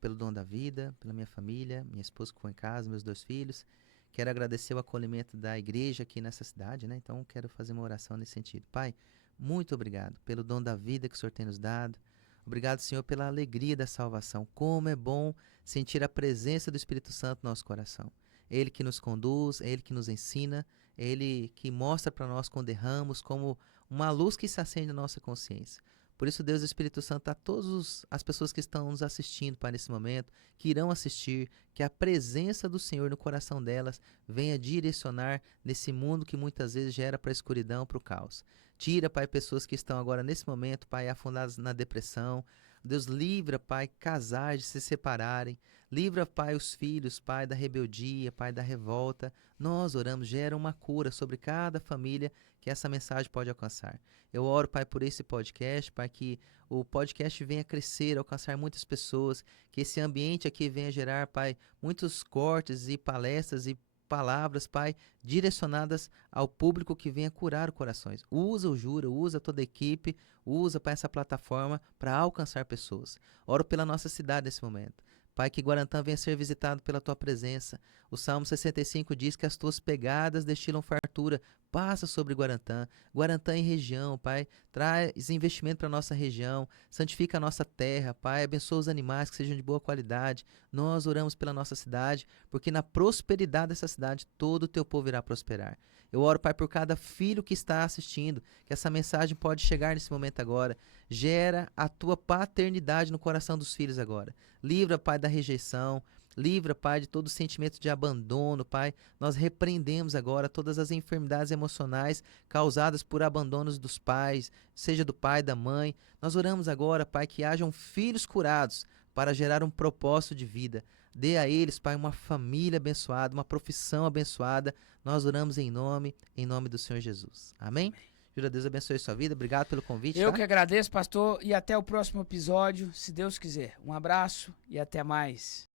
Pelo dom da vida, pela minha família, minha esposa que ficou em casa, meus 2 filhos. Quero agradecer o acolhimento da igreja aqui nessa cidade, né? Então, quero fazer uma oração nesse sentido. Pai, muito obrigado pelo dom da vida que o Senhor tem nos dado. Obrigado, Senhor, pela alegria da salvação. Como é bom sentir a presença do Espírito Santo no nosso coração. É Ele que nos conduz, é Ele que nos ensina, é Ele que mostra para nós quando erramos, como uma luz que se acende na nossa consciência. Por isso, Deus e o Espírito Santo, a todas as pessoas que estão nos assistindo para esse momento, que irão assistir, que a presença do Senhor no coração delas venha direcionar nesse mundo que muitas vezes gera para a escuridão, para o caos. Tira, Pai, pessoas que estão agora nesse momento, Pai, afundadas na depressão. Deus, livra, Pai, casais de se separarem. Livra, Pai, os filhos, Pai, da rebeldia, Pai, da revolta. Nós oramos, gera uma cura sobre cada família que essa mensagem pode alcançar. Eu oro, Pai, por esse podcast, Pai, que o podcast venha crescer, alcançar muitas pessoas, que esse ambiente aqui venha gerar, Pai, muitos cortes e palestras e palavras, Pai, direcionadas ao público que venha curar corações. Usa o Jura, usa toda a equipe, usa, Pai, essa plataforma para alcançar pessoas. Oro pela nossa cidade nesse momento. Pai, que Guarantã venha ser visitado pela Tua presença. O Salmo 65 diz que as Tuas pegadas destilam fartura. Passa sobre Guarantã. Guarantã em região, Pai. Traz investimento para a nossa região. Santifica a nossa terra, Pai. Abençoa os animais que sejam de boa qualidade. Nós oramos pela nossa cidade, porque na prosperidade dessa cidade, todo o Teu povo irá prosperar. Eu oro, Pai, por cada filho que está assistindo, que essa mensagem pode chegar nesse momento agora. Gera a Tua paternidade no coração dos filhos agora. Livra, Pai, da rejeição. Livra, Pai, de todo sentimento de abandono, Pai. Nós repreendemos agora todas as enfermidades emocionais causadas por abandonos dos pais, seja do pai, da mãe. Nós oramos agora, Pai, que hajam filhos curados para gerar um propósito de vida. Dê a eles, Pai, uma família abençoada, uma profissão abençoada. Nós oramos em nome do Senhor Jesus. Amém? Jura, Deus abençoe a sua vida. Obrigado pelo convite. Eu que agradeço, pastor, e até o próximo episódio, se Deus quiser. Um abraço e até mais.